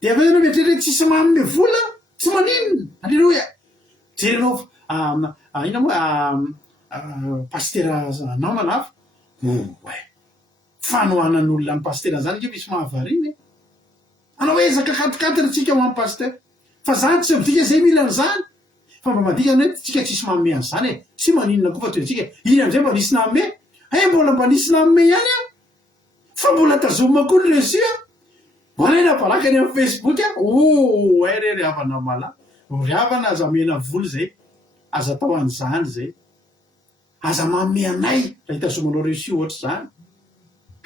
de avy anao mieritrerety tsisy manome vola tsy maninona alleloia jerenao ina moa pastera namana hafa oe fanohanan'olona amin'ny pastera zany ke misy mahavariny anao hoe ezaka katikatiratsika ho amin'ny paster fa zany tsy midika zay mila n'zany fa mba madika hoe tsika tsisy manome an'zany tsy maninona koa fa toetsika iny am'izay mba nisy namome mbola mba nisy namome ihany a fa mbola tazomina koa ny resia mbola ena balaka any amin'ny facebook a re ryhavana mala ryhavana aza mena voly zay aza atao an'zany zay aza manome anay raha hitazomanao reusi ohatra zany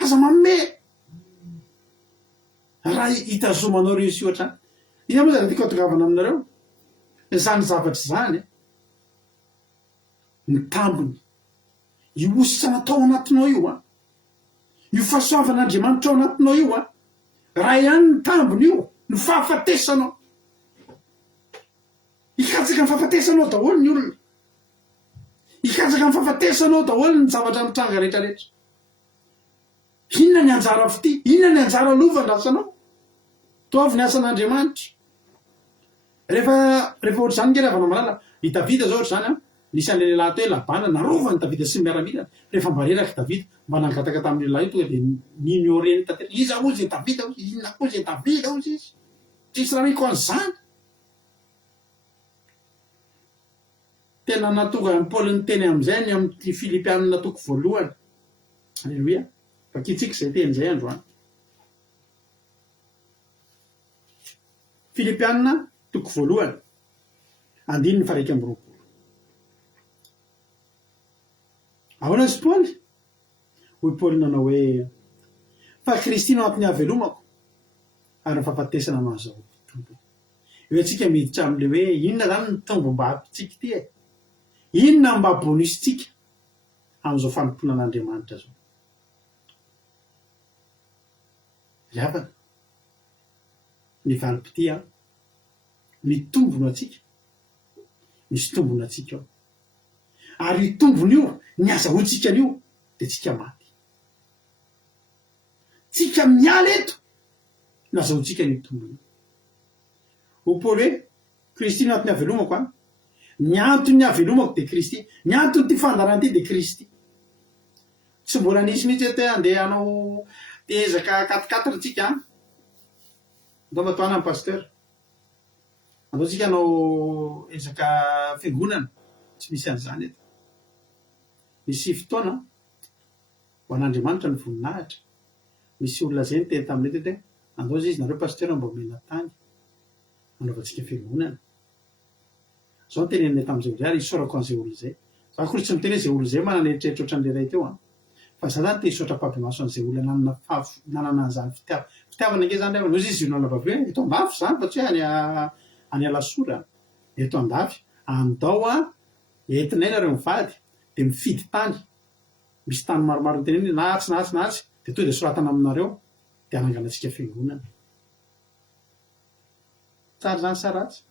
aza manome raha hitazomanao reusi ohatra ina moa zany tiako atongavana aminareo zany zavatry zany ny tambony io ositra natao anatinao io a io fahasoavan'andriamanitra ao anatinao io a raha ihany ny tambony io ny fahafatesanao ikatsaka ny fahafatesanao daholo ny olona ikatsaka ny fahafatesanao daholo ny zavatra mitranga rehetrarehetra inona ny anjara fity inona ny anjara lova ndrasanao to avy ny asan'andriamanitra rehefa ohatra zany nge ravana malala i davida zao ohatra zany a nisy an'le lehilahy to hoe labana narova ny davida sy miaramila rehefa mba reraky davida mba nangataka tamin'ny lehilahy io tonga de nignoreny tantera iza ozy zay davida ozy inona koa zay davida ozy izy tsisy raha riko an'zany tena natonga ny paoly ny teny am'izay ny amin'ny filipianina natoko voalohany alleloia fa kitsika zay teny zay androany filipianina toko voalohany andiny ny faraiky amby roapolo ahoana zy paoly hoy paoly nanao hoe fa kristy no antony havelomako ary fahafatesana no azaho tombo eo atsika miditra am'le hoe inona zany ny tombo mba apitsika ty inona mba bonusitsika am'izao fanompona an'andriamanitra zao ravana ny valipity a mitombono atsika misy tombony atsika ao ary i tombony io ny azahontsikanyio de tsika maty tsika miala eto no azahotsika ny tombony ho paoly hoe kristy no antony havelomako a ny antony havelomako de kristy ny antony ty fandaranty de kristy tsy mbola nisy mihitsy te andeha anao tezaka katikatitra tsika ataova toana amin'ny pasteur ataotsika anao ezaka fiangonana tsy misy an'izany eto misy fotoana ho an'andriamanitra ny voninahitra misy olona zay ny teny taminay tety hoe andao zay izy nareo pasteur mba omena tany anaovantsika fiangonana zao ny tenenay tamin'izay olo ary isorako an'izay olo zay za kory tsy miteny hoe zay olo zay manana eritreritra ohatran'le ray teo a fa za zany te hisotra mpampemaso an'izay olona nanana an'izany fitiavana ange zany rehefa nozy izy olona babe hoe eto andafy zany fa tsy hoe any alasora eto andafy andao a entinay mivady de mifidy tany misy tany maromaro nyteneny nahatsy de to de soratana aminareo de ananganatsika fiangonana tsara zany sa ratsy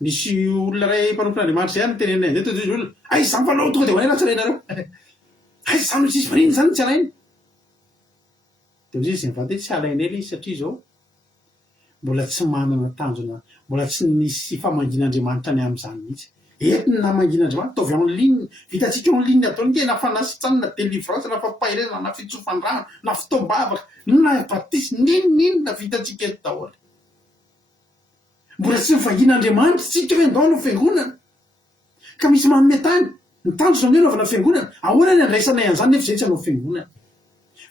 misy olona ray mpanompon'andriamanitra zay any nytenenay zay to de olona ay zany falao tonga de hoanay ratsy alainareo ay zany tsisy vaniny zany tsy alainy de ozy izy mivady hoe tsy alainay le izy satria zao mbola tsy manana tanjona mbola tsy nisy famangin'andriamanitra ny am'izany mihitsy etiny na mangin'andriamanitra taovy en ligne vitatsika en ligne ataony ke na fanasitsany na délivrance na fampahirana na fitsofandrano na fitombavaka na batisy ninona vitatsika eto daholo mbola tsy mivangin'andriamanitra tsika hoe andao no fiangonana ka misy manome tany ny tanjona aminy anaovana fiangonana ahoana ny andraisanay an'izany nefa zay tsy anao fiangonana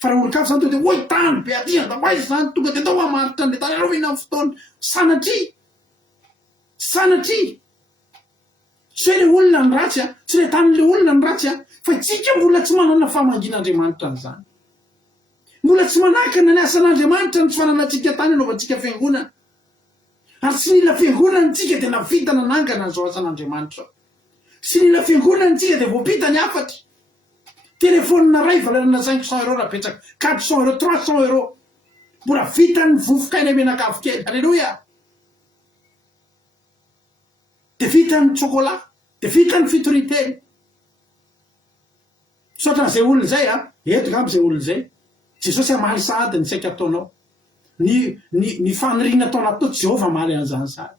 fa raha olon-kafy zany to de oy tany be aty andamaizy zany tonga de atao amaritra ny le tany arao ina amin'ny fotoana sanatria sy hoe le olona ny ratsy a tsy le tany'le olona ny ratsy a fa tsika mbola tsy manana famangin'andriamanitra an'izany mbola tsy manakana ny asan'andriamanitra ny tsy fananatsika tany anaovantsika fiangonana ary tsy nila fiangonana tsika de navita nanangana n'izao asan'andriamanitra sy nila fiangonana tsika de voapita ny afatra telefonina ray valerana 500 € raha betsaka 400 € 300 € mbola vita ny vofokaina menakavo kely alleloia de vita ny chocolat de vita ny fitoriteny sotran'izay olona zay a eto gamby zay olona zay jesosy amaly sady ny saika ataonao ny faniriana atao anaty tao jehova amaly an'izany sady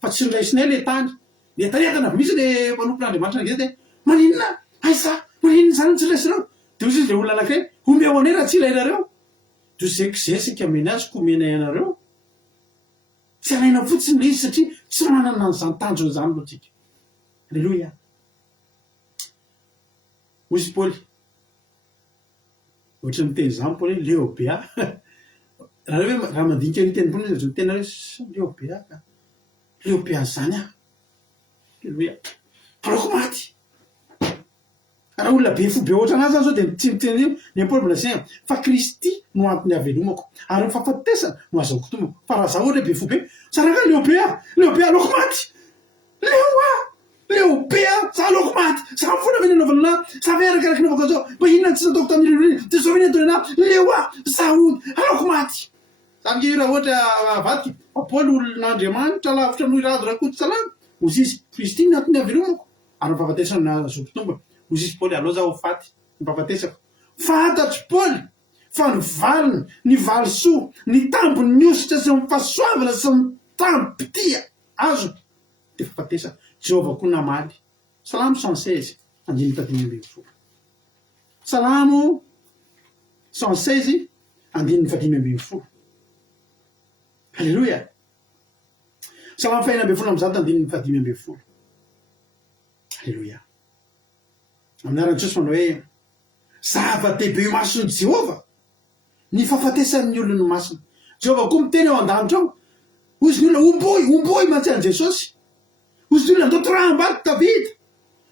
fa tsy nolaisinay le tany le taretana misy le manompon'andriamanitra nge de maninona aisa maninona zany tsy laisinao de ozy izy le olona anakire omeo anay raha tsy ilainareo de zay zay sika meny azy ko menay anareo tsy alaina fotsiny le izy satria tsy manana an'izany tanjony zany lo tsika alleloia ozy paoly ohatra miteny zany paoly hoe leobea raha hoe raha mandinika ny teny paoly ny tena hoe leobea ka leobea zany a alleloia aleoko maty raha olona be fo be ohatra anazy zany zao de tsy miteny ny paoly mbola zay fa kristy no antony avelomako ary ny fahafatesana no azaoko tomboko fa raha za ohatra be fo be saraka leobea aleoko maty leobea za aleoko maty za mifona veny anaovana za ve arakaraky naovako zao mba inona tsy nataoko tamin'ireny de zao veny atony ana leoa za ody aleoko maty zany raha ohatra vadika fa paoly olon'andriamanitra lavitra noho irado rakoto salama ozy izy kristy no antony avelomako ary ny fahafatesana no azaoko tomboko ozy izy paoly aloha za ho faty ny fahafatesako fantatro paoly fa ny valiny ny valisoa ny tambony ny ositra sy mifahasoavana sy mitampitia azo de fahafatesana jehova koa namaly salamo 116 andiny tadimy ambin'ny folo salamo 116 andiny fadimy ambin'ny folo alleloia salamo fahina ambin'ny folo am'zato andiny fadimy ambin'ny folo alleloia aminaran'ny jesosy manao hoe zava-dehibe io masony jehova ny fahafatesan'ny olony masina jehova koa miteny eo an-danitra ao ozy ny olona omboy mantsy an' jesosy ozy ny olona andao toraham-baty davida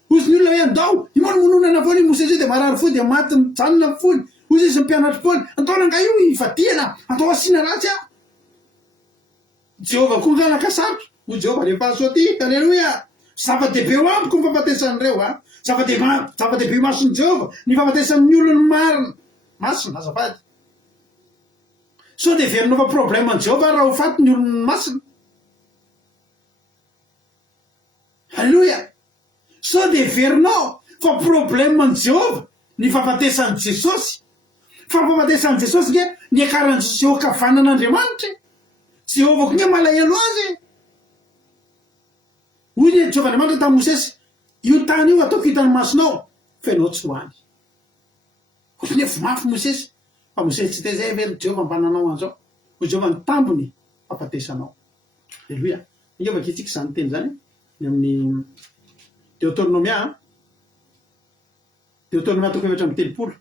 ozy ny olona hoe andao imonomononana foany mosesy de marary fo de maty mijanona fony ozy izy mpianatry paoly andao nanga io ivadiana andao asiana ratsy a jehova koa nganakasarotro o jehova rehefa asoaty alleloia zava-dehibe ho ampiko ny fahafatesan'ireo a zava-dehibe masony jehova ny fahafatesan'ny olony marina masina azafady so de verinao fa problème an jehova raha ho faty ny olony masina alleloia so de verinao fa problème an jehova ny fahafatesan'i jesosy fa fahafatesan'i jesosy nge ny akaran'ny jehovah kavanan'andriamanitra jehova ko nge malahelo azy hoy ny jehovah'andriamanitra tamin'ny mosesy io tany io ataoko hitany masonao fa ianao tsy hoany ohatrany hoe vomafy mosesy fa mosesy tsy te zay very jehova mbananao an'izao ho jehova ny tambony fahafatesanao alleloia ingeva kitsika zany teny zany ny amin'ny deutéronomia toko efatra amby telopolo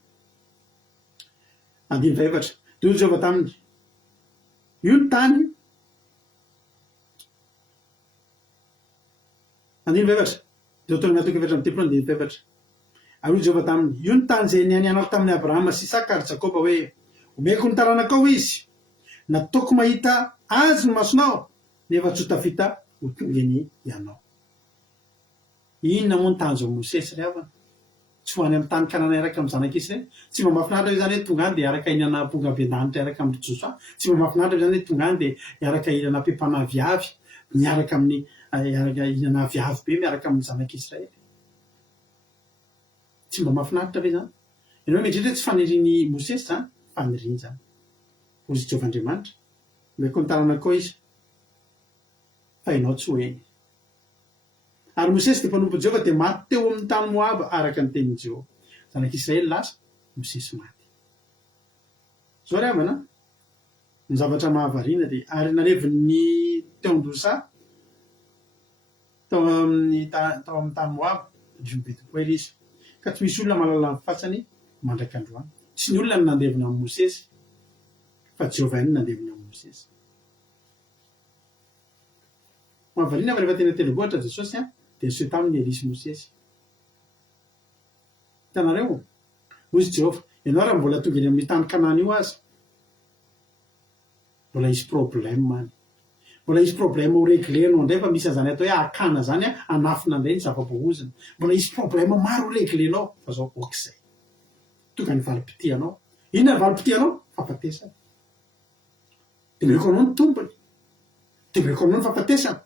andiny faefatra de ozy jehova taminy io ny tany andiny faefatra deutéronomia toko efatra amby telopolo andiny faefatra aloha Jehova taminy io ny tany zay nianianao tamin'ny Abrahama sy Isaka ary Jakoba hoe omeko ny taranakao izy nataoko mahita azy ny masonao nefa tsy ho tafita ho tongeny ianao. Inona moa ny tanjo Mosesy ry havana? Tsy ho any amin'ny tany Kanana araka amin'ny zanak'Israely. Tsy mba mahafinaritra hoe zany hoe tonga any dia araka hinana amponga be-danitra araka amin'ny Josoa. Tsy mba mahafinaritra zany hoe tonga any dia iaraka hinana am-pepana viavy miaraka amin'ny iaraka hinana viavy be miaraka amin'ny zanak'Israely. Tsy mba mahafinaritra ve zany? Ianao mieritreritra tsy faniriny Mosesy zany? Faniriny zany. Hozy Jehovahandriamanitra omeko ny taranakao izy fa ianao tsy ho eny. Ary Mosesy dia mpanompo Jehova dia maty teo amin'ny tany Moaba araka ny tenin'i Jehova. Zanak'Israely lasa, Mosesy maty. Zao ry havana ny zavatra mahavariana dia ary nareviny teo an-dosa tao amin'ny tany Moaba Betpoel izy ka tsy misy olona mahalala ny fatsany mandraiky androany. Tsy ny olona no nandevina amin'ny Mosesy fa Jehova ihany nandevina amin'ny Mosesy. Mahavariana fa rehefa tena tendrombohitra Jesosy dia niseho taminy Elisy Mosesy. Hitanareo hozy Jehova ianao raha mbola tonga eny amin'ny tany Kanana io aza mbola hisy problème any. Mbola hisy problème ho réglenao indray fa misy an'izany atao hoe akana zany anafina indray ny zava-boahozina. Mbola hisy problème maro ho réglenao fa zao okizay. Tonga ny valim-pitianao. Inona ny valim-pitianao? Fahafatesana. Temeko anao ny tompony. Temeko anao ny fahafatesana.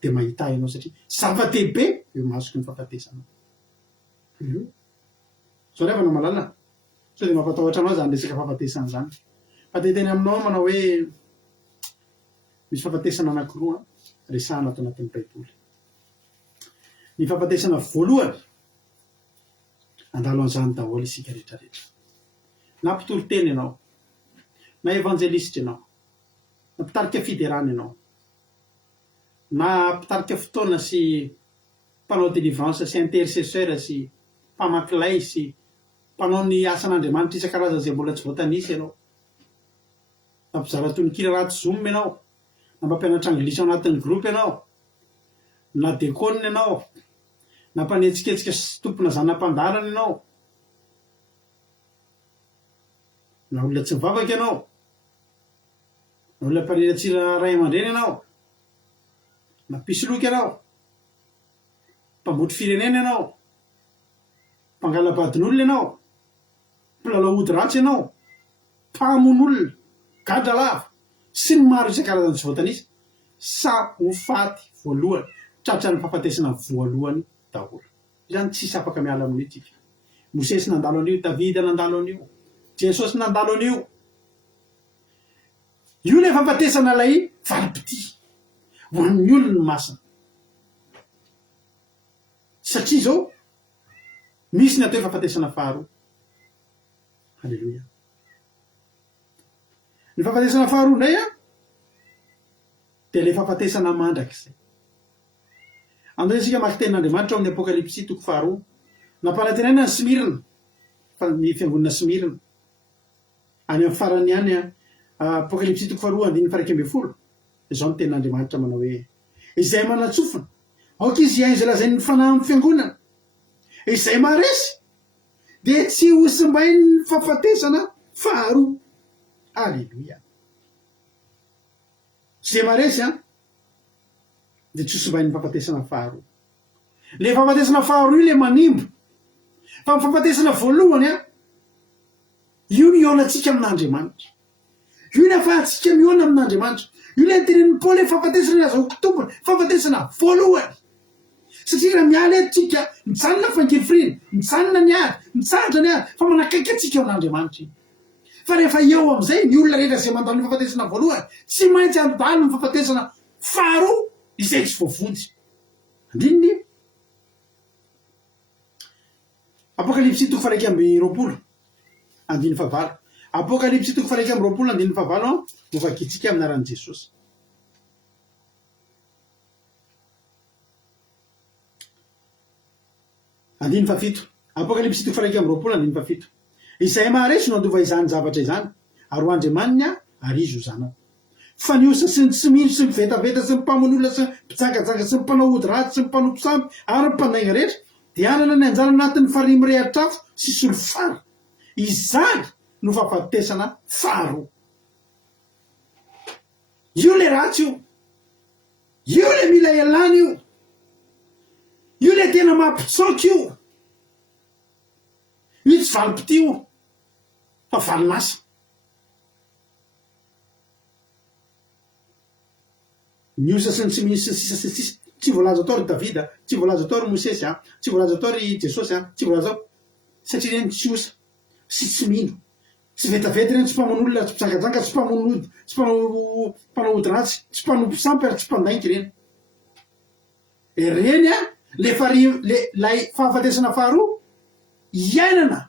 Dia mahita ianao satria zava-dehibe eo mahazoky ny fahafatesana. Zao rehefa malala sao dia mampatahotra anao zany resaka fahafatesana zany. Fa dia teny aminao manao hoe misy fahafatesana anankiroa resahana ato anatin'ny Baiboly. Ny fahafatesana voalohany andalo an'izany daholo isika rehetrarehetra. Na mpitory-teny ianao, na evanjelisitra ianao, na mpitarika fiderana ianao, na mpitarika fotoana sy mpanao délivrance sy intercesseur sy mpamakilay sy mpanao ny asan'Andriamanitra isan-karazany izay mbola tsy voatanisa ianao, na mpizara tononkira ratsy zoom ianao, na mpampianatra anglisy ao anatin'ny groupe ianao, na dekônina ianao, na mpanetsiketsika sy tompona zanam-pandarana ianao, na olona tsy mivavaka ianao, na olona mpaniratsira ray aman-dreny ianao, na mpisoloky ianao, mpamboty firenena ianao, mpangalabadin'olona ianao, mpilalao ody ratsy ianao, mpahamon'olona, gadra lava sy ny maro isan-karazany tsy voatanisa sa ho faty voalohany tratra ny fahafatesana voalohany daholo. Izany tsisy afaka miala amin'io tsika. Mosesy nandalo an'io, Davida nandalo an'io, Jesosy nandalo an'io. Io ilay fahafatesana ilay valim-pity ho an'ny olona masina. Satria zao misy ny atao hoe fahafatesana faharoa. Halleluja. Ny fahafatesana faharoa indray dia ilay fahafatesana mandrakizay. Andray isika maki tenin'Andriamanitra ao amin'ny Apokalipsy toko faharoa. Nampanantenana ny Smirna, fa ny fiangonana Smirna. Any amin'ny farany ihany Apokalipsy toko faharoa 1:12. Izao ny tenin'Andriamanitra manao hoe izay manatsofina aoka izy izay lazainy ny fanahy amin'ny fiangonana. Izay maresy dia tsy ho simbainy ny fahafatesana faharoa. Halleluja. Izay maresy dia tsy ho simbainy ny fahafatesana faharoa. Le fahafatesana faharoa io le manimbo. Fa ny fahafatesana voalohany io ny iona-tsika amin'Andriamanitra. Io ny ahafahantsika miona amin'Andriamanitra. Io le tenenin'ny Paoly hoe fahafatesana azoky tompony, fahafatesana voalohany. Satria raha miala eto tsika mitsanona fangirifirina, mitsanona ny ady, mitsahatra ny ady, fa manakaiky atsika amin'Andriamanitra iny. Fa rehefa eo amin'izay ny olona rehetra izay mandalo ny fahafatesana voalohany tsy maintsy andalo ny fahafatesana faharoa izay tsy voavonjy. Andininy Apokalipsy toko 1:20 andiny favalo. Apokalipsy toko 1:20 andiny favalo no vakitsika amin'ny anaran'i Jesosy. Andiny fafito. Apokalipsy toko 1:20 andiny fafito. Izay maharesy no andova izany zavatra izany ary ho andriamanina ary izy ho zanako. Fa ny osa sy ny tsy miro sy ny vetaveta sy ny mpamonola sy ny mpitsangajanga sy ny mpanao ody ratsy sy ny mpanompo samby ary ny mpandainga rehetra dia anana ny anjara anatin'ny farihy mirehatra-trafo sy solofara izany no fahafatesana faharoa. Io le ratsy io le mila ialana io le tena mampitsoky io tsy valim-pity fa valinasa. Niosa sy ny tsy misy sisa sy sisa tsy voalaza atao ry Davida, tsy voalaza atao ry Mosesy tsy voalaza atao ry Jesosy tsy voalaza ao satria reny tsy osa sy tsy mino tsy vetavety reny, tsy mpamon'olona, tsy mpizangajanga, tsy mpamonody, tsy mpanahody ratsy, tsy mpanompo sampy ary tsy mpandainky reny. Reny lay fahafatesana faharoa iainana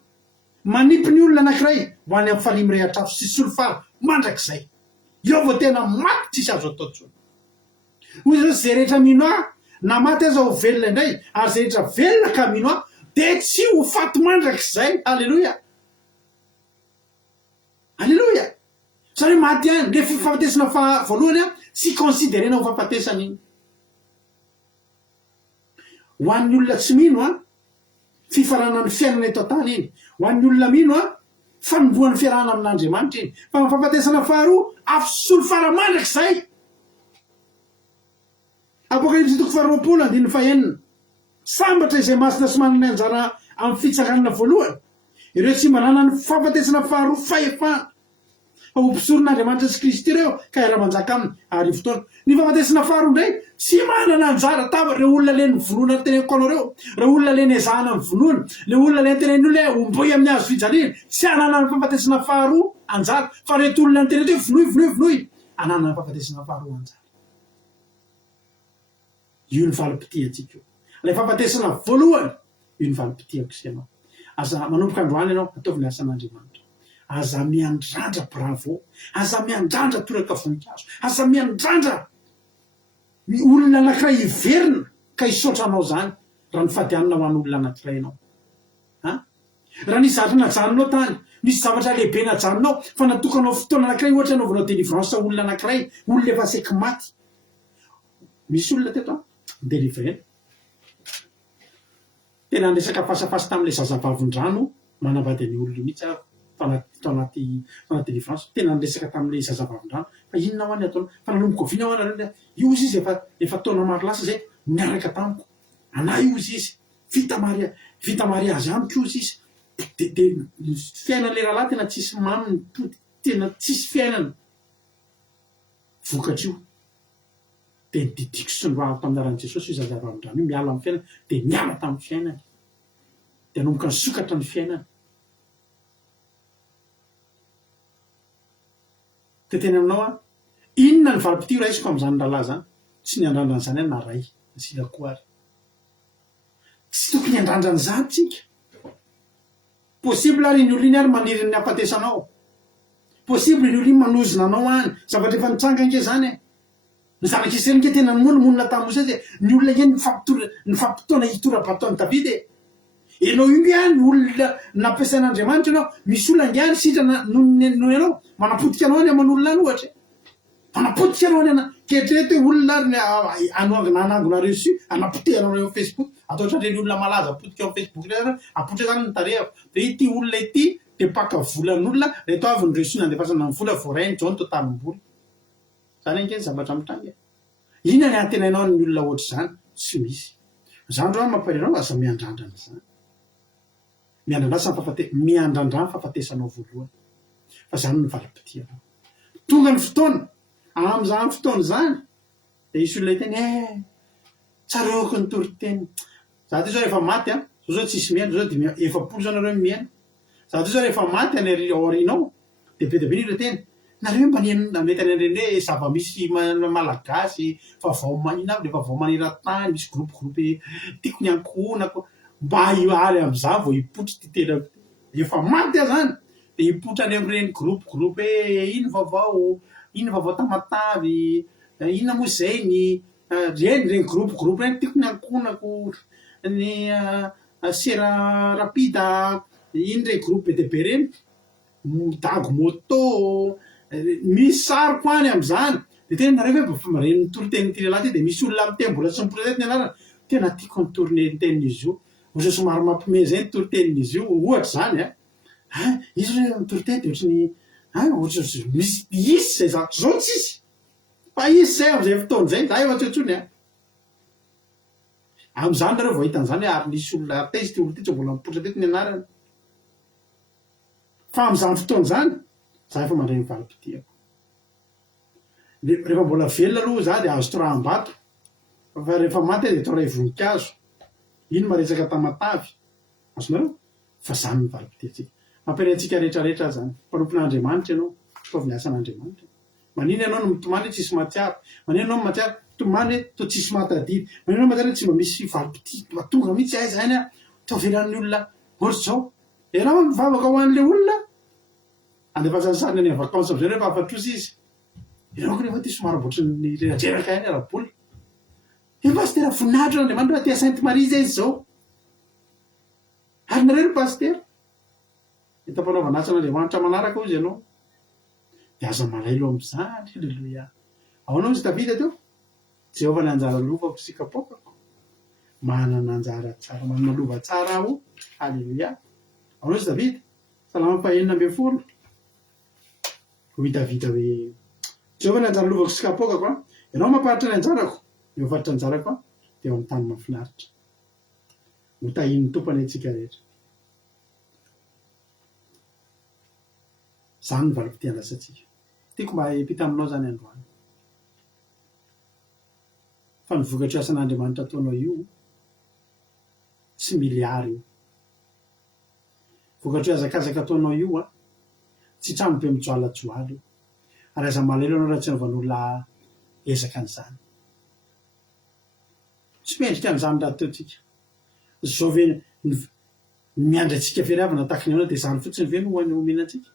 manipy ny olona anankiray ho any amin'ny farihy mirehatra-trafo sy solofara mandrakizay. Io vao tena maty tsisy azo atao tsony. Hoy zao zay rehetra mino na maty aza ho velona indray ary zay rehetra velona ka mino dia tsy ho faty mandrakizay. Alleloia, alleloia. Zany maty any le fahafatesana voalohany tsy considerena ho fahafatesana iny. Ho an'ny olona tsy mino fifaranan'ny fiainana eto tany iny. Ho an'ny olona mino fanombohan'ny fiarahana amin'Andriamanitra iny. Fa ny fahafatesana faharoa solofara mandrakizay. Apokalipsy 2:20 sambatra izay masina sy manana anjara amin'ny fitsaranana voalohany, ireo tsy manana ny fahafatesana faharoa fahefana fa ho mpisoron'Andriamanitra sy Kristy ireo ka era-manjaka aminy ary fotoana. Ny fahafatesana faharoa indray tsy manana anjara tava reo olona le nivonoana teneniko anareo, reo olona le nezahana ny vonoana, le olona le tenen'olona omboy amin'ny hazo fijaliana tsy anana ny fahafatesana faharoa anjara, fa reto olona ny tenety hoe vonoy anana ny fahafatesana faharoa anjara. Io ny valim-pity atsika io. Ilay fahafatesana voalohany io ny valim-pitiako sy ianao. Aza manomboka androany ianao ataovy ny asan'Andriamanitra. Aza miandrandra bravo, aza miandrandra toraka voninkazo, aza miandrandra olona anankiray hiverina ka hisaotra anao zany raha ny fadianana ho an'olona anankiray ianao. Raha nisy zavatra najanonao tany, misy zavatra lehibe najanonao fa natokanao fotoana anankiray ohatra anaovanao délivrance olona anankiray, olona efa saiky maty. Misy olona teto délivré tena resaka fasafasa tamin'ilay zazavavin-drano manambady ny olona mihitsy tao anaty délivrance. Tena resaka tamin'ilay zazavavin-drano fa inona ho any ataona fa nanomboka oviana ho anareo io izy izy efa taona maro lasa zay miaraka tamiko ana io izy vita mariazy amiko io izy de fiainana le rahalahy tena tsisy maminy tena tsisy fiainana vokatry io. Dia nididiko sy nroahako tamin'ny aran'i Jesosy io zazavavin-drano io miala amin'ny fiainana dia miala tamin'ny fiainana dia nanomboka nisokatra ny fiainana. Dia tena aminao inona ny valim-pity raisiko amin'izany rahalahy zany? Tsy ny andrandrany zany na ray sila koary tsy tokony andrandrany zany tsika. Possible ary ny olona iny ary maniry ny hampatesanao, possible ny olona iny manozona anao any zavatra efa nitsanga nke zany ny zanak'Israely nke tena monina tamin'ny Mosesy ny olona iny nifampitoana hitora-bataon'i Davida. Ianao io any olona nampiasain'Andriamanitra ianao, misy olona ngiany sitrana noho ianao manapotika anao any aman'olona any ohatra, manapotika anao any kehitrehitra hoe olona ary anangona reussi anapotehanao eo Facebook atao ohatrany reny olona malaza apotika eo Facebook apotra zany ny tareha de ity olona ity de paka volan'olona reto avy ny reussi nandefasana ny vola voarainy jao ny totalim-bola zany ange ny zavatra mitranga. Inona ny antenainao ny olona ohatry zany? Tsy misy. Zany ro mampahiranao aza miandrandrana zany. Miandrandra ny fahafatesanao voalohany. Fa zany ny valim-pity anao. Tonga ny fotoana amin'izany fotoana zany dia isy olona teny tsaroako ny toriteny. Za ty zao rehefa maty zao tsisy miaina, zao dimy efapolo zao nareo miaina. Za ty zao rehefa maty any aorianao dia be dia be ny olona teny nareo mba mety any an'ireny hoe zava-misy malagasy vavao manina le vavao maneran-tany misy groupe tiako ny ankohonako mba hiary amin'izany vao hipotra ty tena efa maty zany dia hipotra any amin'ireny groupe ino vavao tamatavy inona moa zay ny reny groupe reny tiako ny ankohonako ny sera rapida iny re groupe be dia be reny dago moto misy sariko any amin'izany dia tena nareo hoe reny nitory tenyty lehilahy ty dia misy olona amin'ny teny mbola tsy mipotra teto ny anarana tena tiako nitory ny teniny izy io ohatry somary mampime zay ny toritenin'izy io ohatra zany izy re mitorite de ohatrany ohatry misy isy zay zatra zao tsisy fa isy zay am'izay fotoany zay za efa tsotsony am'izany nareo vao hitan'izany hoe ary nisy olona ary teizy ty olo ty tsy mbola mipotra teto ny anarany fa am'izany fotoany zany za efa mandray mivalipitiako rehefa mbola velona aloha za de azo toraham-bato fa rehefa maty de toray voninkazo ino maretsaka tamatavy azonareo fa zany mivalipitiatsika mampireantsika rehetrarehetra zany mpanompon'Andriamanitra ianao fitaovy asan'Andriamanitra manino ianao no mitomany tsisy matsiaro manino ianao matsiaro tomany to tsisy matadidy manino ianao matsiaro tsy mba misy valipiti matonga mihitsy ay zany taovelan'ny olona ohatry zao ianao mivavaka ho an'le olona andefasasany any vakansa am'zay rehefa afatrosy izy ianao rehefa ty somary boatry ny reratreraka any araboly pasteur voninahitra n'Andriamanitra tia Sainte Marie zay izy zao ary nareo pasteur ita-panaovana asan'Andriamanitra manaraka ozy ianao de aza malailo am'izany halleloia ao anao izy Davida teo Jehovah ny anjara lovako sy kapokako manana anjara tsara manana lova tsara aho halleloia ao anao izy Davida salama fahenina amby folo hoy Davida hoe Jehovah ny anjara lovako sy kapokako ianao mampaharitra ny anjarako mihofaritra anjarako de eo amin'ny tany mafinaritra ho tahin'ny tompany antsika rehetra zany ny valim-pitianasatsika tiako mba hipita aminao zany androany fa ny vokatry asan'Andriamanitra ataonao io tsy miliary io vokatry azakazaka ataonao io tsy trano be mijoalajoala io ary aza malaelo anao raha tsy novan'olona ezaka an'izany tsy mendrika an'izany raha teotsika zao ve miandry atsika fiaravana tahaka ny anao de zany fotsiny ve no hoany omenantsika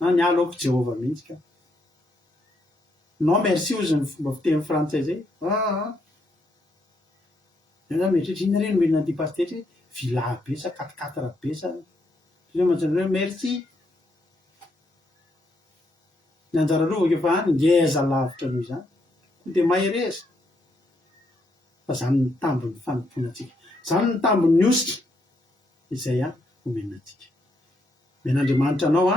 ny aloko Jehovah mihitsy ka non merci ozy ny fomba fiteny frantsay zay metritrina reny menina ty pasteur vila be sa 4 be sa mantsana merci ny anjara lovako efa any ngeza lavitra noho izany de mahereza fa zany ny tambony fanomponatsika zany ny tambony ny ositra izay omenantsika men'Andriamanitra anao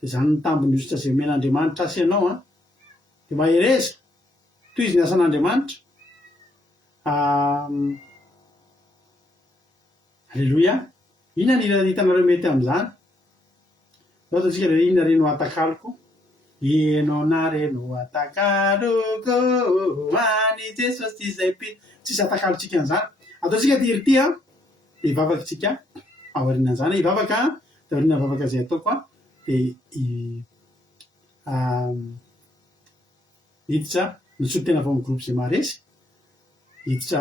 de zany ny tambony ositra zay men'Andriamanitra asy ianao de mahereza toy izy ny asan'Andriamanitra halleloia ina ny hitanareo mety am'izany zao ataotsika le ina reno atakaloko ianao nareno atakaloko any Jesosy izay tsisy atakalotsika an'izany ataotsika tiry ty de hivavakatsika aorianan'izany hivavaka de aoriana vavaka zay ataoko de hiditra misolo tena avao amin'ny groupe zay maharesy hiditra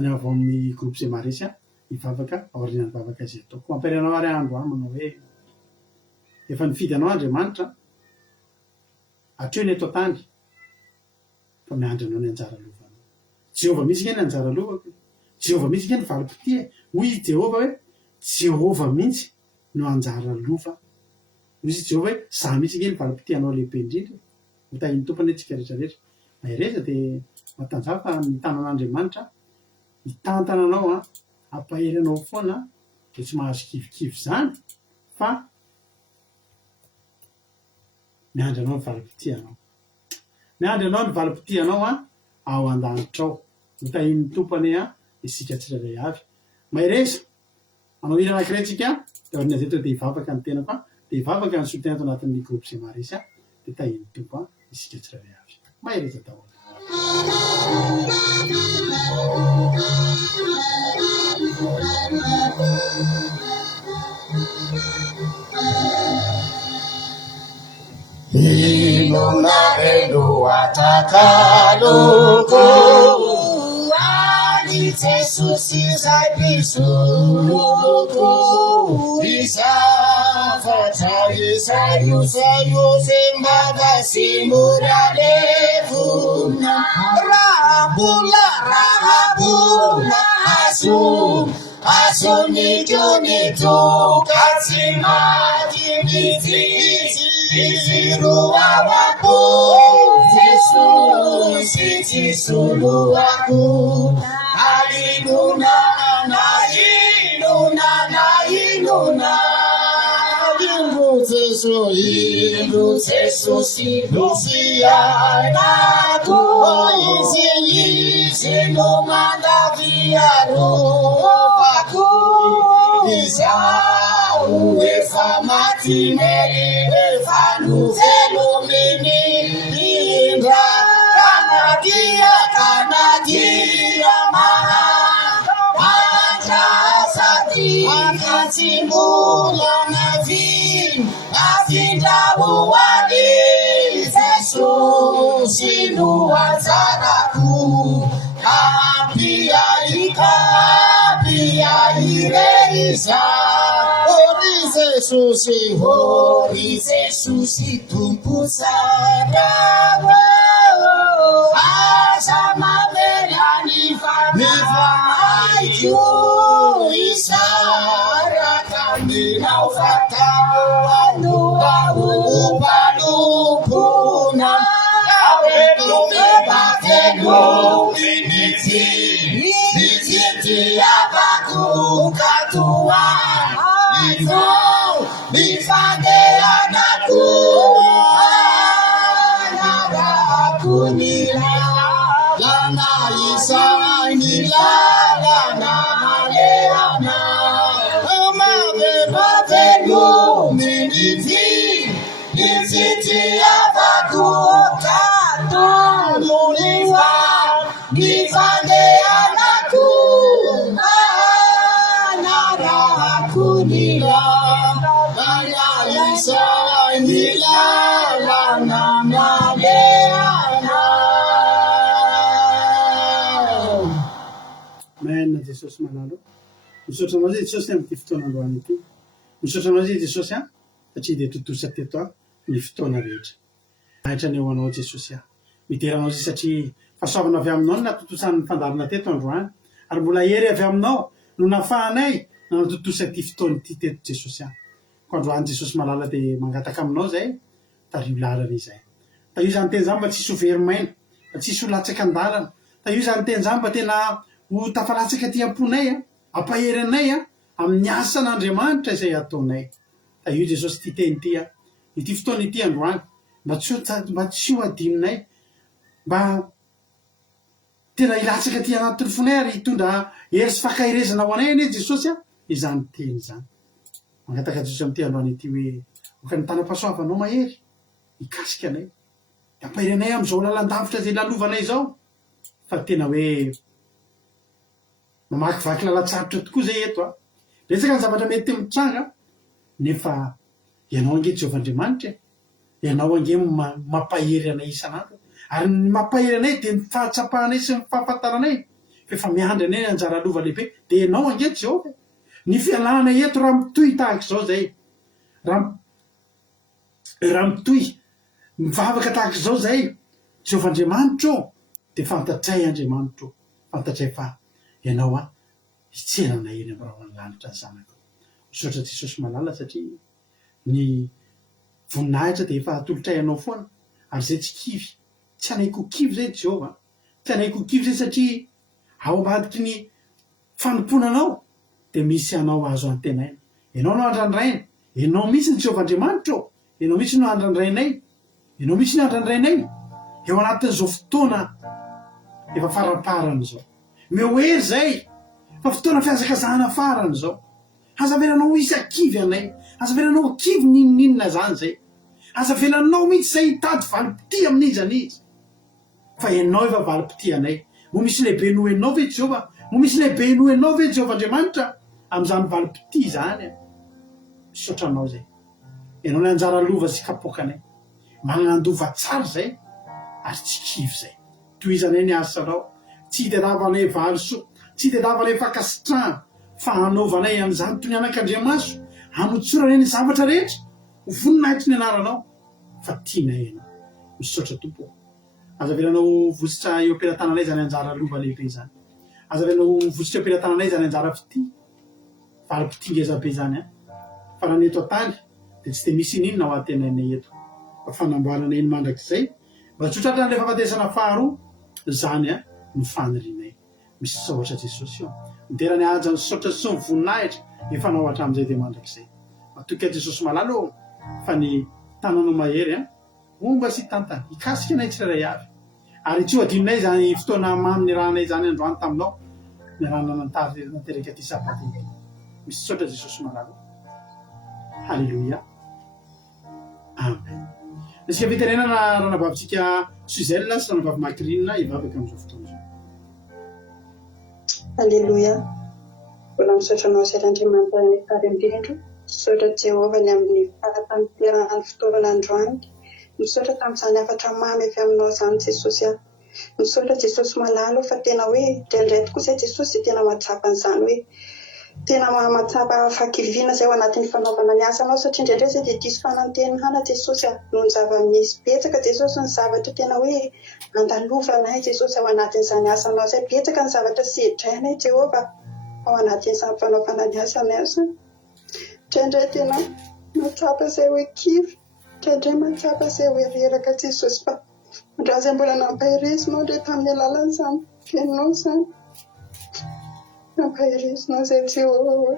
ny avao amin'ny groupe zay maharesy hivavaka aoriana ny vavaka zay ataoko amperianao ary andro manao hoe efa nifidy anao Andriamanitra atreo ny eto tany fa miandry anao ny anjara lovana Jehovah misy nge ny anjara lovako Jehovah misy nge ny valim-potia hoy Jehovah hoe Jehovah mihitsy no anjara lova hoy Jehovah hoe za misy nge ny valim-potianao lehibe indrindra ho tahin'ny tompany antsika rehetrarehetra mahereza de matanjaka fa ny tanan'Andriamanitra mitantana anao ampahery anao foana de tsy mahazo kivikivy zany fa miandry anao ny valim-potianao miandry anao ny valim-potianao ao an-danitra ao ho tahin'ny tompany isika tsirairay avy mahereza anao hira anankiray tsika de aoriana zay to de hivavaka ny tena fa de hivavaka ny solotena ato anatin'ny groupe zay maharesy de tahin'ny tompo isika tsirairay avy mahereza daholo Inonareno atakaloko ani Jesosy izay mpisoloko izafatra izay zay mbava sy mora levona rabola azoniko nitoka tsy matinity Iziruawaku Yesus Isuluaku Aliguna Nahi fotona indro Jesosy lusianako izy no mandaviarovako izao efa matine efa novelominy indra kanadia akatsimbolana viny afindrahoany Jesosy no anjarako ampiaireza ori Jesosy tompo tsara aza mamelany famaiko isaraka minao fatao aopalompona Nitiavako katoa mifandeanako anarako nilalana isainy lalana maleana mavelominy nitiavako katononifa mifandeanako anarako nilalana isainy lalana maleana. Maina Jesosy malalo misaotra anao zay Jesosy amin'ity fotoana androany ity misaotra anao zay Jesosy satria dia totosa teto ny fotoana rehetra ahitra ny eo anao Jesosy mideranao zay satria fahasoavana avy aminao no natotosan'ny fandarina teto androany ary mbola hery avy aminao no nafahanay nanatotosa ty fotoana ity teto Jesosy ko androany Jesosy malala dia mangataka aminao zay tario lalana izay taio zany teny zany mba tsisy ho verimaina mba tsisy ho latsaka an-dalana taio zany teny zany mba tena ho tafalatsaka ty amponay ampahery anay amin'ny asan'Andriamanitra izay ataonay taio Jesosy ty teny ty ity fotoana ity androany mba tsy ho adiminay mba tena ilatsaka ty anatin'ny fonay ary hitondra hery sy fakahirezana ho anay ane Jesosy izany teny zany mangataka Jesosy amin'ity androany ity hoe okany tana-pasoavanao mahery ikasika anay de ampahery anay am'izao lalandavitra zay lalovanay zao fa tena hoe mamakivaky lalatsarotra tokoa zay eto resaka ny zavatra mety mitranga nefa ianao ange Jehovah-Andriamanitra ianao ange mampahery anay isan'andro ary ny mampahery anay dia ny fahatsapahanay sy ny fahafantaranay fa efa miandry anay anjara lova lehibe dia ianao ange Jehova ny fialanay eto raha mitohy tahaka izao zay raha mitohy mivavaka tahaka izao zay Jehovah-Andriamanitra dia fantatray Andriamanitra fantatray fa ianao hitsenanay eny amin'ny rahona lanitra ny zanako misaotra Jesosy malala satria ny voninahitra dia efa atolotray anao foana ary zay tsy kivy tsy anaiko kivy zay Jehova tsy anaiko kivy zay satria ao ambadiky ny fanomponanao dia misy anao azo antenaina ianao no andrandraina ianao misy ny Jehovah-Andriamanitra ianao misy no andrandrainay ianao misy no andrandrainay eo anatin'izao fotoana efa faraparana zao mehoery zay fa fotoana fiazakazahana farany zao azavelanao isa-kivy anay azavelanao kivy ninninina zany zay azavelanao mihitsy zay hitady valipiti amin'izany izy fa ianao efa valipiti anay mo misy lehibe no enao ve Jehova mo misy lehibe no enao ve Jehovah-Andriamanitra amin'izany valipiti zany misaotra anao zay ianao ny anjara lova sy kapokanay magnandova tsara zay ary tsy kivy zay toizanay ny asanao tsy tadavanay valiso tsy tadavanay fakasitrahana fa hanaovanay amin'izany toy ny anak'Andriamaso hamotsoranay ny zavatra rehetra ho voninahitry ny anaranao fa tianay ianao misaotra tompo azavelanao vositra eo am-pelatananay zany anjara lova lehibe zany azavelanao vositra eo am-pelatananay zany anjara fity valipiti-ngezabe zany fa raha ny eto ataly dia tsy dia misy ninona ho atenainay eto fa fanamboaranay ny mandrak'izay mba tsotratra n'ilay fahafatesana faharoa zany ny fanirinay misaotra Jesosy io miderany aja ny saotra sy ny voninahitra ifanao hatramin'izay dia mandrakizay matoka Jesosy malalo fa ny tananao mahery momba sy tantany hikasika nay tsirairay avy ary tsy ho adinonay zany fotoana mamy rahanay zany androany taminao ny rahana natereka ty sabaty misy tsotra Jesosy malalo. Halleluia, amen. Isika fiterenana ranavavitsika Suzelle sy ranavavy Macrine ivavaka amin'izao fotoana izao. Halleluia. Mbola misaotra anao izay Andriamanitra ny farindrindro. Misaotra Jehovah ny amin'ny fahatampiterahany fitaovana androany. Misaotra tamin'izany hafatra mamy avy aminao izany Jesosy aho. Misaotra Jesosy malalo fa tena hoe indraindray tokoa izay Jesosy tena mahatsapa an'izany hoe tena mahatsapa fakiviana izay ao anatin'ny fanaovana ny asanao satria indraindray izay dia diso fanantenana Jesosy noho ny zava-misy betsaka Jesosy ny zavatra tena hoe andalovanay Jesosy ao anatin'izany asanao izay betsaka ny zavatra sedrainay Jehovah ao anatin'izany fanaovana ny asanay izany. Indraindray tena mahatsapa izay hoe kivy, indraindray mahatsapa izay hoe reraka Jesosy fa raha izay mbola nampahiresinao indray tamin'ny alalan'izany fiainao izany. Nampahiresinao izay Jehovah hoe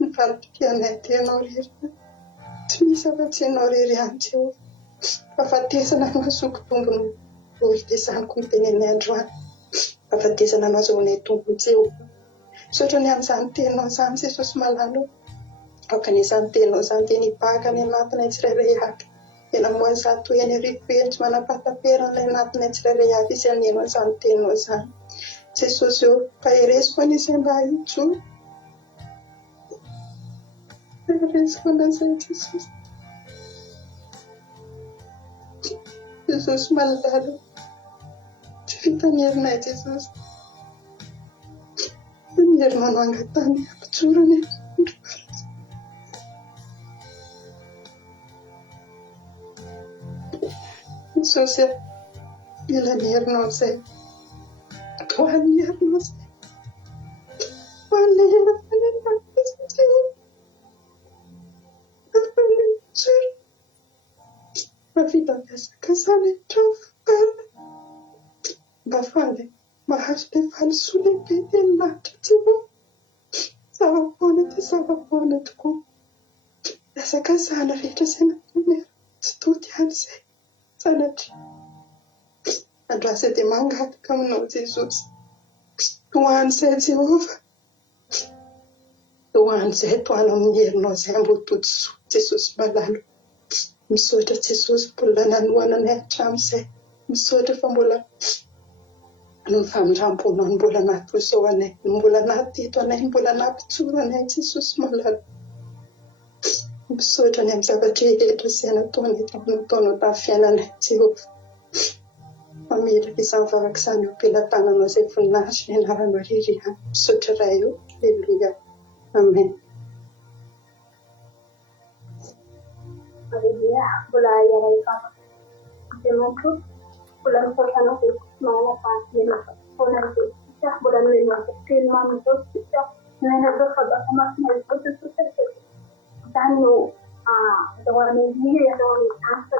nifalim-pitianay tenao rery. Tsy misy afa-tsy ianao rery ihany Jehovah. Afatesana mahasoko tombony ory dia izany koa mitenenay androany. Afatesana mahazoanay tombony Jehovah. Misaotra ny amin'izany tenao izany Jesosy malalo. Aokan'izany tenao izany tena hibaka ny anatinay tsirairay avy. Tena moazato eny arivo eny tsy manapataperana ny anatinay tsirairay avy izy anenao izany tenao izany. Jesosy eo pahiresy foana izay mba hitso. Pahiresy foana izay Jesosy. Jesosy malalo. Tsy fitanyherinay Jesosy. Ny herinao no angatany ampitsorany. Jesosy ila ny herinao izay. Toan'ny herinao izay. Toan'ny herinao izay. Mavita miasaka sana trano fara. Mba faly mahazo le valisoa lehibe teny lahitra Jehovah. Zava-poana dia zava-poana tokoa. Miasaka sana rehetra izay natonera. Tsy toty ihany izay. Sanatria androasy dia mangataka aminao Jesosy. Toany izay Jehovah. Toany izay toana amin'ny herinao izay mbo totosoa Jesosy malalo. Misaotra Jesosy mbola nanohananay hatramin'izay. Misaotra fa mbola ny famindramponao mbola natosao anay, mbola nateto anay, mbola nampitsoro anay Jesosy malalo. Misaotra ny amin'ny zavatra rehetra izay nataonay tamin'ny taonao tamin'ny fiainanay Jehovah. Mamelaka izany vavaka izany eo am-pelantananao izay voninahitra ny anaranao irery ihany. Misaotra raha eo. Halleluia. Amen. Halleluia. Mbola iray vavaka. Dia manko mbola misaotra anao dia manana fahasilena foana Jesosy. Mbola noenao teny mamy Jesosy. Noenao fabaka masina Jesosy. Izany no azahoanay hira azahoanay ansa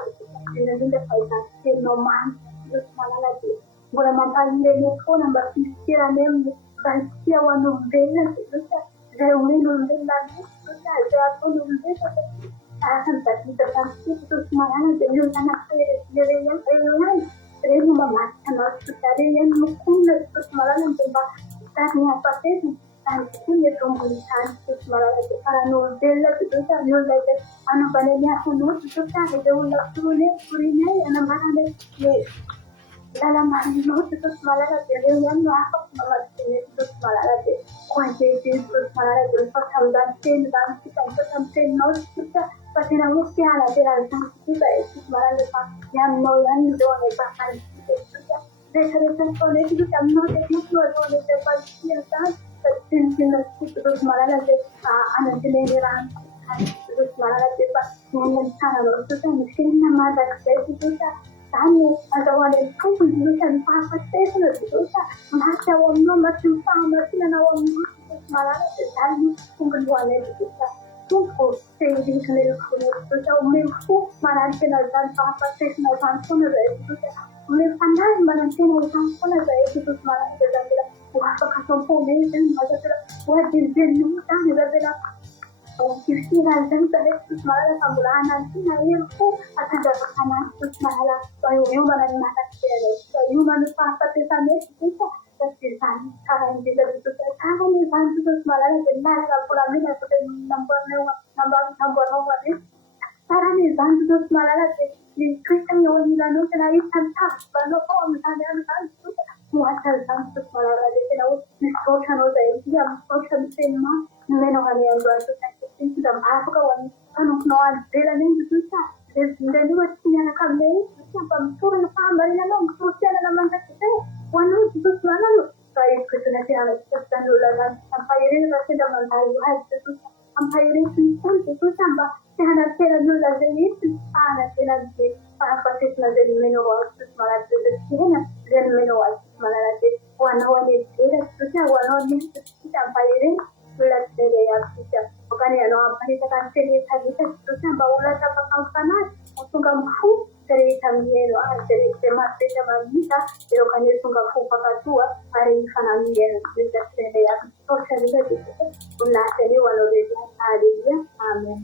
indrindra fa izany teninao mamy Jesosy manana dia mbola mampahira anay foana mba fisiteranay amin'ny valia ho an'olombelona Jesosy. Izay omen'olombelona Jesosy izay ataon'olombelona araka ny davita tamin'ity Jesosy manana dia io anakirey ihany ireny no mamarika anao Jesosy ary ihany nokonina Jesosy manana dia mba hitariny hampatezina izany tokoa ny eto ambony tany Jesosy manana dia faran'olombelona Jesosy ny olona izay anaovanay ny asanao Jesosy izay olona toronay torinay anambaranay ny lalamarina Jesosy malala dia ireo ihany no afaka mamadikany Jesosy malala dia koanjery Jesosy malala dia mifaotra amin'izany teny izany sika mifaotra amin'ny teninao Jesosy fa tena hoe fiala teran'izany sika Jesosy malala fa ny aminao ihany ireo anay Jesosy rehetrarehetra ataonay Jesosy aminao dia misy no ataonay izay valisia izany fa tsinona Jesosy malala dia anadinay ny rano Jesosy malala dia fa ny tananao Jesosy misy mandrakizay Jesosy izany azahoanay tompony Jesosy ny fahafatesana Jesosy maty ao aminao maty ny fahamasinana ao aminao Jesosy malala dia izany no tombony ho anay Jesosy tompo tehirizina eo foana Jesosy omeo fo manarika an'izany fahafatesana izany foana izay Jesosy omeo fanahy manantena izany foana izay Jesosy malala dia izany mbola ho afaka atao-pomeny izany mazatra وهتنزل تعمل بابنا وكيفين عندهم تلك تسمع لها فمبلعنا فينا يرخو أتجرب أنا تسمع لها ويوم أنا ما تكتير ويوم أنا فاقت تسمع كيفا تسمعني ترى عندي جبت تسمع نيزان تسمع لها بالناس أقول أمين أقول نمبر نوع ترى نيزان تسمع لها كيفا يوم يلانو كنا يتنتظر بنو قوم ثاني muhatal tanto parlare che non si scocciano dai dia scocciano tema meno che io ho detto che da marco quando non ho altera niente tutta e devo essere a me sta pure la fama non so se la manca che quando si suonano sai che sono che stanno la campagna da mandare campagna di tutta أنا كنا نقول زين أنا كنا زين ففتشنا زين منو واسمع لك هنا زين منو واسمع لك وأنا وني كذا تجا وأنا وني تجا بايرين ولا تجا يا تجا وكان أنا أبغى تكان تجي تجي تجا باولا تبغى كنا وتوكا مخو تري تمينو تري تما تجا مانيتا لو كان يتوكا مخو فكاتوا أري خنا مينو تجا تجا يا تجا تجا ولا تجي ولا تجي هذه آمين.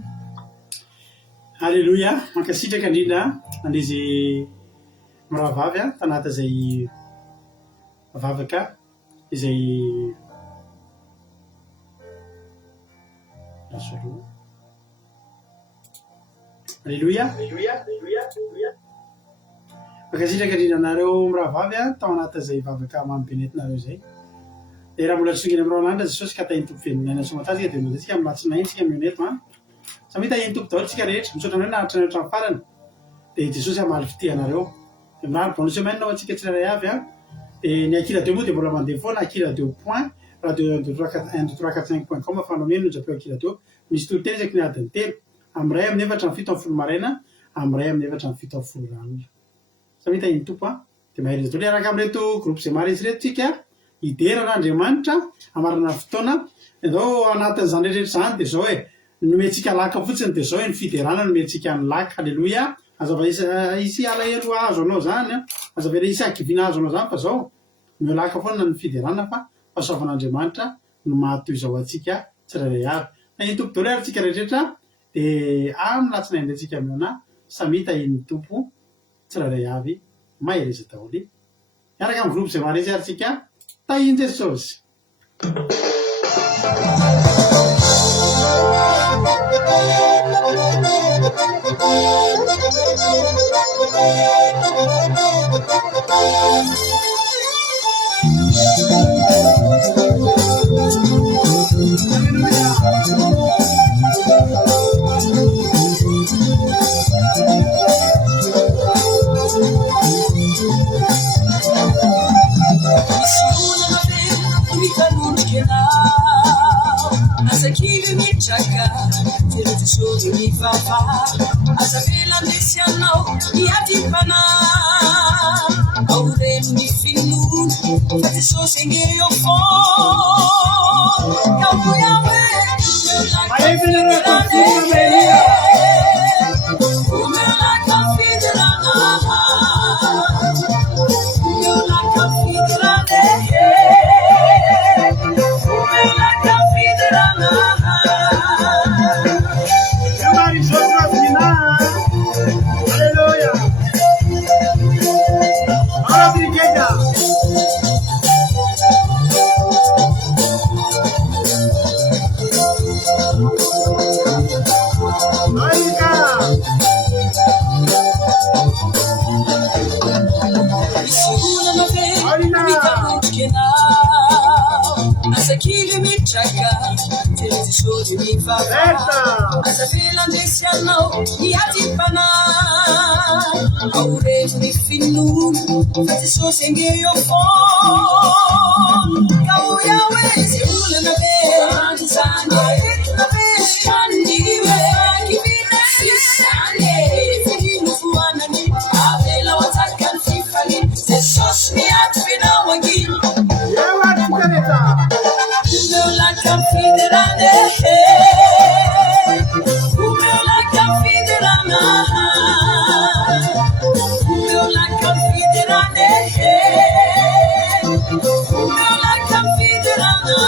Alléluia, mankasitraka indrindra andizy miravavy tanata zay vavaka izay rasoloa. Alléluia. Mankasitraka indrindra anareo miravavy tao anata zay vavaka mampinetinareo zay. Dia raha mbola tsongina amin'ireo an'andra Jesosy ka tahiny tompo fiainana somatasika dia mandatsika amin'ny latsinainy tsika mioneto samy tahiny tompo daholo tsika rehetra misaotra anareo naharitra ny hatrany farany dia Jesosy hamaly fitihanareo dia maro bonne semaine ao antsika tsirairay avy dia ny akila 2 moa dia mbola mandeha foana akila 2 point radio 1 fanomeno japeo akila 2 misy toloteny isaky ny adiny 3 amin'ny ray amin'ny 7:70 maraina amin'ny ray amin'ny 7:70 ranona samy tahiny tompo dia mahery daholo araka amin'reto groupe zay maro izy reto tsika hideran'Andriamanitra amarana fotoana izao anatin'izany rehetra zany dia zao hoe nomentsika laka fotsiny dia zao hoe ny fiderana nomentsika ny laka. Halleloia. Azava isy alahelo azo anao zany azava isy akivina azo anao zany fa zao mio laka foana ny fiderana fa fahasoavan'Andriamanitra no mahatoy izao antsika tsirairay avy na iny tompo daholo ary tsika rehetra dia amin'ny latsinainy antsika aminana samy tahiny tompo tsirairay avy mahereza daholo miaraka amin'ny groupe zay maro izy ary tsika tahiny Jesosy. Asa vela nesse anão e a tipana Aure mi finu Fati so senge yo fo Kaupu yawe Umela kafidelana Umela kafidelana Umela kafidelana Hallelujah. Asakili mitraka Tezi shodi mifaka Asafila nisi anao Iatipana Aure mifinu Fati so senge yo fon Kau yawe Zihula na be Anzane Na be Shandiwe Kibina Lisane Fihinu fuana ni Avela watakan fifani Zesos mi atfina wagin Umela kafidelana Umela kafidelana Umela kafidelana Umela kafidelana